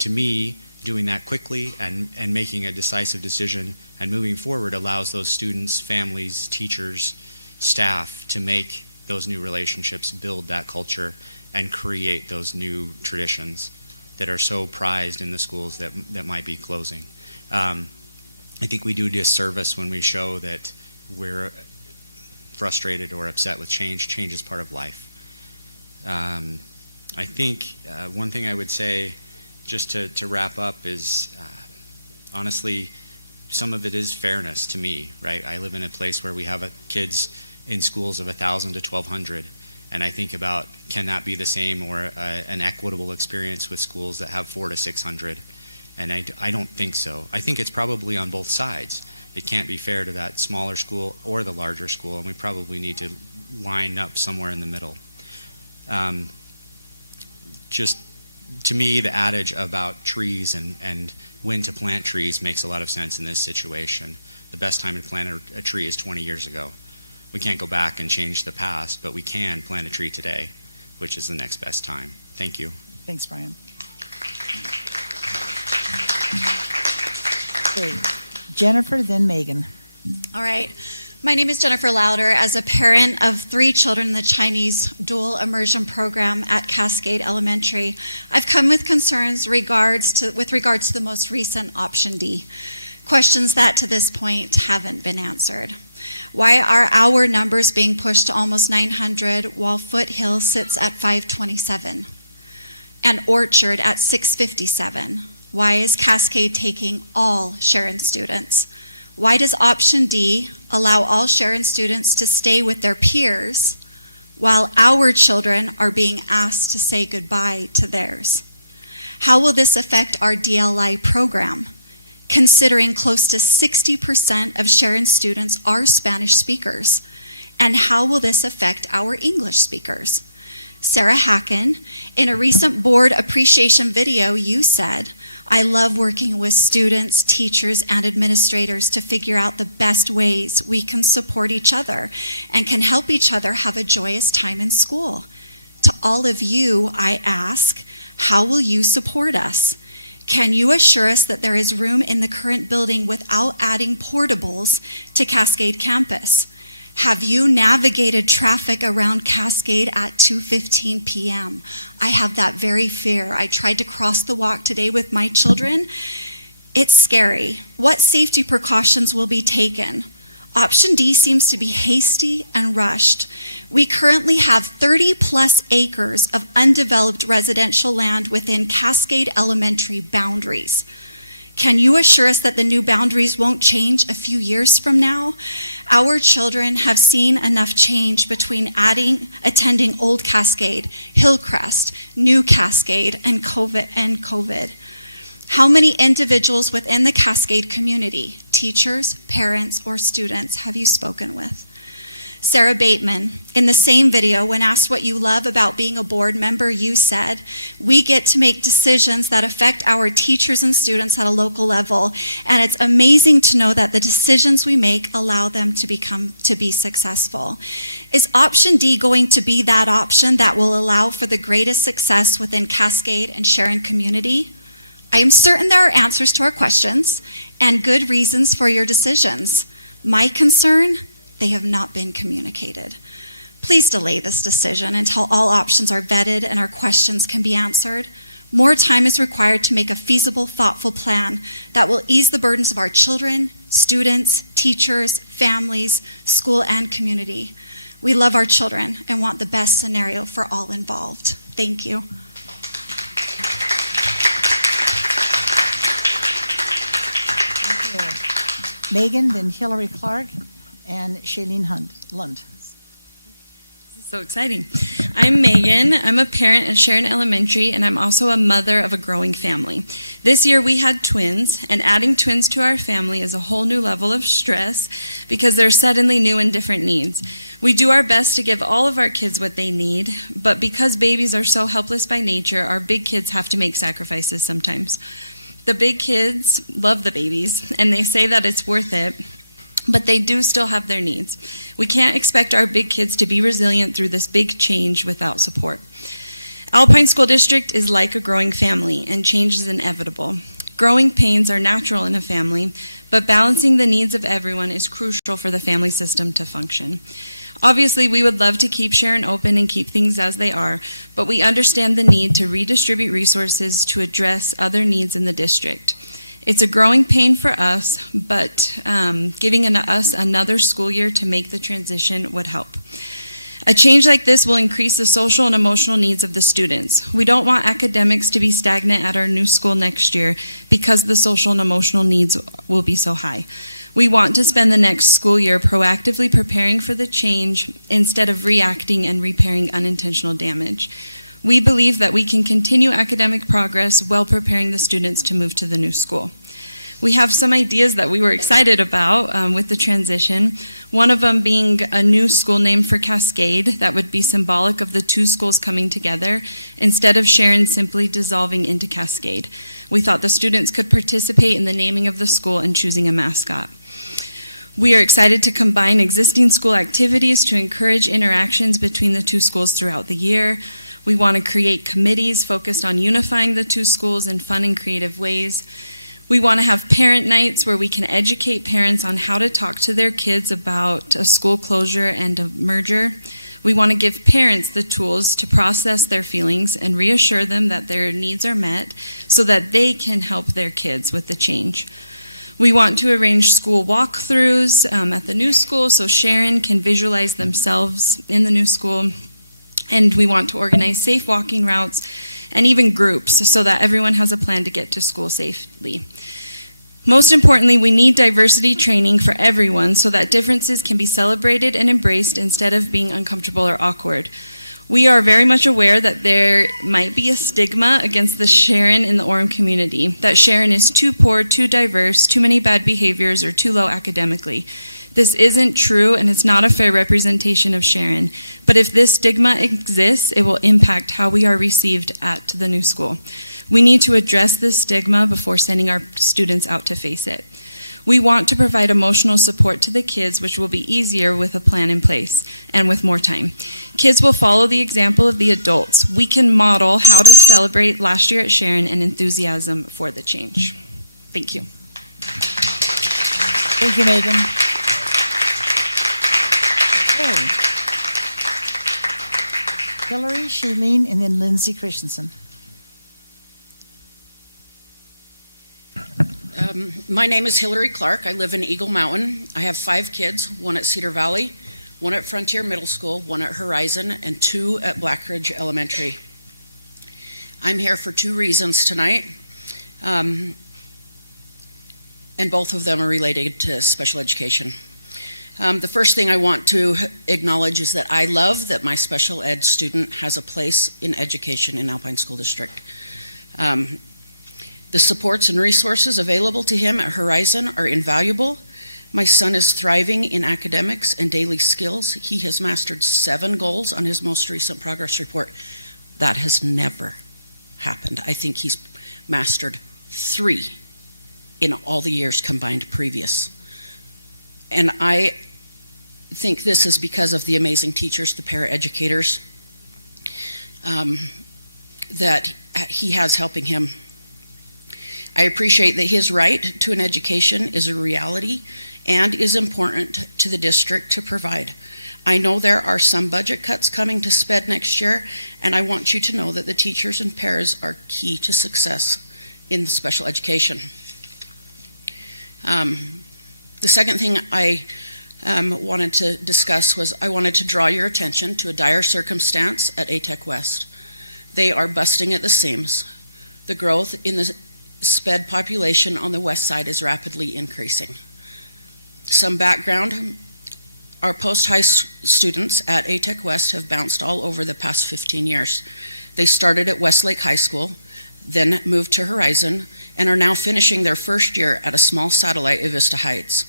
To me, doing that quickly and making a decisive decision and moving forward allows those students, families, teachers, staff to make those new relationships, build that culture, and create those new traditions that are so prized in the schools that might be closing. I think we do a disservice when we show that we're frustrated or upset with change. Change is part of life. I think one thing I would say, just to wrap up, is honestly, some of it is fairness to me, right? I live in a place where we have kids in schools of 1,000 to 1,200, and I think about, can that be the same or an equitable experience with schools that have 400 to 600? And I don't think so. I think it's probably on both sides. It can't be fair to that smaller school or the larger school, and we probably need to line up somewhere in the middle. Just to me, the adage about trees and when to plant trees makes a lot of sense in this situation. The best time to plant a tree is 20 years ago. We can't go back and change the past, but we can plant a tree today, which is the next best time. Thank you. Thanks, Brian. Okay. Jennifer, then Megan. All right. My name is Jennifer Lauder. As a parent of 3 children in the Chinese dual immersion program at Cascade Elementary, I've come with concerns with regards to the most recent option D. Questions that to this point haven't been answered. Why are our numbers being pushed to almost 900 while Foothill sits at 527 and Orchard at 657? Why is Cascade taking all Sharon students? Why does option D allow all Sharon students to stay with their peers while our children are being asked to say goodbye to theirs? How will this affect our DLI program, considering close to 60% of Sharon students are Spanish speakers? And how will this affect our English speakers? Sarah Hacken, in a recent board appreciation video, you said, "I love working with students, teachers, and administrators to figure out the best ways we can support each other and can help each other have a joyous time in school." To all of you, I ask, how will you support us? Can you assure us that there is room in the current building without adding portables to Cascade campus? Have you navigated traffic around Cascade at 2:15 p.m.? I have that very fear. I tried to cross the walk today with my children. It's scary. What safety precautions will be taken? Option D seems to be hasty and rushed. We currently have 30 plus acres of undeveloped residential land within Cascade Elementary boundaries. Can you assure us that the new boundaries won't change a few years from now? Our children have seen enough change between attending Old Cascade, Hillcrest, New Cascade, and COVID. How many individuals within the Cascade community, teachers, parents, or students, have you spoken with? Sarah Bateman, in the same video, when asked what you love about being a board member, you said, "We get to make decisions that affect our teachers and students at a local level, and it's amazing to know that the decisions we make allow them to be successful." Is option D going to be that option that will allow for the greatest success within Cascade and Sharon community? I am certain there are answers to our questions and good reasons for your decisions. My concern, they have not been communicated. Please delay this decision until all options are vetted and our questions can be answered. More time is required to make a feasible, thoughtful plan that will ease the burdens of our children, students, teachers, families, school, and community. We love our children and want the best scenario for all involved. Thank you. Megan, then Hillary Clark, and Shailene Lund. This is so exciting. I'm Megan. I'm a parent at Sharon Elementary, and I'm also a mother of a growing family. This year we had twins, and adding twins to our family is a whole new level of stress because they're suddenly new and different needs. We do our best to give all of our kids what they need, but because babies are so helpless by nature, our big kids have to make sacrifices sometimes. The big kids love the babies, and they say that it's worth it, but they do still have their needs. We can't expect our big kids to be resilient through this big change without support. Alpine School District is like a growing family, and change is inevitable. Growing pains are natural in a family, but balancing the needs of everyone is crucial for the family system to function. Obviously, we would love to keep Sharon open and keep things as they are, but we understand the need to redistribute resources to address other needs in the district. It's a growing pain for us, but giving us another school year to make the transition would help. A change like this will increase the social and emotional needs of the students. We don't want academics to be stagnant at our new school next year because the social and emotional needs will be so high. We want to spend the next school year proactively preparing for the change instead of reacting and repairing unintentional damage. We believe that we can continue academic progress while preparing the students to move to the new school. We have some ideas that we were excited about with the transition, one of them being a new school name for Cascade that would be symbolic of the two schools coming together instead of Sharon simply dissolving into Cascade. We thought the students could participate in the naming of the school and choosing a mascot. We are excited to combine existing school activities to encourage interactions between the two schools throughout the year. We want to create committees focused on unifying the two schools in fun and creative ways. We want to have parent nights where we can educate parents on how to talk to their kids about a school closure and a merger. We want to give parents the tools to process their feelings and reassure them that their needs are met so that they can help their kids with the change. We want to arrange school walkthroughs at the new school so Sharon can visualize themselves in the new school. And we want to organize safe walking routes and even groups so that everyone has a plan to get to school safely. Most importantly, we need diversity training for everyone so that differences can be celebrated and embraced instead of being uncomfortable or awkward. We are very much aware that there might be a stigma against the Sharon in the Orem community, that Sharon is too poor, too diverse, too many bad behaviors, or too low academically. This isn't true, and it's not a fair representation of Sharon. But if this stigma exists, it will impact how we are received at the new school. We need to address this stigma before sending our students out to face it. We want to provide emotional support to the kids, which will be easier with a plan in place and with more time. Kids will follow the example of the adults. We can model how to celebrate last year at Sharon and enthusiasm for the change. Thank you. Thank you, Megan. Hillary, Shailene, and then Lindsay Christensen. My name is Hillary Clark. I live in Eagle Mountain. I have 5 kids, one at Cedar Valley, one at Frontier Middle School, one at Horizon, and 2 at Blackridge Elementary. I'm here for 2 reasons tonight, and both of them are related to special education. The first thing I want to acknowledge is that I love that my special ed student has a place in education in Alpine School District. The supports and resources available to him at Horizon are invaluable, My son is thriving in academics and daily skills. He has mastered 7 goals on his most recent progress report. That has never happened. I think he's mastered 3 in all the years combined previous. And I think this is because of the amazing teachers, the paraeducators, that he has helping him. I appreciate that his right to an education is a reality and is important to the district to provide. I know there are some budget cuts coming to SPED next year, and I want you to know that the teachers and paras are key to success in special education. The second thing I wanted to discuss was I wanted to draw your attention to a dire circumstance at ATEC West. They are busting at the seams. The growth in the SPED population on the west side is rapidly increasing. Some background, our post-high students at ATEC West have bounced all over the past 15 years. They started at Westlake High School, then moved to Horizon, and are now finishing their first year at a small satellite at Vista Heights.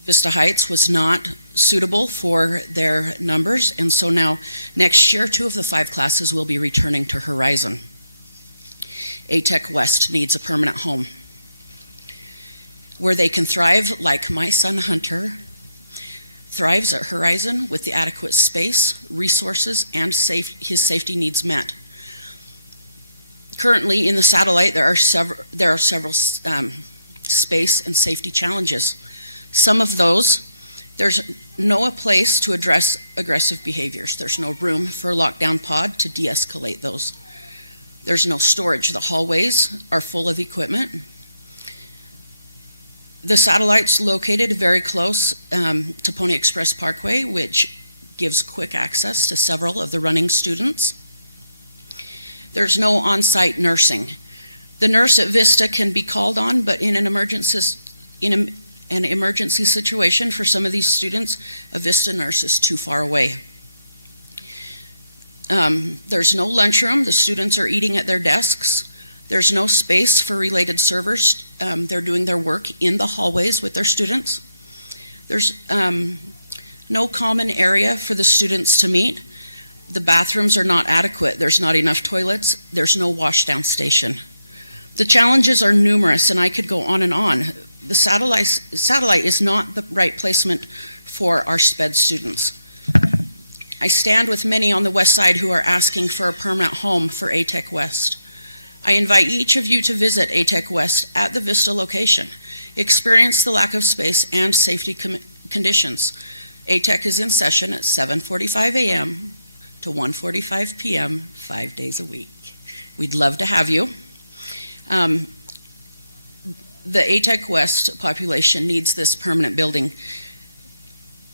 Vista Heights was not suitable for their numbers, and so now next year 2 of the 5 classes will be returning to Horizon. ATEC West needs a permanent home where they can thrive like my son Hunter thrives at Horizon with the adequate space, resources, and his safety needs met. Currently in the satellite there are several space and safety challenges. Some of those, there's no place to address aggressive behaviors. There's no room for a lockdown pod to de-escalate those. There's no storage. The hallways are full of equipment. The satellite's located very close to Pony Express Parkway, which gives quick access to several of the running students. There's no on-site nursing. The nurse at Vista can be called on, but in an emergency situation for some of these students, a Vista nurse is too far away. There's no lunchroom. The students are eating at their desks. There's no space for related servers. They're doing their work in the hallways with their students. There's no common area for the students to meet. The bathrooms are not adequate. There's not enough toilets. There's no washdown station. The challenges are numerous, and I could go on and on. The satellite is not the right placement for our SPED students. I stand with many on the west side who are asking for a permanent home for ATEC West. I invite each of you to visit ATEC West at the Vista location. Experience the lack of space and safety conditions. ATEC is in session at 7:45 a.m. to 1:45 p.m. 5 days a week. We'd love to have you. The ATEC West population needs this permanent building,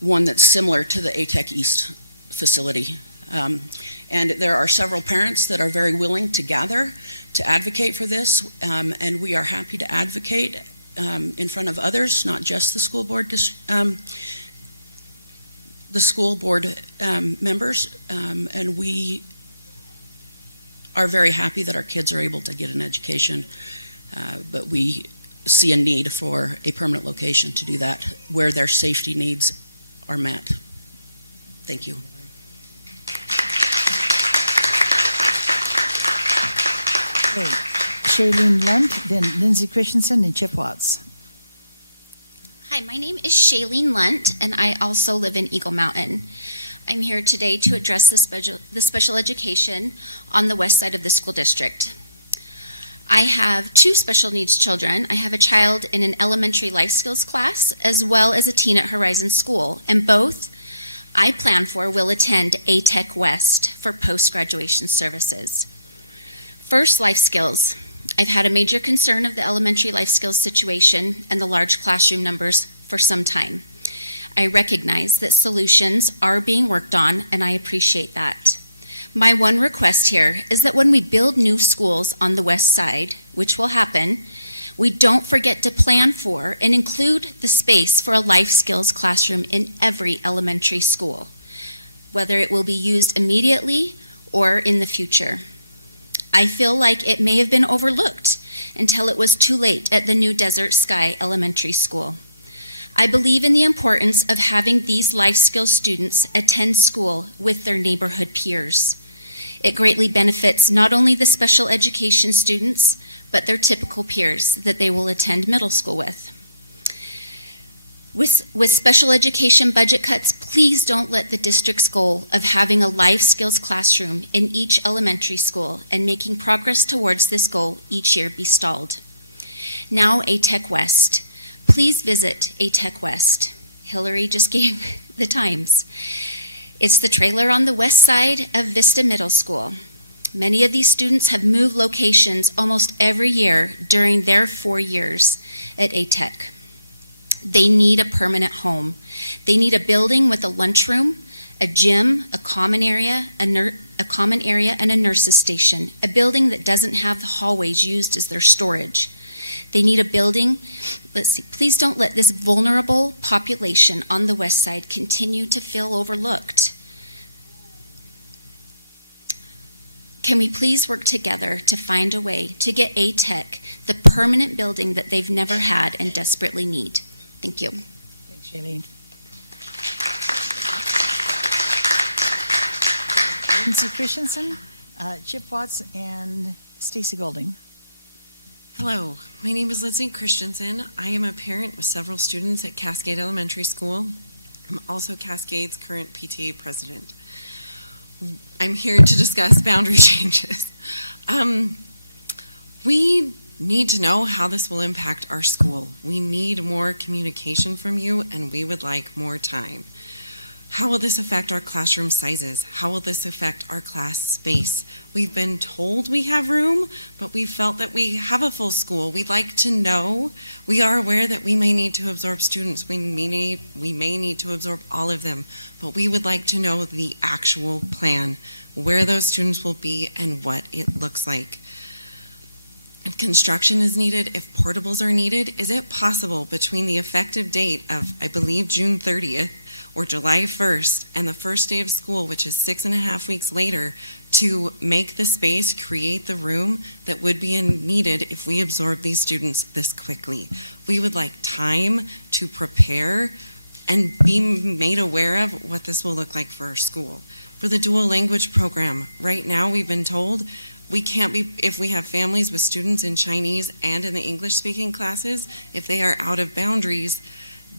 one that's similar to the ATEC East facility. And there are several parents that are very willing to gather to advocate for this, and we are happy to advocate in front of others, not just the school board members, and we are very happy that our kids are able to get an education, but we see a need for a permanent location to do that where their safety needs are met. Thank you. Okay. Shailene Lunt, then Lindsay Christensen and Chip Watts. Hi, my name is Shailene Lunt, and I also live in Eagle Mountain. I'm here today to address the special education on the west side of the school district. I have 2 special needs children. I have a child in an elementary life skills class as well as a teen at Horizon School, and both I plan for will attend ATEC West for post-graduation services. First, life skills. I've had a major concern of the elementary life skills situation and the large classroom numbers for some time. I recognize that solutions are being worked on, and I appreciate that. My one request here is that when we build new schools on the west side, which will happen, we don't forget to plan for and include the space for a life skills classroom in every elementary school, whether it will be used immediately or in the future. I feel like it may have been overlooked until it was too late at the new Desert Sky Elementary School. I believe in the importance of having these life skills students attend school with their neighborhood peers. It greatly benefits not only the special education students, but their typical peers that they will attend middle school with. With special education budget cuts, please don't let the district's goal of having a life skills classroom in each elementary school and making progress towards this goal each year be stalled. Now, A-Tech West. Please visit A-Tech West. Hillary just gave the times. It's the trailer on the west side of Vista Middle School. Many of these students have moved locations almost every year during their 4 years at A-Tech. They need a permanent home. They need a building with a lunchroom, a gym, a common area, and a nurse's station, a building that doesn't have the hallways used as their storage. They need a building. Please don't let this vulnerable population on the west side continue to feel overlooked. Can we please work together to find a way to get A-Tech the permanent building that they've never had and desperately need? Thank you. Thanks, Shailene. Lindsay Christensen, Chip Watts, and Stacy Golding. Hello, my name is Lindsay Christensen. I am a parent with several students at Cascade Elementary School. I'm also Cascade's current PTA president. I'm here to discuss boundary changes. We need to know how this will impact our school. We need more communication from you, and we would like more time. How will this affect our classroom sizes? How will this affect our class space? We've been told we have room, but we felt that we have a full school. We'd like to know. We are aware that we may need to absorb students. We may need to absorb all of them, but we would like to know the actual plan, where those students will be and what it looks like. If construction is needed, if portables are needed, is it possible between the effective date of, I believe, June 30th or July 1st and the first day of school, which is 6.5 weeks later, to make the space, create the room that would be needed if we absorb these students this quickly? We would like time to prepare and be made aware of what this will look like for our school. For the dual language program, right now we've been told we can't be, if we have families with students in Chinese and in the English speaking classes, if they are out of boundaries,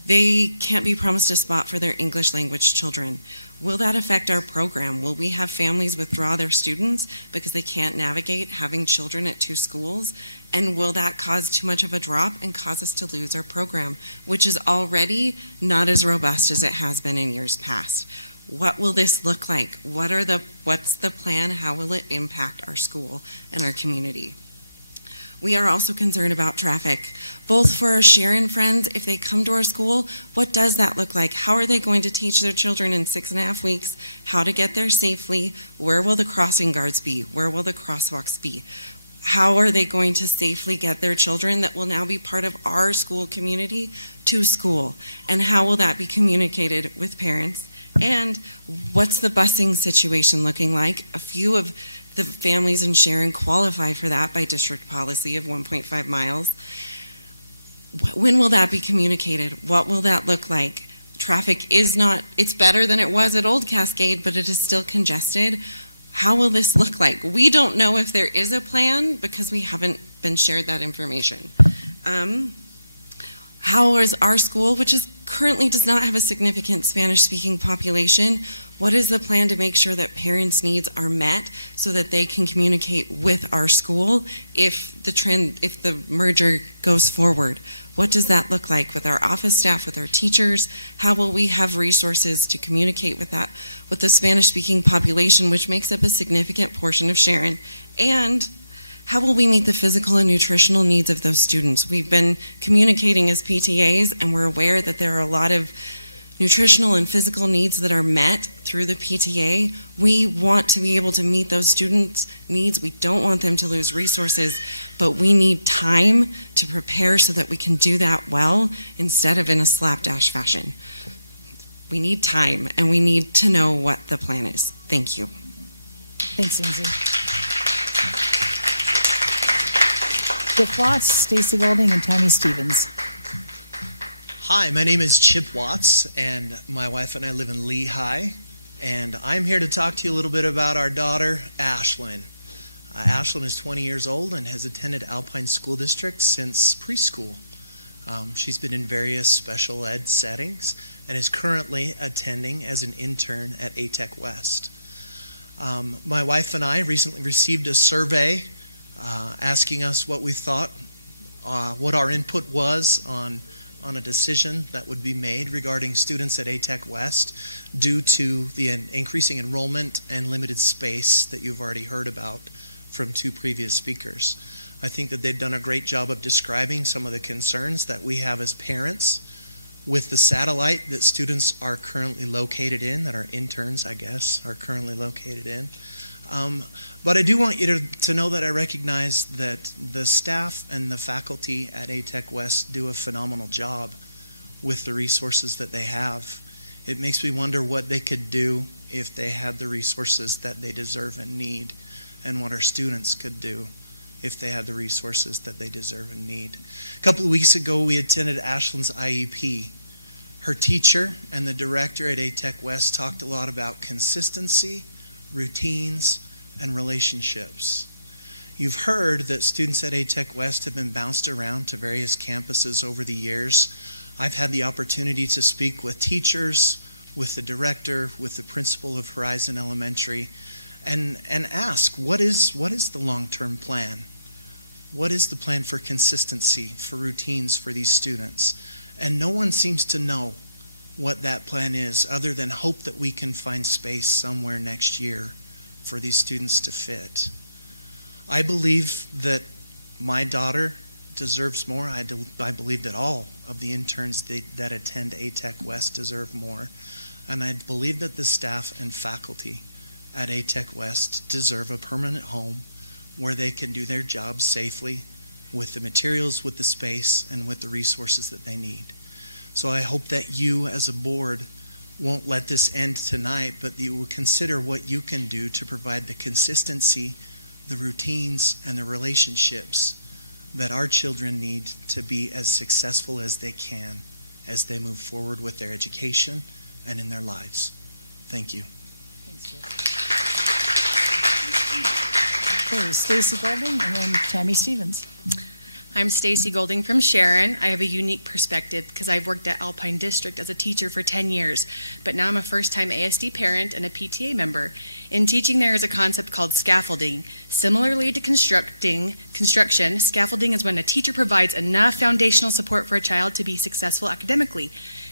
they can't be promised a spot for their English language children. Will that affect our program? Will we have families withdraw their students because they can't navigate having children at 2 schools? And will that cause too much of a drop and cause us to lose our program, which is already not as robust as it has been in years past? What will this look like? What's the plan? How will it impact our school and our community? We are also concerned about traffic, both for our Sharon friends. If they come to our school, what does that look like? How are they going to teach their children in 6.5 weeks how to get there safely? Where will the crossing guards be? Where will the crosswalks be? How are they going to safely get their children that will now be part of our school community to school? And how will that be communicated with parents? And what's the busing situation looking like? A few of the families in Sharon qualify for that by district policy of 1.5 miles. When will that be communicated? What will that look like? Traffic is not, it's better than it was at Old Cascade, but it is still congested. How will this look like? We don't know if there is a plan because we haven't been shared that information. How is our school, which is currently does not have a significant Spanish-speaking population, what is the plan to make sure that parents' needs are met so that they can communicate with our school if the merger goes forward? What does that look like with our office staff, with our teachers? How will we have resources to communicate with the Spanish-speaking population, which makes up a significant portion of Sharon? And how will we meet the physical and nutritional needs of those students? We've been communicating as PTAs, and we're aware that there are a lot of nutritional and physical needs that are met through the PTA. We want to be able to meet those students' needs. We don't want them to lose resources, but we need time to prepare so that we can do that well instead of in a slapdash fashion. We need time, and we need to know what the plan is. Thank you. Thanks, Lindsay. Chip Watts, Stacy Golding, and Tammy Stevens. Hi, my name is Chip Watts, and my wife and I live in Lehigh, and I'm here to talk to you a little bit about our daughter, Ashlyn. Ashlyn is 20 years old and has attended Alpine School District since preschool. She's been in various special ed settings and is currently attending as an intern at ATEC West. My wife and I recently received a survey asking us what we thought, what our input was on a decision that would be made regarding students at ATEC West due to the increasing enrollment and limited space that you've already heard about from two previous speakers. I think that they've done a great job of describing some of the concerns that we have as parents with the satellite that students are currently located in, that our interns, I guess, are currently located in. But I do want you to know that I recognize that the staff and the faculty at ATEC West do a phenomenal job with the resources that they have. It makes me wonder what they could do if they had the resources that they deserve and need, and what our students could do if they had the resources that they deserve and need. A couple of weeks ago, we attended Ashlyn's IEP. Her teacher and the director at ATEC West talked a lot about consistency, routines, and relationships. You've heard that students at ATEC West have been bounced around to various campuses over the years. I've had the opportunity to speak with teachers, with the director, with the principal of Horizon Elementary, and ask, what is the long-term plan? What is the plan for consistency, for routines for these students? And no one seems to know what that plan is, other than hope that we can find space somewhere next year for these students to fit. I believe that my daughter deserves more. I believe that all of the interns that attend ATEC West deserve more. And I believe that the staff and faculty at ATEC West deserve a permanent home where they can do their jobs safely with the materials, with the space, and with the resources that they need. So I hope that you as a board won't let this end tonight, but that you will consider what you can do to provide the consistency, the routines, and the relationships that our children need to be as successful as they can as they move forward with their education and in their lives. Thank you. Thanks, Jeff. Okay, Stacy Golding and then Tammy Stevens. I'm Stacy Golding from Sharon. I have a unique perspective because I've worked at Alpine District as a teacher for 10 years, but now I'm a first-time ASD parent and a PTA member. In teaching, there is a concept called scaffolding. Similarly to construction, scaffolding is when a teacher provides enough foundational support for a child to be successful academically.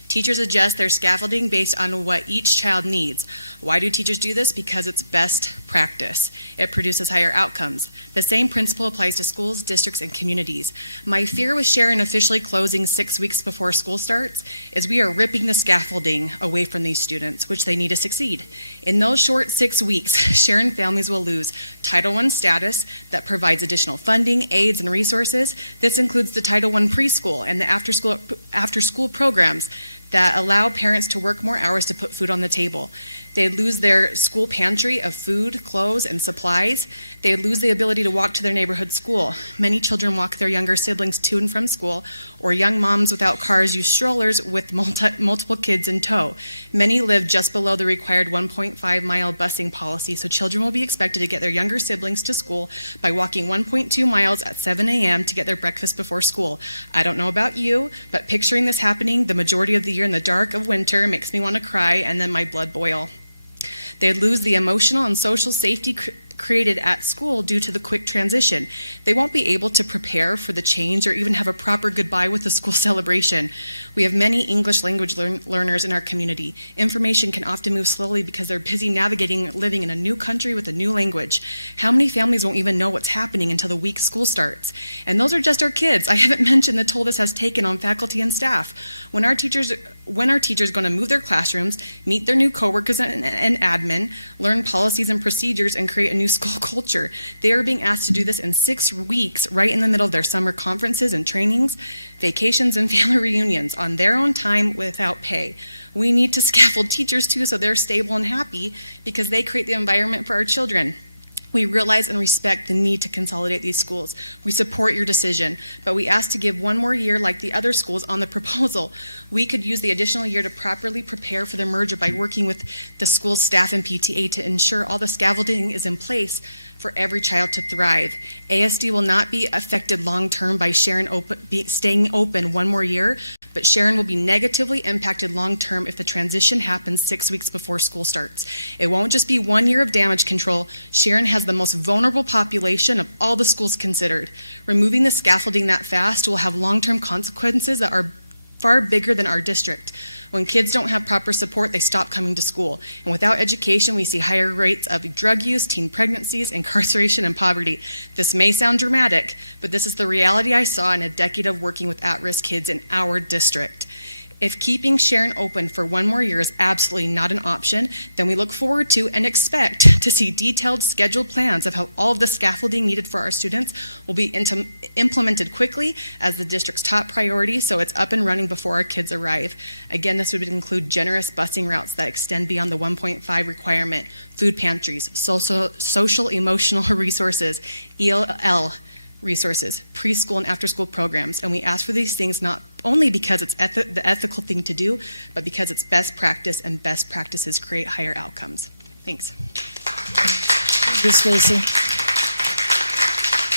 Teachers adjust their scaffolding based on what each child needs. Why do teachers do this? Because it's best practice. It produces higher outcomes. The same principle applies to schools, districts, and communities. My fear with Sharon officially closing 6 weeks before school starts is we are ripping the scaffolding away from these students, which they need to succeed. In those short 6 weeks, Sharon families will lose Title I status that provides additional funding, aids, and resources. This includes the Title I preschool and the after-school programs that allow parents to work more hours to put food on the table. They'd lose their school pantry of food, clothes, and supplies. They'd lose the ability to walk to their neighborhood school. Many children walk their younger siblings to and from school, or young moms without cars use strollers with multiple kids in tow. Many live just below the required 1.5-mile busing policy, so children will be expected to get their younger siblings to school by walking 1.2 miles at 7 a.m. to get their breakfast before school. I don't know about you, but picturing this happening the majority of the year in the dark of winter makes me want to cry and then my blood boil. They'd lose the emotional and social safety created at school due to the quick transition. They won't be able to prepare for the change or even have a proper goodbye with the school celebration. We have many English language learners in our community. Information can often move slowly because they're busy navigating living in a new country with a new language. How many families won't even know what's happening until the week school starts? And those are just our kids. I haven't mentioned the toll this has taken on faculty and staff. When are teachers going to move their classrooms, meet their new coworkers and admin, learn policies and procedures, and create a new school culture? They are being asked to do this in 6 weeks, right in the middle of their summer conferences and trainings, vacations, and family reunions on their own time without pay. We need to scaffold teachers too so they're stable and happy because they create the environment for our children. We realize and respect the need to consolidate these schools. We support your decision, but we ask to give one more year like the other schools on the proposal. We could use the additional year to properly prepare for the merger by working with the school staff and PTA to ensure all the scaffolding is in place for every child to thrive. ASD will not be affected long-term by staying open one more year, but Sharon will be negatively impacted long-term if the transition happens 6 weeks before school starts. It won't just be 1 year of damage control. Sharon has the most vulnerable population of all the schools considered. Removing the scaffolding that fast will have long-term consequences that are far bigger than our district. When kids don't have proper support, they stop coming to school. And without education, we see higher rates of drug use, teen pregnancies, incarceration, and poverty. This may sound dramatic, but this is the reality I saw in a decade of working with at-risk kids in our district. If keeping Sharon open for 1 more year is absolutely not an option, then we look forward to and expect to see detailed scheduled plans of how all of the scaffolding needed for our students will be implemented quickly as the district's top priority, so it's up and running before our kids arrive. Again, this would include generous busing routes that extend beyond the 1.5 requirement, food pantries, social emotional resources, ELL resources, preschool and after-school programs, and we ask for these things not only because it's the ethical thing to do, but because it's best practice, and best practices create higher outcomes. Thanks. Thank you, Stacy.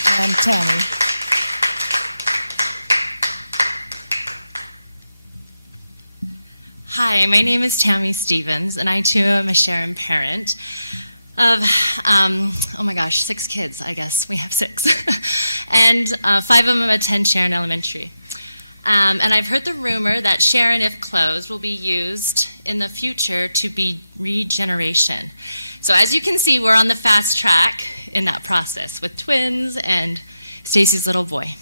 And Tammy. Hi, my name is Tammy Stevens, and I too am a Sharon parent of, oh my gosh, 6 kids, I guess. We have 6. And 5 of them attend Sharon Elementary. And I've heard the rumor that Sharon, if closed, will be used in the future to be regeneration. So as you can see, we're on the fast track in that process with twins and Stacy's little boy.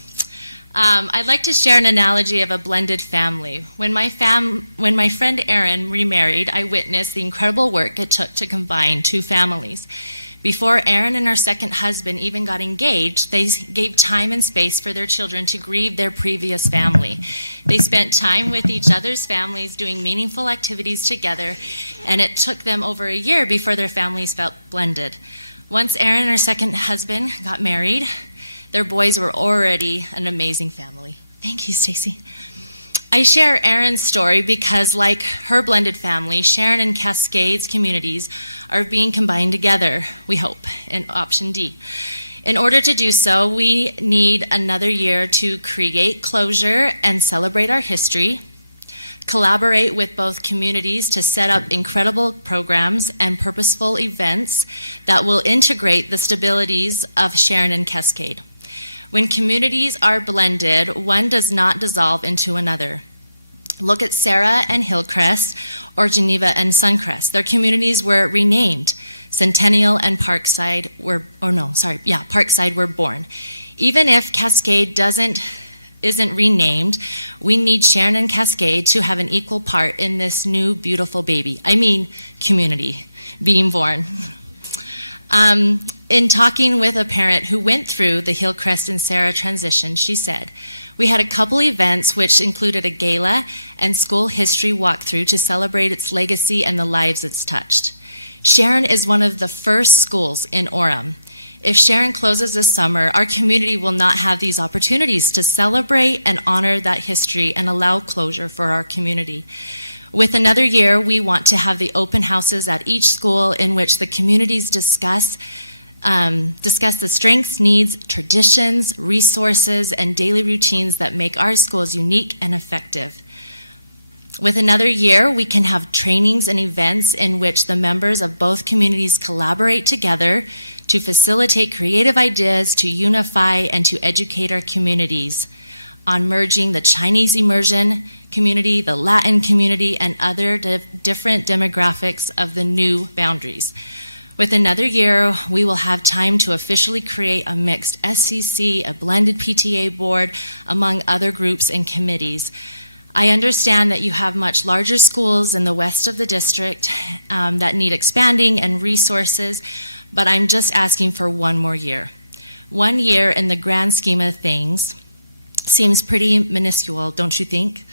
I'd like to share an analogy of a blended family. When my friend Erin remarried, I witnessed the incredible work it took to combine 2 families. Before Erin and her second husband even got engaged, they gave time and space for their children to grieve their previous family. They spent time with each other's families doing meaningful activities together, and it took them over a year before their families felt blended. Once Erin and her second husband got married, their boys were already an amazing family. Thank you, Stacy. I share Erin's story because, like her blended family, Sharon and Cascade's communities are being combined together, we hope, in option D. In order to do so, we need another year to create closure and celebrate our history, collaborate with both communities to set up incredible programs and purposeful events that will integrate the stabilities of Sharon and Cascade. When communities are blended, one does not dissolve into another. Look at Sarah and Hillcrest, or Geneva and Suncrest. Their communities were renamed. Centennial and Parkside were born. Even if Cascade isn't renamed, we need Sharon and Cascade to have an equal part in this new beautiful baby. I mean, community being born. In talking with a parent who went through the Hillcrest and Sarah transition, she said, "We had a couple events which included a gala and school history walkthrough to celebrate its legacy and the lives it's touched. Sharon is one of the first schools in Orem. If Sharon closes this summer, our community will not have these opportunities to celebrate and honor that history and allow closure for our community. With another year, we want to have the open houses at each school in which the communities discuss the strengths, needs, traditions, resources, and daily routines that make our schools unique and effective. With another year, we can have trainings and events in which the members of both communities collaborate together to facilitate creative ideas, to unify, and to educate our communities on merging the Chinese immersion community, the Latin community, and other different demographics of the new boundaries. With another year, we will have time to officially create a mixed SCC, a blended PTA board, among other groups and committees. I understand that you have much larger schools in the west of the district that need expanding and resources, but I'm just asking for 1 more year. 1 year in the grand scheme of things seems pretty minuscule, don't you think?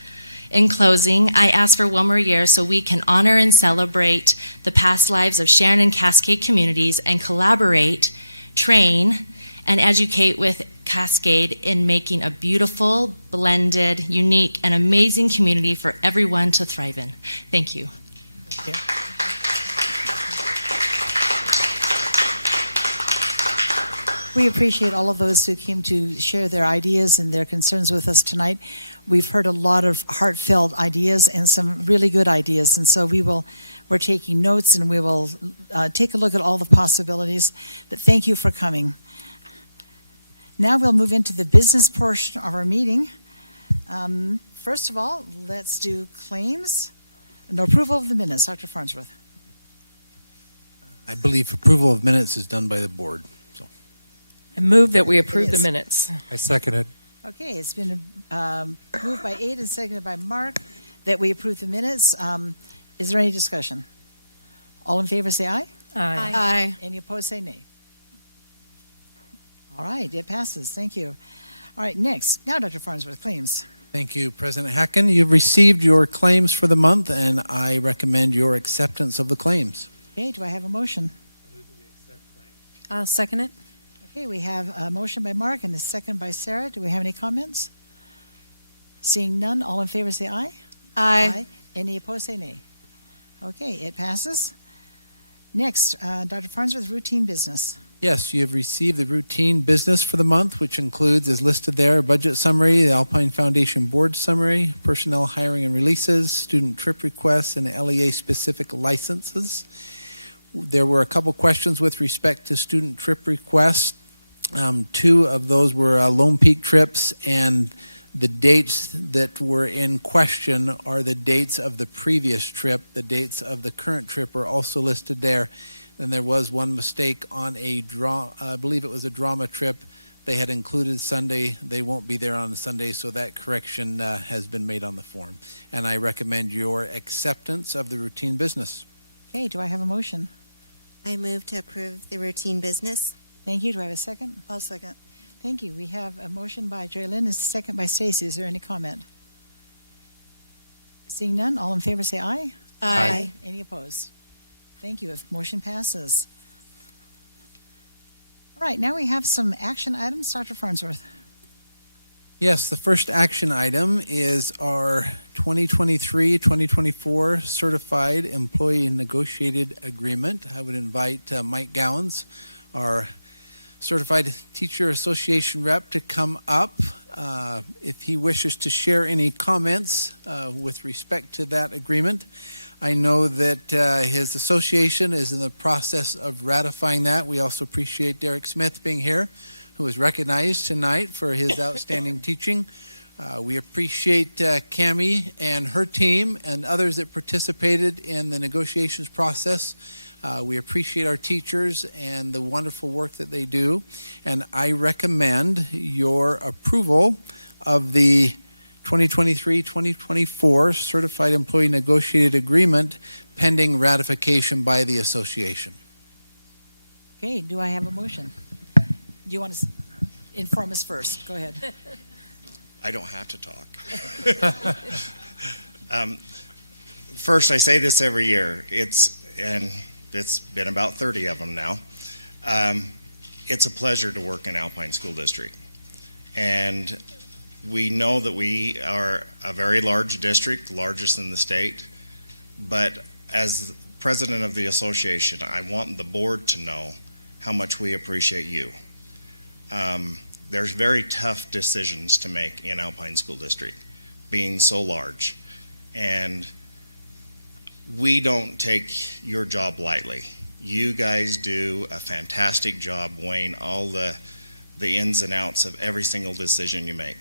In closing, I ask for 1 more year so we can honor and celebrate the past lives of Sharon and Cascade communities and collaborate train, and educate with Cascade in making a beautiful, blended, unique, and amazing community for everyone to thrive in. Thank you. We appreciate all of those who came to share their ideas and their concerns with us tonight. We've heard a lot of heartfelt ideas and some really good ideas, and so we're taking notes and we will take a look at all the possibilities. But thank you for coming. Now we'll move into the business portion of our meeting. First of all, let's do claims and approval of the minutes. Dr. Farnsworth. I believe approval of minutes is done by the board. So I move that we approve the minutes. I second it. Okay, it's been moved by Aid and seconded by Mark that we approve the minutes. Is there any discussion? All in favor say aye. Aye. Aye. Any opposed say nay. All right, it passes. Thank you. All right, next. Now, Dr. Farnsworth, claims. Thank you, President Hacken. You've received your claims for the month, and I recommend your acceptance of the claims. Okay, do I have a motion? I'll second it. Okay, we have a motion by Mark and a second by Sarah. Do we have any comments? Seeing none, all in favor say aye. Aye. Any opposed say nay. Okay, it passes. Next, Dr. Farnsworth, routine business. Yes, you have received the routine business for the month, which includes, as listed there, a budget summary, the Alpine Foundation board summary, personnel hiring and releases, student trip requests, and LEA-specific licenses. There were a couple questions with respect to student trip requests. Two of those were Lone Peak trips, and the dates that were in question are the dates of the previous trip. The dates of the current trip are also listed there. And there was one mistake on I believe it was a drama trip. They had included Sunday. They won't be there on Sunday, so that correction has been made on the form. And I recommend your acceptance of the routine business. Okay, do I have a motion? I move to approve the routine business. Thank you. Do I have a second? I'll second. Thank you. We have a motion by Joy Lynn and a second by Stacy. Is there any comment? Seeing none, all in favor say aye. Aye. Any opposed? Thank you. If motion passes. All right, now we have some action items. Dr. Farnsworth. Yes, the first action item is our 2023-2024 Certified Employee Negotiated Agreement. I would invite Mike Gowans, our Certified Teacher Association rep, to come up if he wishes to share any comments with respect to that agreement. I know that his association is in the process of ratifying that. We also appreciate Derek Smith being here, who was recognized tonight for his outstanding teaching. We appreciate Cammie and her team and others that participated in the negotiations process. We appreciate our teachers and the wonderful work that they do. And I recommend your approval of the 2023-2024 Certified Employee Negotiated Agreement pending ratification by the association. Okay, do I have a motion? Do you want to inform us first? Go ahead. I don't have to talk. First, I say this every year. It's been about 30 of them now. It's a pleasure to work in Alpine School District. And we know that we are a very large district, largest in the state. But as president of the association, I want the board to know how much we appreciate you. There's very tough decisions to make in Alpine School District, being so large. And we don't take your job lightly. You guys do a fantastic job weighing all the ins and outs of every single decision you make.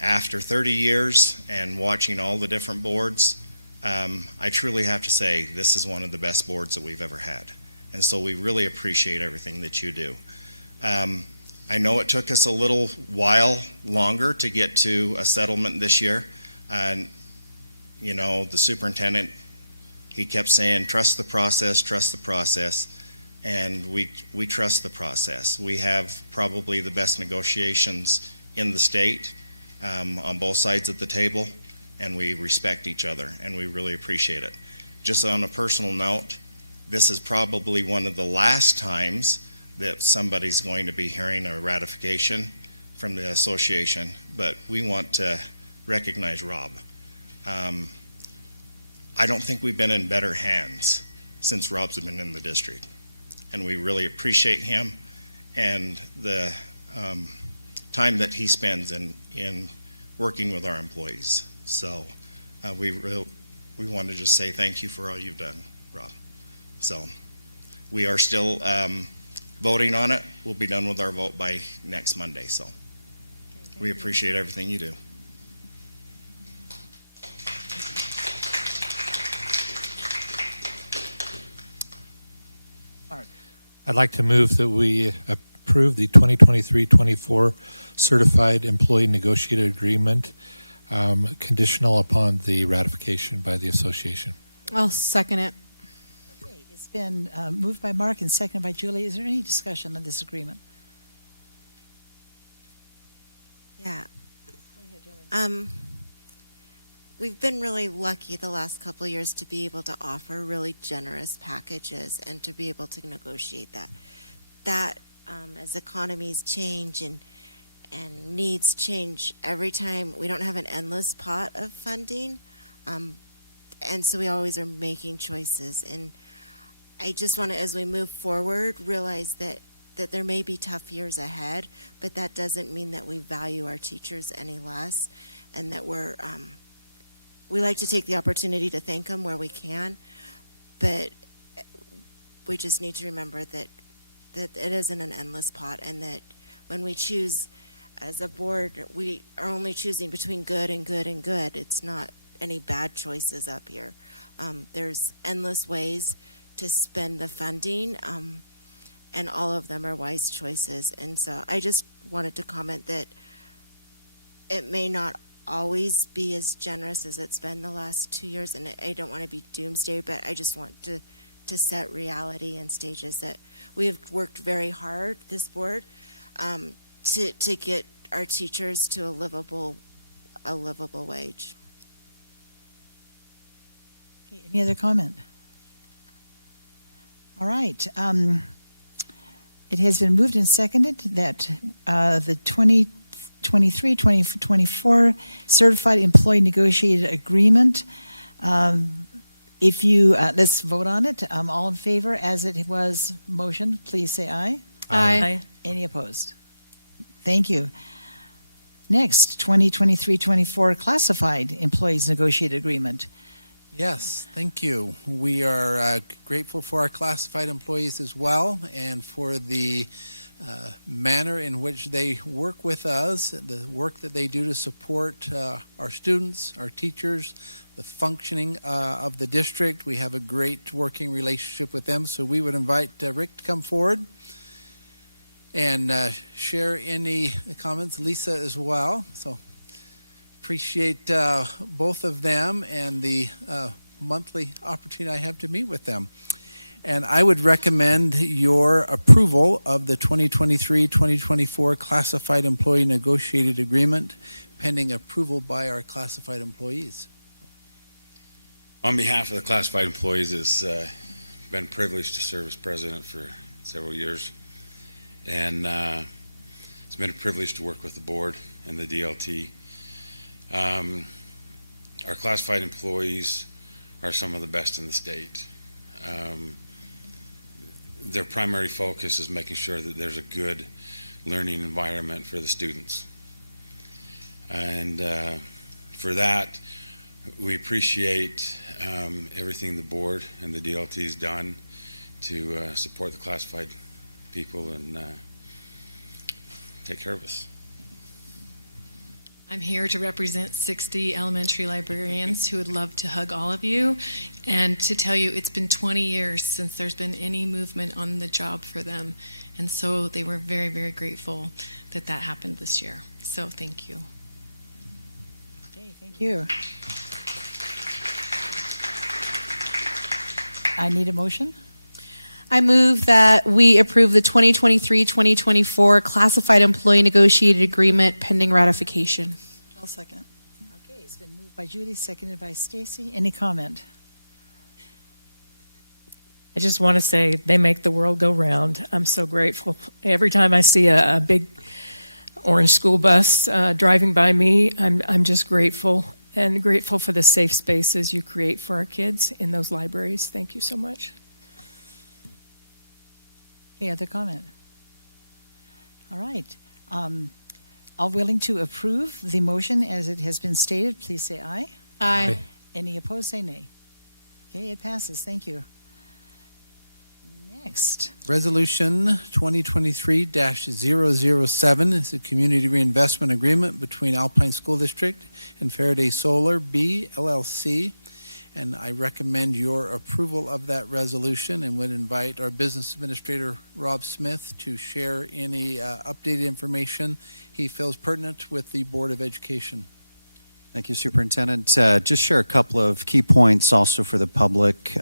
After 30 years and watching all the different boards, I truly have to say this is one of the best boards that we've ever had. And so we really appreciate everything that you do. I know it took us a little while longer to get to a settlement this year. And, you know, the superintendent, he kept saying, trust the process, and we trust the process. We have probably the best negotiations in the state on both sides of the table, and we respect each other, and we really appreciate it. Just on a personal note, this is probably one of the last times that somebody's going to be hearing a ratification from the association, but we want to recognize Rob. I don't think we've been in better hands since Rob's been in the district, and we really appreciate him and the time that he spends in working with our employees. So we want to just say thank you for all you've done, Rob. So we are still voting on it. We'll be done with our vote by next Monday. So we appreciate everything you do. I'd like to move that we approve the 2023-24 Certified Employee Negotiated Agreement, conditional upon the ratification by the association. I'll second it. Okay, it's been moved by Mark and seconded by Julie. Is there any discussion on this agreement? Yeah. We've been really lucky the last couple of years to be able to offer really generous packages and to be able to negotiate that. As economies change and needs change every time, we don't have an endless pot of funding, and so we always are making choices. And I just want to, as we move forward, realize that there may be tough years ahead, but that doesn't mean that we value our teachers any less, and that we like to take the opportunity to thank them where we can, but we just need to remember that it isn't an endless pot, and that when we choose as a board, we are only choosing between good and good and good. It's not any bad choices up here. There's endless ways to spend the funding, and all of them are wise choices. And so I just wanted to comment that it may not always be as generous as it's been the last 2 years, and I don't want to be doomsday, but I just want to set reality and stages that we have worked very hard, this board, to get our teachers to a livable wage. Okay, any other comment? All right. It has been moved and seconded that the 2023-2024 Certified Employee Negotiated Agreement, let's vote on it. All in favor, as it was motioned, please say aye. Aye. Any opposed? Thank you. Next, 2023-24 Classified Employees Negotiated Agreement. Yes, thank you. We are grateful for our classified employees as well, and for the manner in which they work with us, the work that they do to support our students, our teachers, the functioning of the district. We have a great working relationship with them, so we would invite Rick to come forward and share any comments. Lisa as well. So appreciate both of them and the monthly opportunity I have to meet with them. And I would recommend your approval of the 2023-2024 Classified Employee Negotiated Agreement, pending approval by our classified employees. On behalf of the classified employees, it's been privileged to serve as president for several years. And it's been a privilege to work with the board and the DLT. Our classified employees are some of the best in the state. Their primary focus is making sure that there's a good learning environment for the students. And for that, we appreciate everything the board and the DLT has done to support the classified people and take care of us. I'm here to represent 60 elementary librarians who would love to hug all of you and to tell you it's been 20 years since there's been any movement on the job for them. And so they were very, very grateful that that happened this year. So thank you. Okay, thank you. I need a motion. I move that we approve the 2023-2024 Classified Employee Negotiated Agreement pending ratification. I'll second. Okay, it's been moved by Judy, seconded by Stacy. Any comment? I just want to say they make the world go round. I'm so grateful. Every time I see a big orange school bus driving by me, I'm just grateful, and grateful for the safe spaces you create for our kids in those libraries. Thank you so much. Any other comment? All right. All willing to approve the motion as it has been stated, please say aye. Aye. Any opposed, say nay. Okay, it passes. Thank you. Next. Resolution 2023-007 is a community reinvestment agreement between Alpine School District and Faraday Solar B LLC. And I recommend your approval of that resolution and would invite our business administrator, Rob Smith, to share any updated information he feels pertinent with the Board of Education. Thank you, Superintendent. Just share a couple of key points also for the public.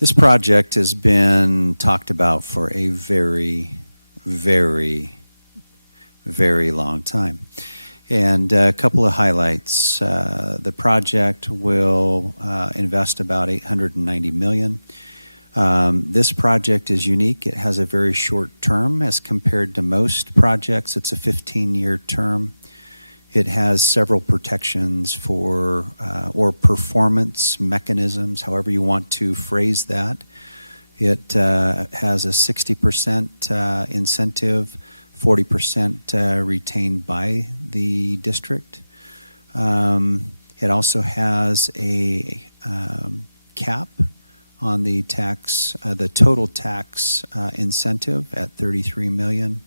This project has been talked about for a very, very, very long time. And a couple of highlights. The project will invest about $890 million. This project is unique. It has a very short term as compared to most projects. It's a 15-year term. It has several protections for or performance mechanisms, however you want to phrase that. It has a 60% incentive, 40% retained by the district. It also has a cap on the tax, the total tax incentive at $33 million.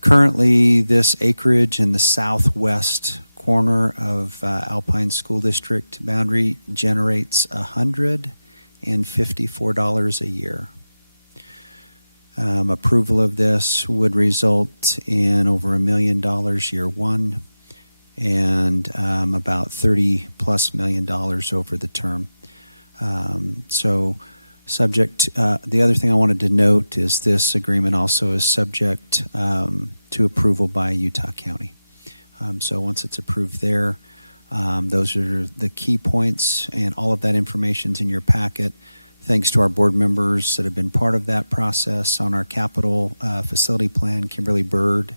Currently, this acreage in the southwest corner of Alpine School District boundary generates $154 a year. Approval of this would result in over $1 million year one and about $30+ million over the term. Subject, the other thing I wanted to note is this agreement also is subject to approval by Utah County. So once it's approved there, those are the key points, and all of that information's in your packet. Thanks to our board members that have been part of that process on our capital facility plan, Kimberly Bird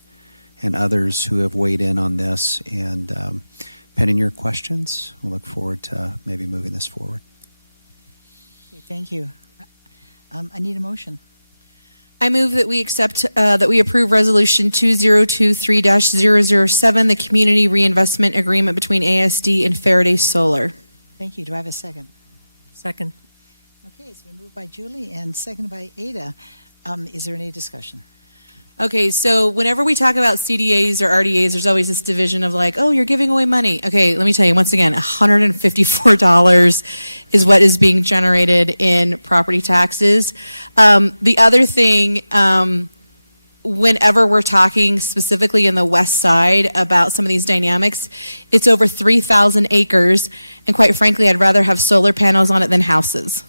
and others who have weighed in on this. And pending your questions, we'll look forward to maybe moving this forward. Okay, thank you. I need a motion. I move that we accept, that we approve Resolution 2023-007, the Community Reinvestment Agreement between ASD and Faraday Solar. Thank you. Do I have a second? Second. Okay, it's been moved by Julie and seconded by Ada. Is there any discussion? Okay, so whenever we talk about CDAs or RDAs, there's always this division of like, oh, you're giving away money. Okay, let me tell you once again, $154 is what is being generated in property taxes. The other thing, whenever we're talking specifically in the west side about some of these dynamics, it's over 3,000 acres, and quite frankly, I'd rather have solar panels on it than houses.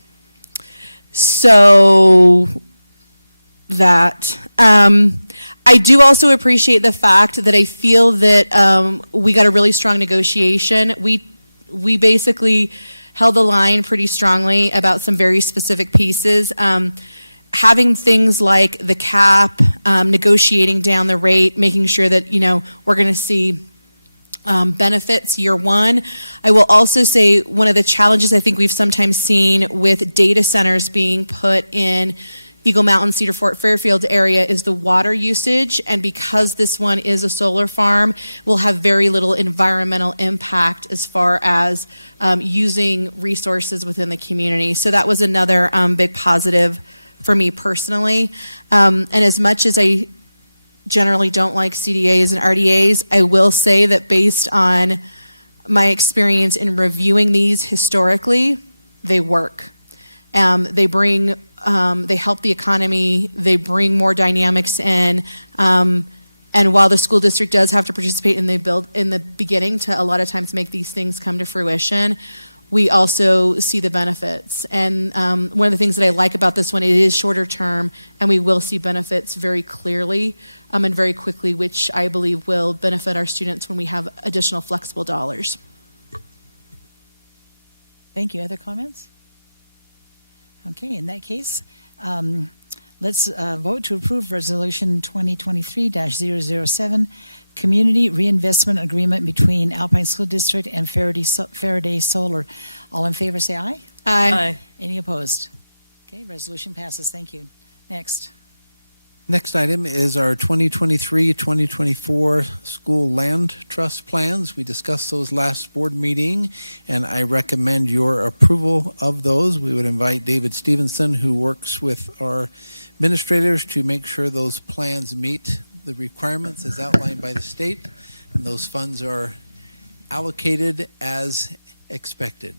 So that I do also appreciate the fact that I feel that we got a really strong negotiation. We basically held the line pretty strongly about some very specific pieces. Having things like the cap, negotiating down the rate, making sure that we're going to see benefits year one. I will also say one of the challenges I think we've sometimes seen with data centers being put in Eagle Mountain, Cedar Fort, Fairfield area is the water usage, and because this one is a solar farm, will have very little environmental impact as far as using resources within the community. So that was another big positive for me personally. And as much as I generally don't like CDAs and RDAs, I will say that based on my experience in reviewing these historically, they work. They bring they help the economy, they bring more dynamics in, and while the school district does have to participate in the beginning to a lot of times make these things come to fruition, we also see the benefits. And one of the things that I like about this one, it is shorter term, and we will see benefits very clearly and very quickly, which I believe will benefit our students when we have additional flexible dollars. Thank you. Other comments? Okay, in that case, let's vote to approve Resolution 2023-007, Community Reinvestment Agreement between Alpine School District and Faraday Solar. All in favor, say aye. Aye. Any opposed? Okay, resolution passes. Thank you. Next. Next item is our 2023-2024 school land trust plans. We discussed those last board meeting, and I recommend your approval of those. We would invite David Stevenson, who works with our administrators, to make sure those plans meet the requirements as outlined by the state, and those funds are allocated as expected.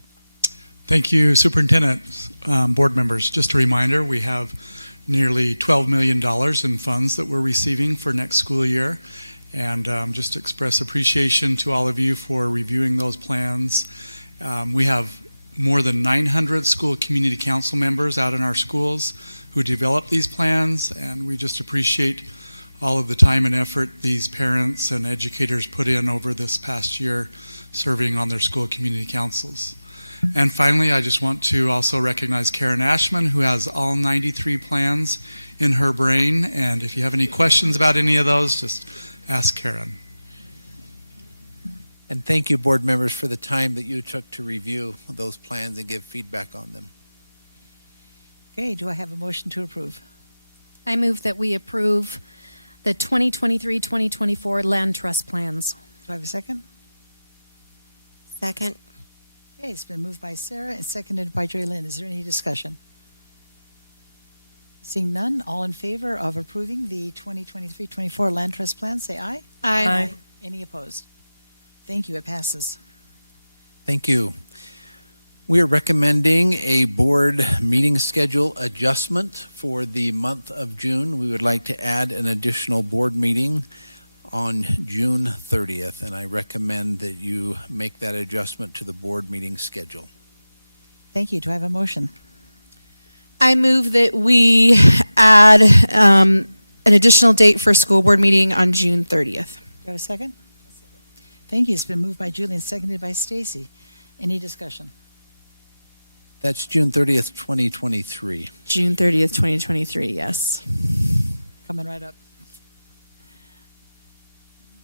Thank you, Superintendent, board members. Just a reminder, we have nearly $12 million in funds that we're receiving for next school year. And just to express appreciation to all of you for reviewing those plans. We have more than 900 school community council members out in our schools who develop these plans, and we just appreciate all of the time and effort these parents and educators put in over this past year serving on their school community councils. And finally, I just want to also recognize Karen Ashman, who has all 93 plans in her brain. And if you have any questions about any of those, just ask Karen. And thank you, board members, for the time that you took to review those plans and give feedback on them. Okay, do I have a motion to approve? I move that we approve the 2023-2024 land trust plans. Do I have a second? Second. Okay, it's been moved by Sarah and seconded by Joy Lynn. Is there any discussion? Seeing none, all in favor of approving the 2023-24 land trust plan, say aye. Aye. Any opposed? Thank you, it passes. Thank you. We are recommending a board meeting schedule adjustment for the month of June. We would like to add an additional board meeting on June 30th, and I recommend that you make that adjustment to the board meeting schedule. Thank you. Do I have a motion? I move that we add an additional date for school board meeting on June 30th. Do I have a second? Thank you. It's been moved by Julie and seconded by Stacy. Any discussion? That's June 30th, 2023. June 30th, 2023, yes. Coming right up.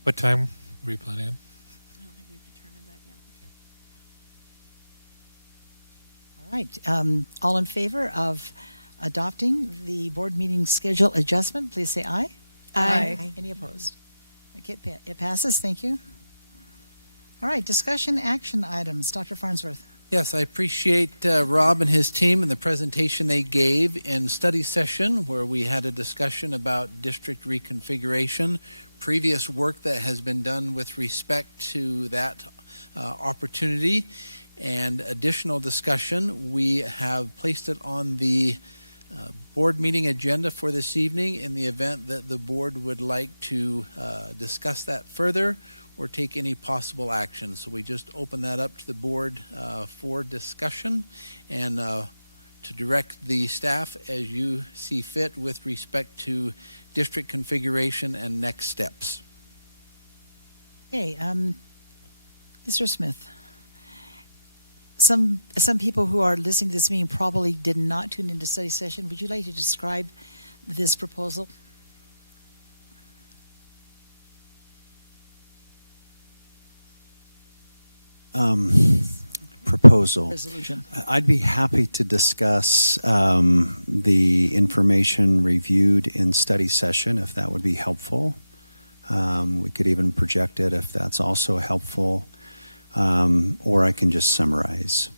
What time were you planning on? I don't think we've determined that yet. All right. All in favor of adopting the board meeting schedule adjustment, please say aye. Aye. Any opposed? Okay, it passes. Thank you. All right. Discussion action items. Dr. Farnsworth. Yes, I appreciate Rob and his team and the presentation they gave in study session where we had a discussion about district reconfiguration, previous work that has been done with respect to that opportunity, and additional discussion. We have placed it on the board meeting agenda for this evening in the event that the board would like to discuss that further or take any possible action. So we just open that up to the board for discussion and to direct the staff as you see fit with respect to district configuration and next steps. Okay, Mr. Smith. Some people who are listening to this meeting probably did not tune into study session. Would you like to describe this proposal? Proposal. Resolution. I'd be happy to discuss the information reviewed in study session if that would be helpful. We could even project it if that's also helpful, or I can just summarize.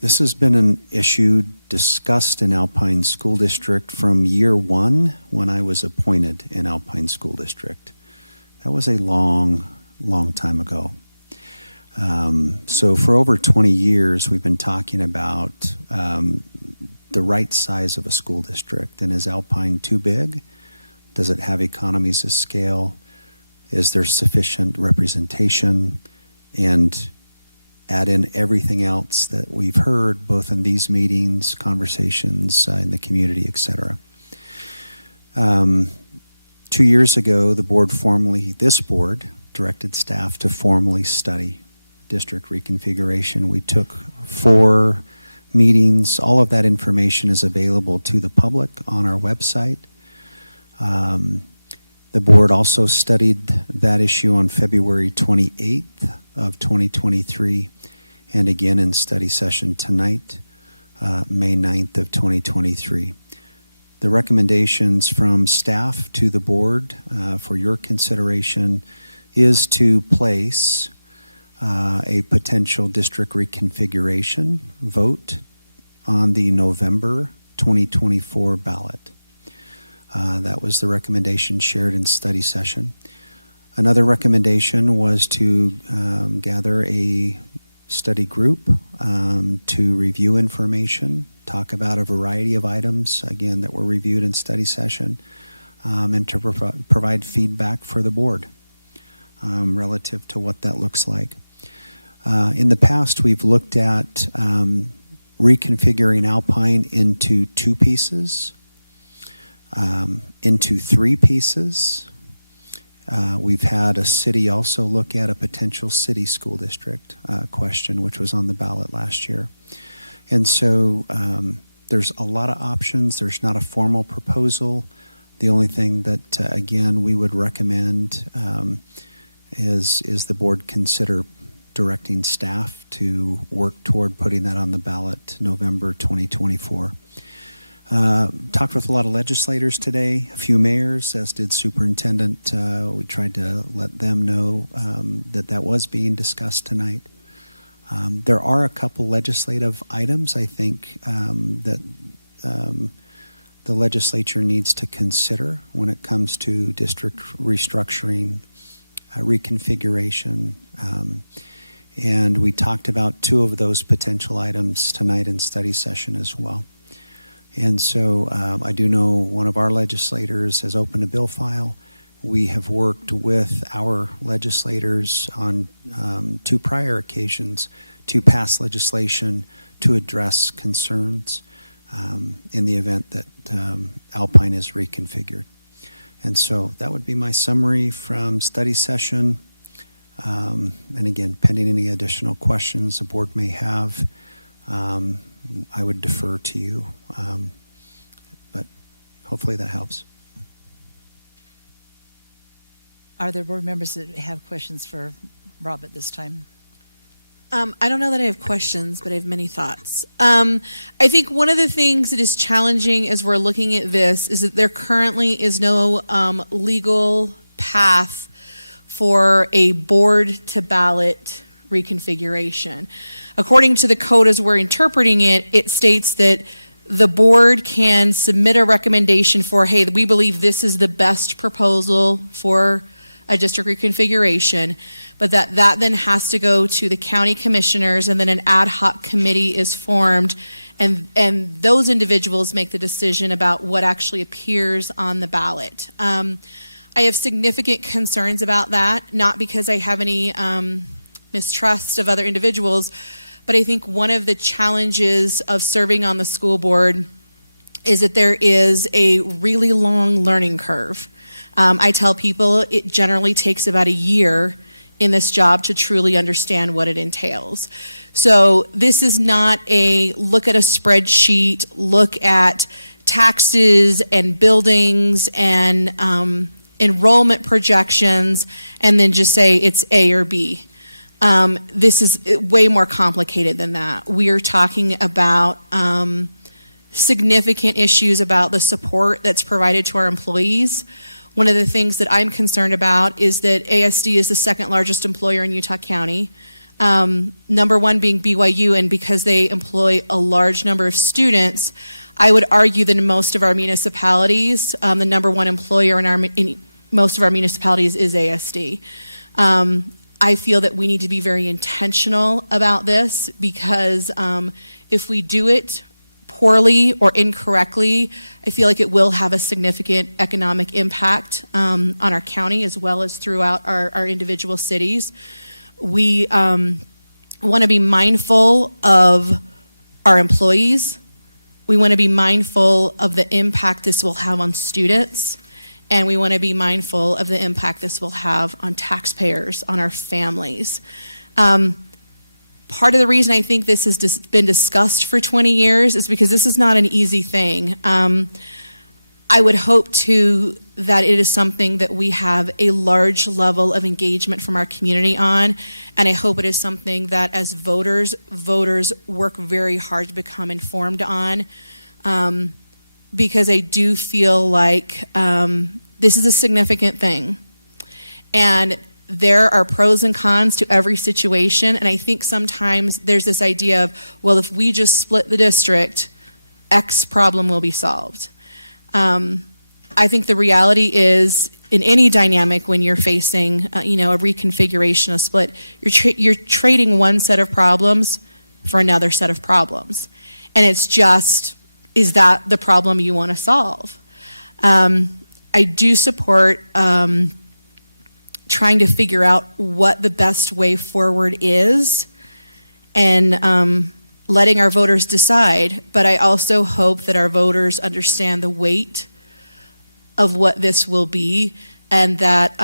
This has been an issue discussed in Alpine School District from year one when I was appointed in Alpine School District. That was a long time ago. So for over 20 years, we've been talking about the right size of a school district. And is Alpine too big? Does it have economies of scale? Is there sufficient representation? And add in everything else that we've heard, both in these meetings, conversations in the community, et cetera. 2 years ago, this board directed staff to formally study district reconfiguration. We took 4 meetings, all of that information is available to the public on our website. The board also studied that issue on February 28th of 2023, and again in study session tonight, May 9th of 2023. The recommendations from staff to the board for your consideration is to place a potential district reconfiguration vote on the November 2024 ballot. That was the recommendation shared in study session. Another recommendation was to gather a study group to review information, talk about a variety of items, again, that were reviewed in study session, and to provide feedback for the board relative to what that looks like. In the past, we've looked at reconfiguring Alpine into 2 pieces, into 3 pieces. We've had a city also look at a potential city school district question, which was on the ballot last year. And so there's a lot of options. There's not a formal proposal. The only thing that, again, we would recommend is the board consider directing staff to work toward putting that on the ballot November 2024. Talked with a lot of legislators today, a few mayors, as did superintendent. We tried to let them know that was being discussed tonight. There are a couple legislative items, I think, that the legislature needs to consider when it comes to district restructuring, reconfiguration, and we talked about 2 of those potential items tonight in study session as well. And so I do know one of our legislators has opened a bill file. We have worked with our legislators on 2 prior occasions to pass legislation to address concerns in the event that Alpine is reconfigured. And so that would be my summary from study session. And again, pending any additional questions the board may have, I would defer to you, but hopefully that helps. Are there board members that have questions for Rob at this time? I don't know that I have questions, but I have many thoughts. I think one of the things that is challenging as we're looking at this is that there currently is no legal path for a board-to-ballot reconfiguration. According to the code as we're interpreting it, it states that the board can submit a recommendation for, hey, we believe this is the best proposal for a district reconfiguration, but that then has to go to the county commissioners, and then an ad hoc committee is formed, and those individuals make the decision about what actually appears on the ballot. I have significant concerns about that, not because I have any mistrust of other individuals, but I think one of the challenges of serving on the school board is that there is a really long learning curve. I tell people it generally takes about a year in this job to truly understand what it entails. So this is not a look at a spreadsheet, look at taxes and buildings and enrollment projections, and then just say it's A or B. This is way more complicated than that. We are talking about significant issues about the support that's provided to our employees. One of the things that I'm concerned about is that ASD is the 2nd largest employer in Utah County. Number 1 being BYU, and because they employ a large number of students, I would argue that in most of our municipalities, the number 1 employer in most of our municipalities is ASD. I feel that we need to be very intentional about this, because if we do it poorly or incorrectly, I feel like it will have a significant economic impact on our county as well as throughout our individual cities. We want to be mindful of our employees. We want to be mindful of the impact this will have on students. And we want to be mindful of the impact this will have on taxpayers, on our families. part of the reason I think this has been discussed for 20 years is because this is not an easy thing. I would hope too that it is something that we have a large level of engagement from our community on, and I hope it is something that as voters work very hard to become informed on, because I do feel like this is a significant thing. And there are pros and cons to every situation, and I think sometimes there's this idea of, well, if we just split the district, X problem will be solved. I think the reality is, in any dynamic when you're facing, a reconfiguration, a split, you're trading one set of problems for another set of problems. And it's just, is that the problem you want to solve? I do support trying to figure out what the best way forward is and letting our voters decide. But I also hope that our voters understand the weight of what this will be, and that,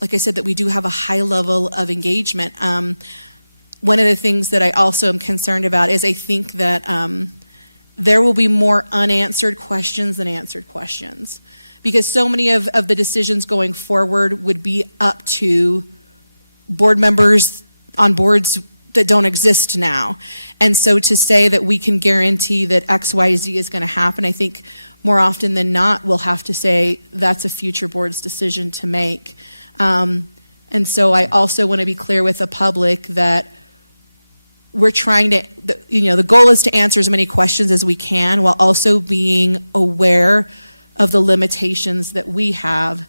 like I said, that we do have a high level of engagement. One of the things that I also am concerned about is I think that there will be more unanswered questions than answered questions, because so many of the decisions going forward would be up to board members on boards that don't exist now. And so to say that we can guarantee that X, Y, Z is going to happen, I think more often than not, we'll have to say that's a future board's decision to make. And so I also want to be clear with the public that we're trying to, the goal is to answer as many questions as we can while also being aware of the limitations that we have.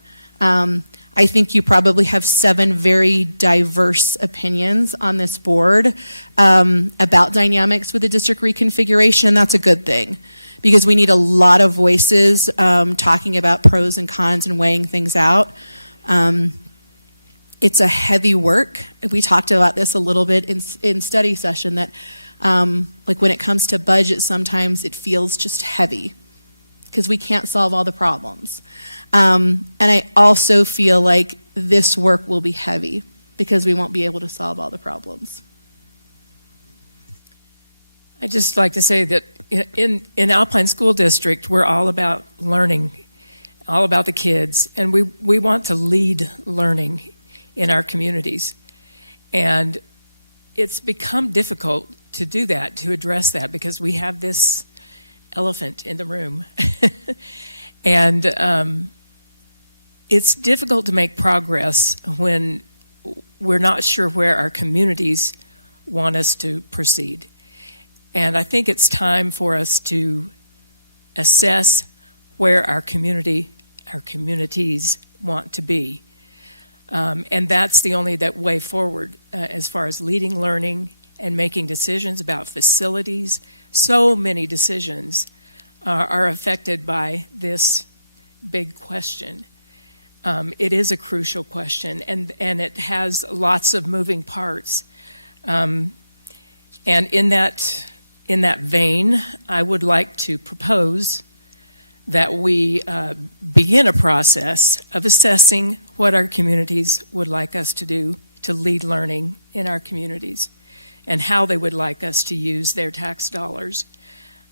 I think you probably have 7 very diverse opinions on this board about dynamics with the district reconfiguration, and that's a good thing, because we need a lot of voices talking about pros and cons and weighing things out. It's a heavy work. We talked about this a little bit in study session, that like when it comes to budget, sometimes it feels just heavy because we can't solve all the problems. And I also feel like this work will be heavy because we won't be able to solve all the problems. I'd just like to say that in Alpine School District, we're all about learning, all about the kids, and we want to lead learning in our communities. And it's become difficult to do that, to address that, because we have this elephant in the room. And it's difficult to make progress when we're not sure where our communities want us to proceed. And I think it's time for us to assess where our communities want to be. And that's the only way forward as far as leading learning and making decisions about facilities. So many decisions are affected by this big question. It is a crucial question, and it has lots of moving parts. And in that vein, I would like to propose that we begin a process of assessing what our communities would like us to do to lead learning in our communities and how they would like us to use their tax dollars.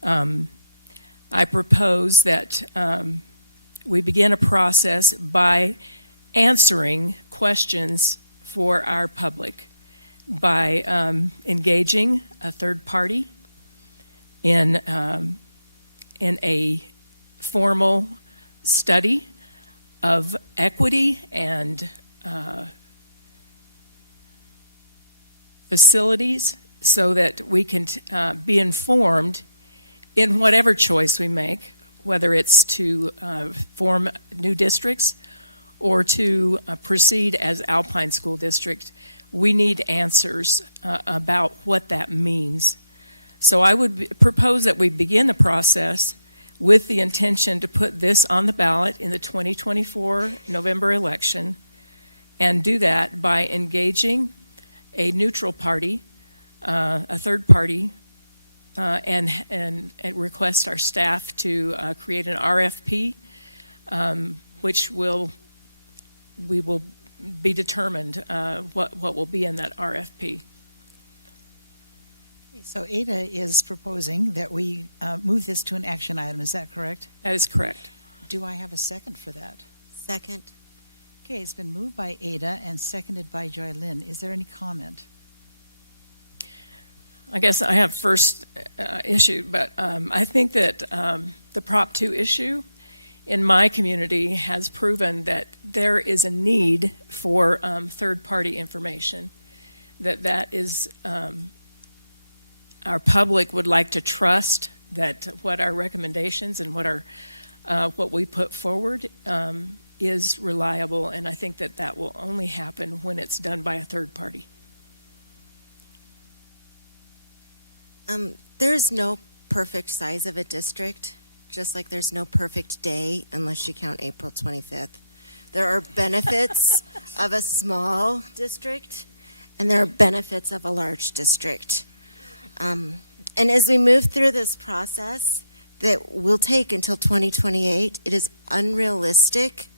I propose that we begin a process by answering questions for our public by engaging a third party in a formal study of equity and facilities so that we can be informed in whatever choice we make, whether it's to form new districts or to proceed as Alpine School District. We need answers about what that means. So I would propose that we begin the process with the intention to put this on the ballot in the 2024 November election, and do that by engaging a neutral party, a third party, and request our staff to create an RFP, which we will be determined what will be in that RFP. So Ada is proposing that we move this to an action item. Is that correct? That is correct. Do I have a second for that? Second. Okay, it's been moved by Ada and seconded by Joy Lynn. Is there any comment? I guess I have first issue, but I think that the Prop 2 issue in my community has proven that there is a need for third-party information, that is our public would like to trust that what our recommendations and what we put forward is reliable, and I think that will only happen when it's done by a third party. There's no perfect size of a district, just like there's no perfect day unless you count April 25th. There are benefits of a small district, and there are benefits of a large district. And as we move through this process that will take until 2028, it is unrealistic.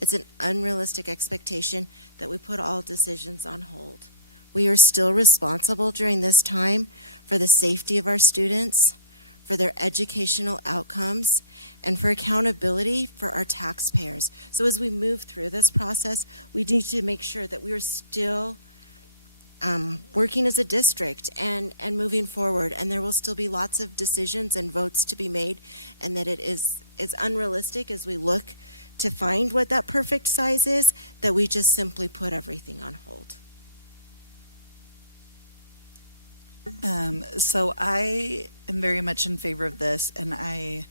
It's an unrealistic expectation that we put all decisions on hold. We are still responsible during this time for the safety of our students, for their educational outcomes, and for accountability for our taxpayers. So as we move through this process, we need to make sure that we are still working as a district and moving forward, and there will still be lots of decisions and votes to be made, and that it is unrealistic as we look to find what that perfect size is, that we just simply put everything on hold. So I am very much in favor of this, and I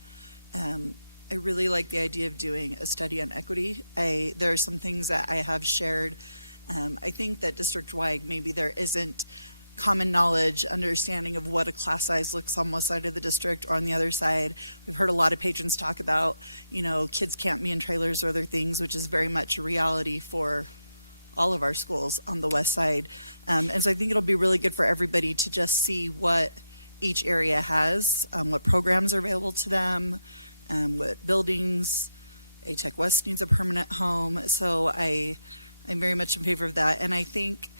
really like the idea of doing a study on equity. There are some things that I have shared. I think that district-wide, maybe there isn't common knowledge, understanding of what a class size looks on one side of the district or on the other side. We've heard a lot of patrons talk about, kids can't be in trailers or other things, which is very much a reality for all of our schools on the west side. And so I think it'll be really good for everybody to just see what each area has, what programs are available to them, what buildings. A-Tech West needs a permanent home. So I'm very much in favor of that. And I think,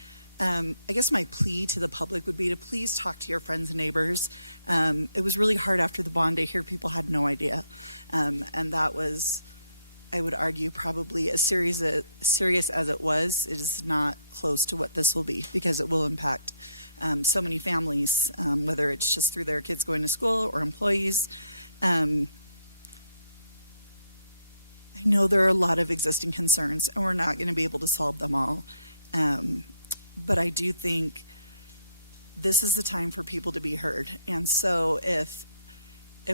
I guess my plea to the public would be to please talk to your friends and neighbors. It was really hard after the bond day here. People had no idea. And that was, I would argue, probably as serious as it was, it is not close to what this will be, because it will impact so many families, whether it's just through their kids going to school or employees. I know there are a lot of existing concerns, and we're not going to be able to solve them all. But I do think this is the time for people to be heard. And so if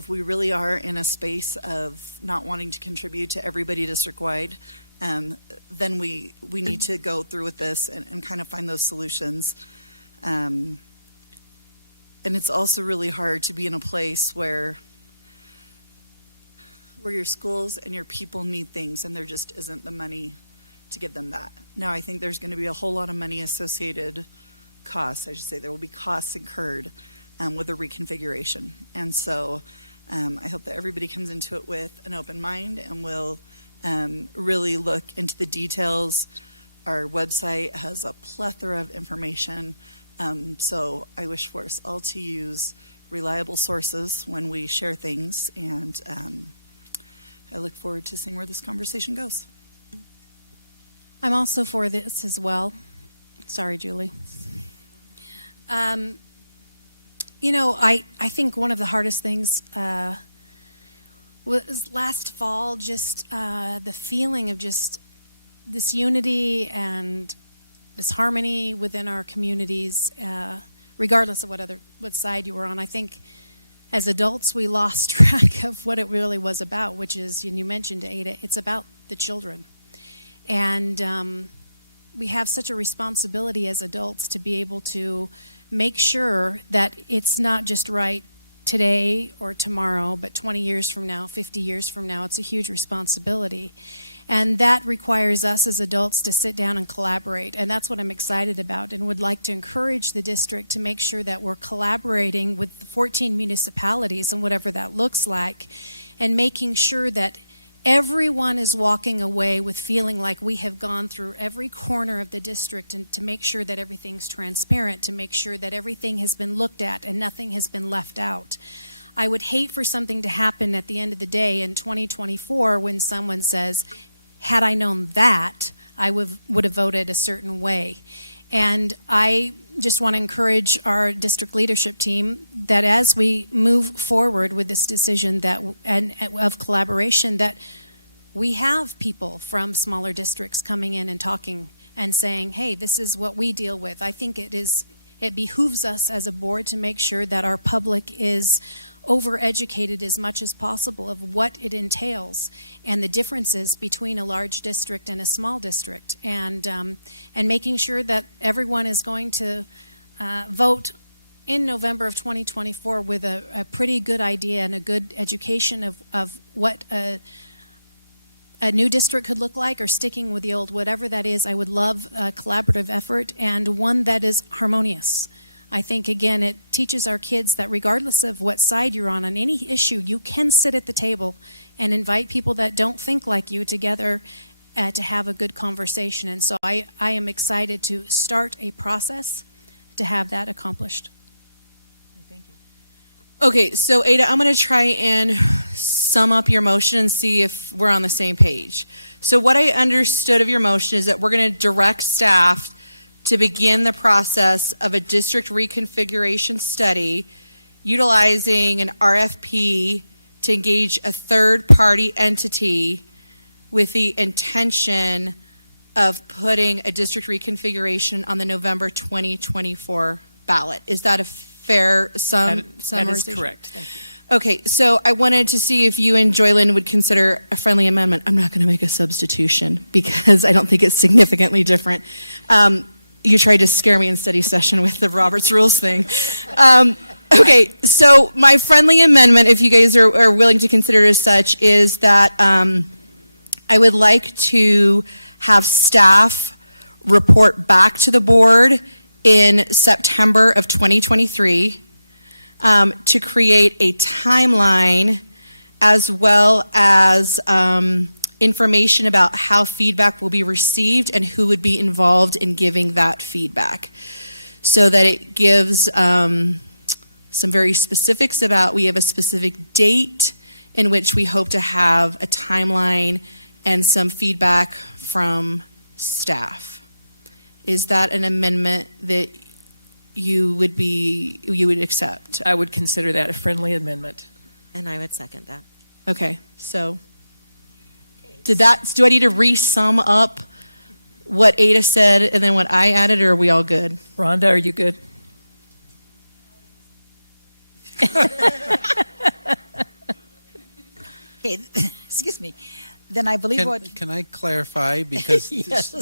we really are in a space of not wanting to contribute to everybody district-wide, then we need to go through with this and kind of find those solutions. And it's also really hard to be in a place where your schools and your people need things and there just isn't the money to give them that. Now, I think there's going to be a whole lot of money associated costs. I should say there will be costs incurred with the reconfiguration. And so I hope that everybody comes into it with an open mind and will really look into the details. Our website has a plethora of information. So I wish for us all to use reliable sources when we share things. And I look forward to seeing where this conversation goes. I'm also for this as well. Sorry, Julie. I think one of the hardest things was last fall, just the feeling of just this unity and this harmony within our communities, regardless of what side you were on. I think as adults, we lost track of what it really was about, which is, and you mentioned, Ada, it's about the children. And we have such a responsibility as adults to be able to make sure that it's not just right today or tomorrow, but 20 years from now, 50 years from now. It's a huge responsibility. And that requires us as adults to sit down and collaborate. And that's what I'm excited about and would like to encourage the district to make sure that we're collaborating with the 14 municipalities and whatever that looks like, and making sure that everyone is walking away with feeling like we have gone through every corner of the district and to make sure that everything's transparent, to make sure that everything has been looked at and nothing has been left out. I would hate for something to happen at the end of the day in 2024 when someone says, had I known that, I would have voted a certain way. And I just want to encourage our district leadership team that as we move forward with this decision of collaboration, that we have people from smaller districts coming in and talking and saying, hey, this is what we deal with. I think it behooves us as a board to make sure that our public is overeducated as much as possible of what it entails and the differences between a large district and a small district, and making sure that everyone is going to vote in November of 2024 with a pretty good idea and a good education of what a new district could look like, or sticking with the old, whatever that is. I would love a collaborative effort and one that is harmonious. I think, again, it teaches our kids that regardless of what side you're on any issue, you can sit at the table and invite people that don't think like you together to have a good conversation. And so I am excited to start a process to have that accomplished. Thank you. Okay, so Ada, I'm going to try and sum up your motion and see if we're on the same page. So what I understood of your motion is that we're going to direct staff to begin the process of a district reconfiguration study utilizing an RFP to engage a third-party entity with the intention of putting a district reconfiguration on the November 2024 ballot. Is that a fair summarization? That is correct. Thank you. Okay, so I wanted to see if you and Joylyn would consider a friendly amendment. I'm not going to make a substitution because I don't think it's significantly different. You tried to scare me in study session with the Roberts Rules thing. Okay, so my friendly amendment, if you guys are willing to consider it as such, is that I would like to have staff report back to the board in September of 2023 to create a timeline as well as information about how feedback will be received and who would be involved in giving that feedback, so that it gives some very specifics about, we have a specific date in which we hope to have a timeline and some feedback from staff. Is that an amendment that you would accept? I would consider that a friendly amendment. And I would second that. Okay, so do I need to re-sum up what Ada said and then what I added, or are we all good? Rhonda, are you good? Okay, excuse me. Then I believe Can I clarify? Because Yes.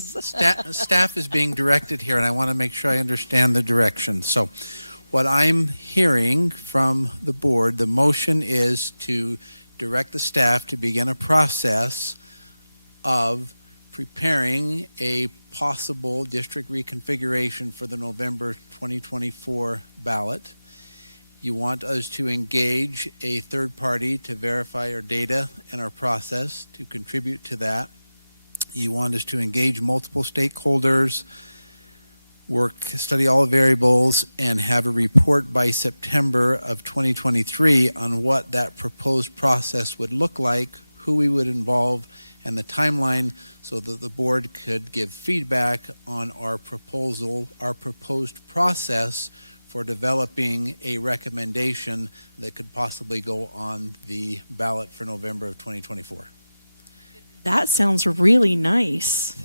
staff is being directed here, and I want to make sure I understand the direction. So what I'm hearing from the board, the motion is to direct the staff to begin a process of preparing a possible district reconfiguration for the November 2024 ballot. You want us to engage a third party to verify our data and our process, to contribute to that. You want us to engage multiple stakeholders, study all the variables, and have a report by September of 2023 on what that proposed process would look like, who we would involve, and the timeline, so that the board could give feedback on our proposed process for developing a recommendation that could possibly go on the ballot for November of 2024. That sounds really nice.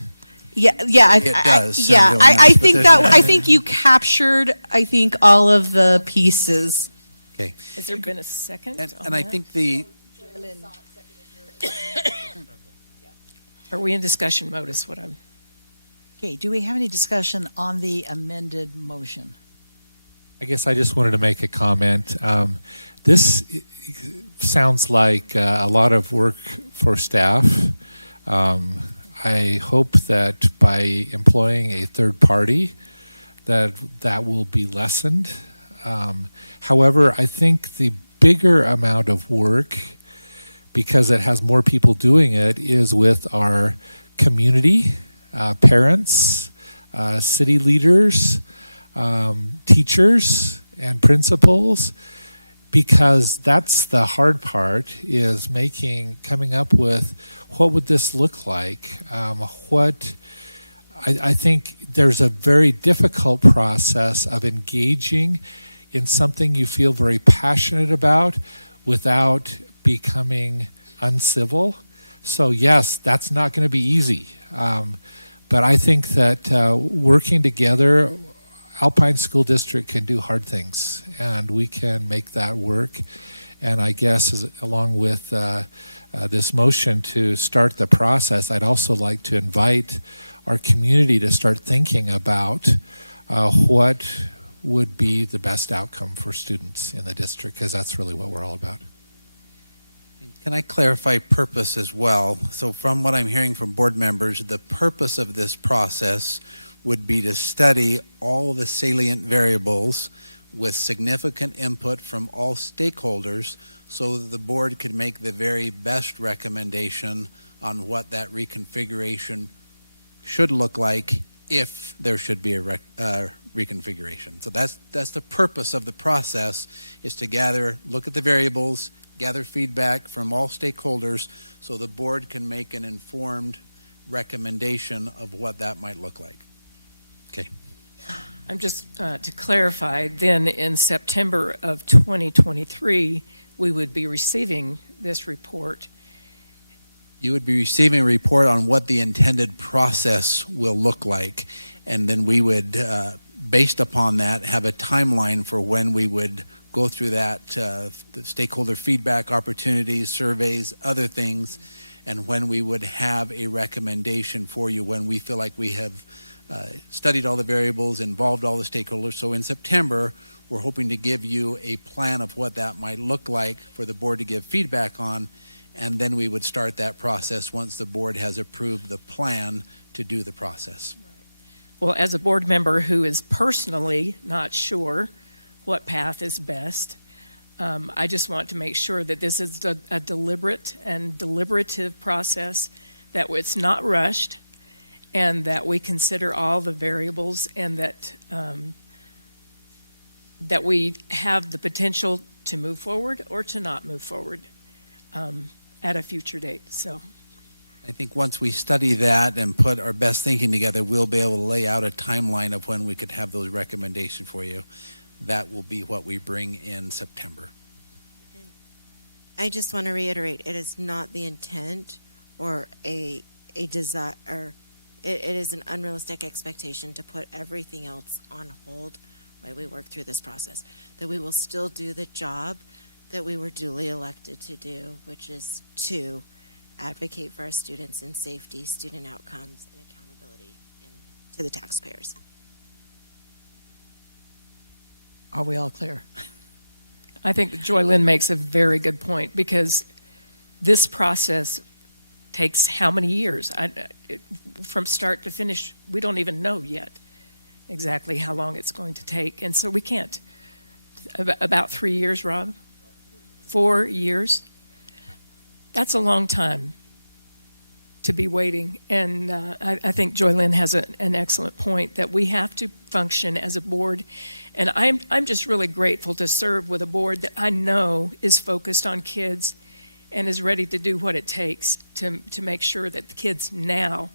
Yeah, It does sound yeah. really nice, I but think there's that. not- I think you captured. I think all of the pieces. Okay. Has there been a second? And I think the Are we in discussion mode is what I'm... Okay, do we have any discussion on the amended motion? I guess I just wanted to make a comment. This sounds like a lot of work for staff. I hope that by employing a third party, that will be lessened. However, I think the bigger amount of work because it has more people doing it, is with our community, parents, city leaders, teachers, and principals, because that's the hard part, is coming up with what would this look like. I think there's a very difficult process of engaging in something you feel very passionate about without becoming uncivil. So yes, that's not going to be easy. But I think that working together, Alpine School District can do hard things, and we can make that work. And I guess along with this motion to start the process, I'd also like to invite our community to start thinking about what would be the best outcome for students in the district, because that's really what we're all about. Can I clarify purpose as well? So from what I'm hearing from board members, the purpose of this process would be to study all the salient variables with significant input from all stakeholders so that the board could make the very best recommendation on what that reconfiguration should look like if there should be a reconfiguration. So that's the purpose of the process, is to look at the variables, gather feedback from all stakeholders so the board can make an informed recommendation of what that might look like. Okay. I'm just to clarify, then in September of 2023, we would be receiving this report. You would be receiving a report on what the intended process will look like, and then we would, based upon that, have a timeline for when we would go through that, the stakeholder feedback opportunities, surveys, other things, and when we would have a recommendation for you when we feel like we have studied all the variables, involved all the stakeholders. So in September, we're hoping to give you a plan of what that might look like for the board to give feedback on, and then we would start that process once the board has approved the plan to do the process. Well, as a board member who is personally not sure what path is best, I just want to make sure that this is a deliberate and deliberative process, that it's not rushed, and that we consider all the variables, and that that we have the potential to move forward or to not move forward at a future date. So I think once we study that and put our best thinking together, we'll be able to lay out a timeline of when we could have those recommendations for you. That will be what we bring in September. I just want to reiterate, it is not the intent or a desire, or it is an unrealistic expectation to put everything else on hold while we work through this process. That we will still do the job that we were duly elected to do, which is to advocate for our students in safety, student outcomes, and accountability to the taxpayers. Are we all clear? I think that Joy Lynn makes a very good point, because this process takes how many years? From start to finish, we don't even know yet exactly how long it's going to take. And so we can't. About 3 years, Rob? 4 years? That's a long time to be waiting. And I think Joy Lynn has an excellent point, that we have to function as a board. And I'm just really grateful to serve with a board that I know is focused on kids and is ready to do what it takes to make sure that the kids now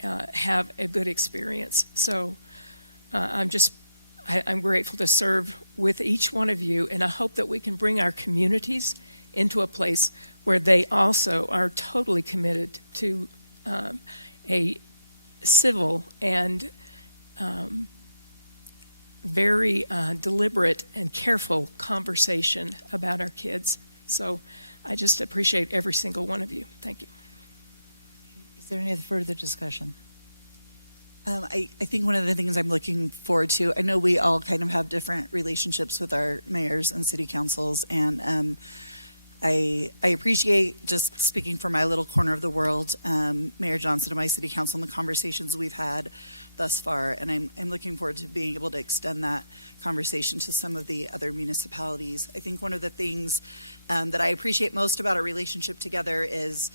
have a good experience. So I'm grateful to serve with each one of you, and I hope that we can bring our communities into a place where they also are totally committed to a civil and very deliberate and careful conversation about our kids. So I just appreciate every single one of you. Thank you. Is there any further discussion? I think one of the things I'm looking forward to, I know we all kind of have different relationships with our mayors and city councils, and I appreciate, just speaking for my little corner of the world, Mayor Johnson and my city council and the conversations we've had. thus far, and I'm looking forward to being able to extend that conversation to some of the other municipalities. I think one of the things that I appreciate most about our relationship together is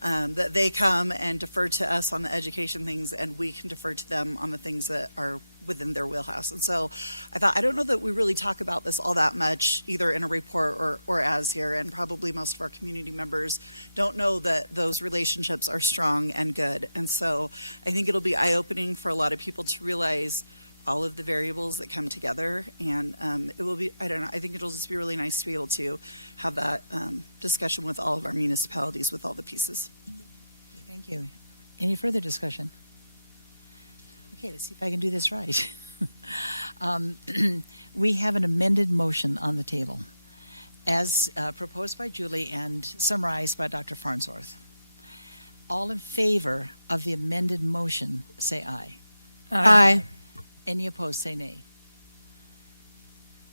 that they come and defer to us on the education things, and we can defer to them on the things that are within their wheelhouse. And so I thought, I don't know that we really talk about this all that much, either in a report or as here, and probably most of our community members don't know that those relationships are strong and good. And so I think it'll be eye-opening for a lot of people to realize all of the variables that come together, and it will be, I don't know, I think it'll just be really nice to be able to have that discussion with all of our municipalities with all the pieces. Thank you. Any further discussion? Okay, let's see if I can do this right. We have an amended motion on the table, as proposed by Julie and summarized by Dr. Farnsworth. All in favor of the amended motion, say aye. Aye. Any opposed, say nay.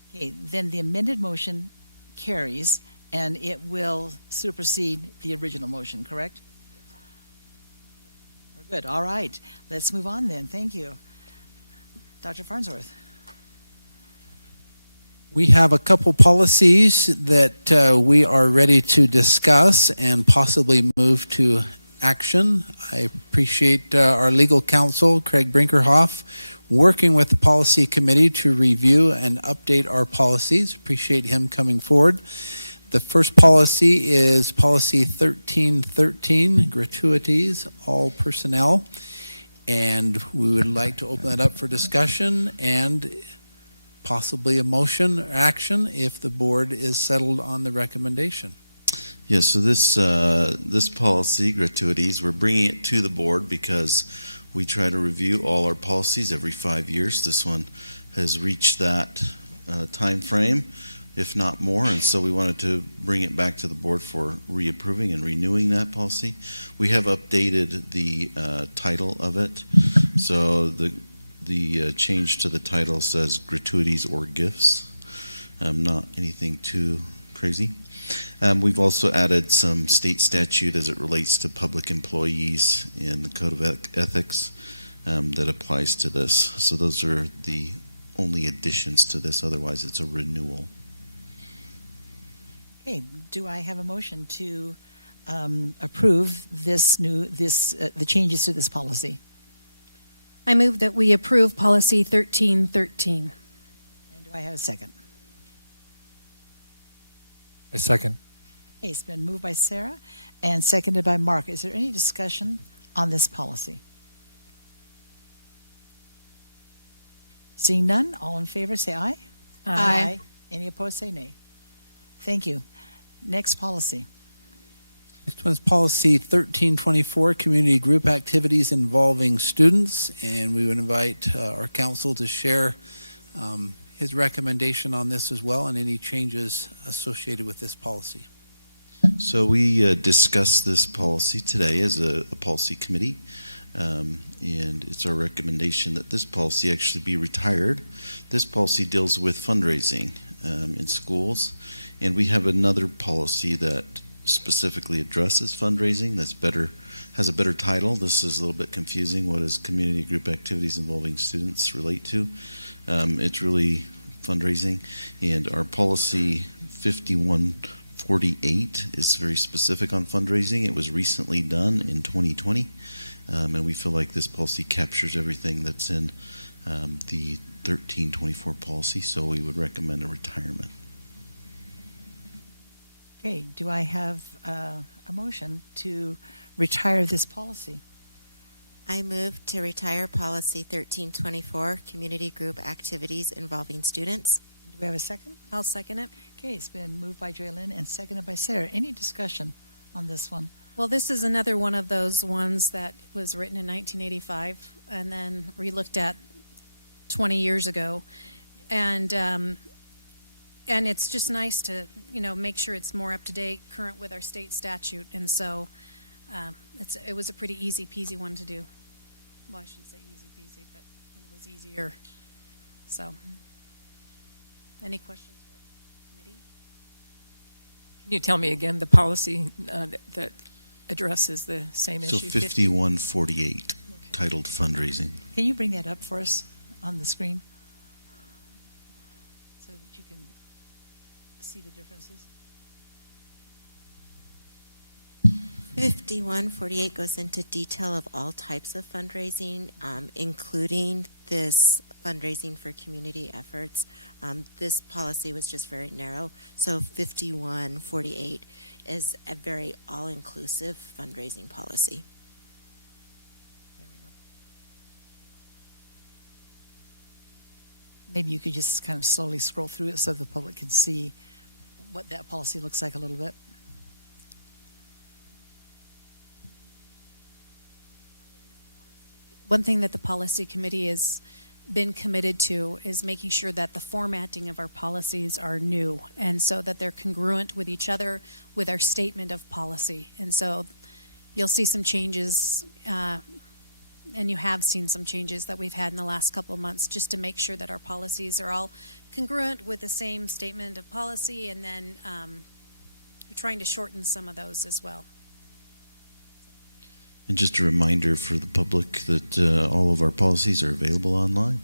Okay, then the amended motion carries, and it will supersede the original motion, correct? We're good. All right. Let's move on then. Thank you. Dr. Farnsworth. We have a couple policies that we are ready to discuss and possibly move to action. I appreciate our legal counsel, Craig Brinkerhoff, working with the policy committee to review and update our policies. Appreciate him coming forward. The first policy is policy 1313, gratuities, all personnel. And we would like to open that up for discussion and possibly a motion or action if the board is settled on the recommendation. Yes, so this policy, gratuities, we're bringing it to the board because we try to review all our policies every 5 years. This one has reached that time frame, if not more, and so we wanted to bring it back to the board for reapproving and renewing that policy. We have updated the title of it, so the change to the title says gratuities or gifts, not anything too crazy. We've also added some state statute as it relates to public employees in the Code of Ethics that applies to this. So those are the only additions to this. Otherwise, it's a renewal. Okay, do I have a motion to approve the changes to this policy? I move that we approve policy 1313. And do I have a second? A second. Okay, it's been moved by Sarah and seconded by Mark. Is there any discussion on this policy? Seeing none, all in favor say aye. Aye. Any opposed say nay. Thank you. Next policy. Next one is policy 1324, community group activities involving students, and we would invite our council to share his recommendation on this as well and any changes associated with this policy. So we discussed this policy today as a policy committee, and it's our recommendation that this policy actually be retired. This policy deals with fundraising in schools, and we have another policy that specifically addresses fundraising that's better, has a better title. This is a little bit confusing. What does community group activities involving students relate to? It's really fundraising, and our policy 5148 is very specific on fundraising. It was recently done in 2020, and we feel like this policy captures everything that's in the 1324 policy, so we would recommend a retirement. Okay, do I have a motion to retire this policy? I move to retire policy 1324, community group activities involving students. Do we have a second? I'll second it. Okay, it's been moved by Joylyn and seconded by Sarah. Any discussion on this one? Well, this is another one of those ones that was written in 1985 and then relooked at 20 years ago. And it's just nice to, make sure it's more up to date, current with our state statute. And so it was a pretty easy peasy one to do. Well, I shouldn't say easy peasy, but it was easier. So, any questions for committee? Can you tell me again the policy that addresses the same issue? So 5148 titled fundraising. Can you bring that up for us on the screen so that you can see the differences? 5148 goes into detail of all types of fundraising, including this fundraising for community efforts. This policy was just very narrow, so 5148 is a very all-inclusive fundraising policy. Maybe you could just kind of slowly scroll through it so the public can see what that policy looks like a little bit. One thing that the policy committee has been committed to is making sure that the formatting of our policies are new, and so that they're congruent with each other, with our statement of policy. And so you'll see some changes, and you have seen some changes that we've had in the last couple of months, just to make sure that our policies are all congruent with the same statement of policy, and then we're trying to shorten some of those as well. And just a reminder for the public that all of our policies are available online.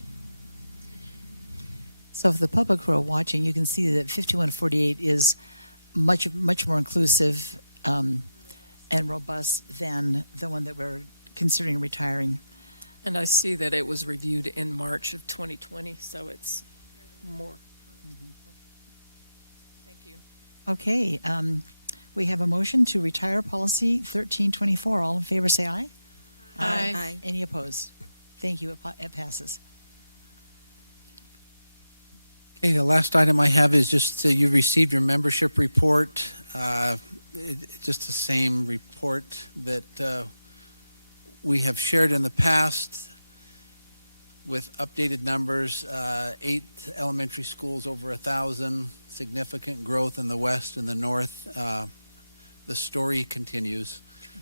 So for the public who are watching, you can see that 5148 is much more inclusive and robust than the one that we're considering retiring. And I see that it was reviewed in March of 2020, so it's more. Mm-hmm. Thank you. Okay. We have a motion to retire policy 1324. All in favor say aye. Aye. Aye. Any opposed? Thank you. It passes. Okay, the last item I have is just you received your membership report. Just the same report that we have shared in the past with updated numbers. 8 elementary schools over 1,000, significant growth in the west and the north. The story continues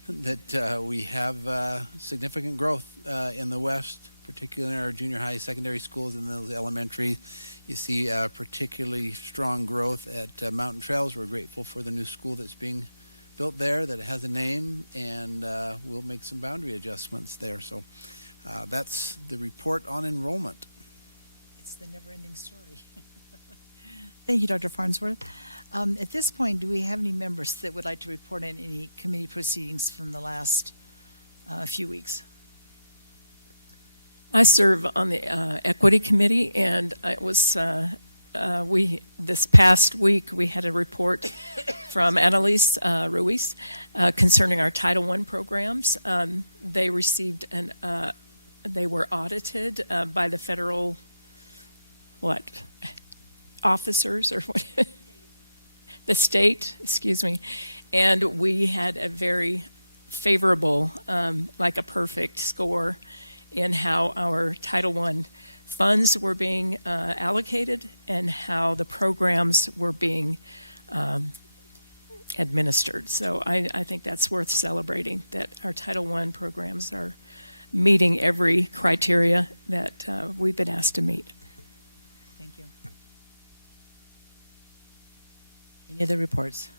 that we have significant growth in the west, particularly in our junior high, secondary schools, and those elementary. You see particularly strong growth at Mountain Trails. We're grateful for the new school that's being built there, that it has a name, and we'll make some boundary adjustments there. So that's the report on enrollment. It's the never-ending story. Thank you, Dr. Farnsworth. At this point, do we have any members that would like to report on any committee proceedings from the last few weeks? I serve on the Equity Committee, and it was this past week we had a report from Annalise Ruiz concerning our Title I programs. They received they were audited by the federal officers or what? The state, excuse me, and we had a very favorable, like a perfect score in how our Title I funds were being allocated and how the programs were being administered. So I think that's worth celebrating, that our Title I programs are meeting every criteria that we've been asked to meet. Thank you. Any other reports?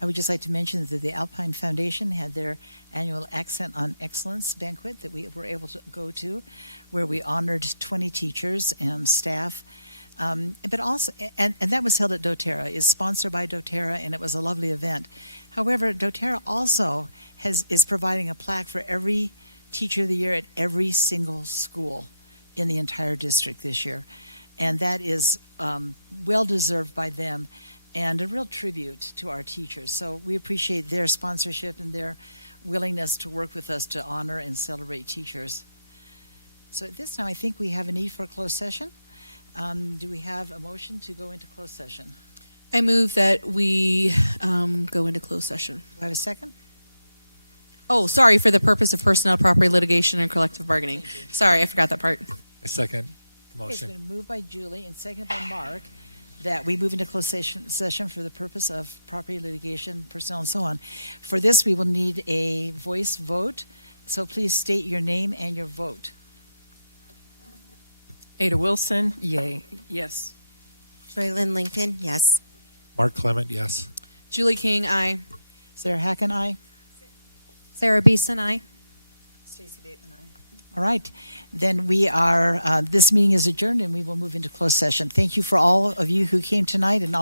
I would just like to mention that the Alpine Foundation had their annual Accent on Excellence banquet that we were able to go to, where we honored 20 teachers and staff. But also, and that was held at doTERRA, is sponsored by doTERRA, and it was a lovely event. However, doTERRA also is providing a plaque for every Teacher of the Year at every single school in the entire district this year. And that is well-deserved by them and a real tribute to our teachers. So we appreciate their sponsorship and their willingness to work with us to honor and celebrate teachers. So at this time, I think we have a need for a closed session. Do we have a motion to go into closed session? I move that we go into closed session. Do I have a second? Oh, sorry, for the purpose of personnel, property litigation, and collective bargaining. Sorry, I forgot that part. I second the Okay, it's motion. been moved by Julie and seconded by Mark that we move into closed session for the purpose of property litigation, personnel, and so on. For this, we will need a voice vote. So please state your name and your vote. Ada Wilson, yay, yes. Joylyn Lincoln, yes. Mark Clement, yes. Julie King, aye. Sarah Hacken, aye. Sarah Beeson, aye. Stacy Bateman, aye. All right. Then we are, this meeting is adjourned and we will move into closed session. Thank you for all of you who came tonight and all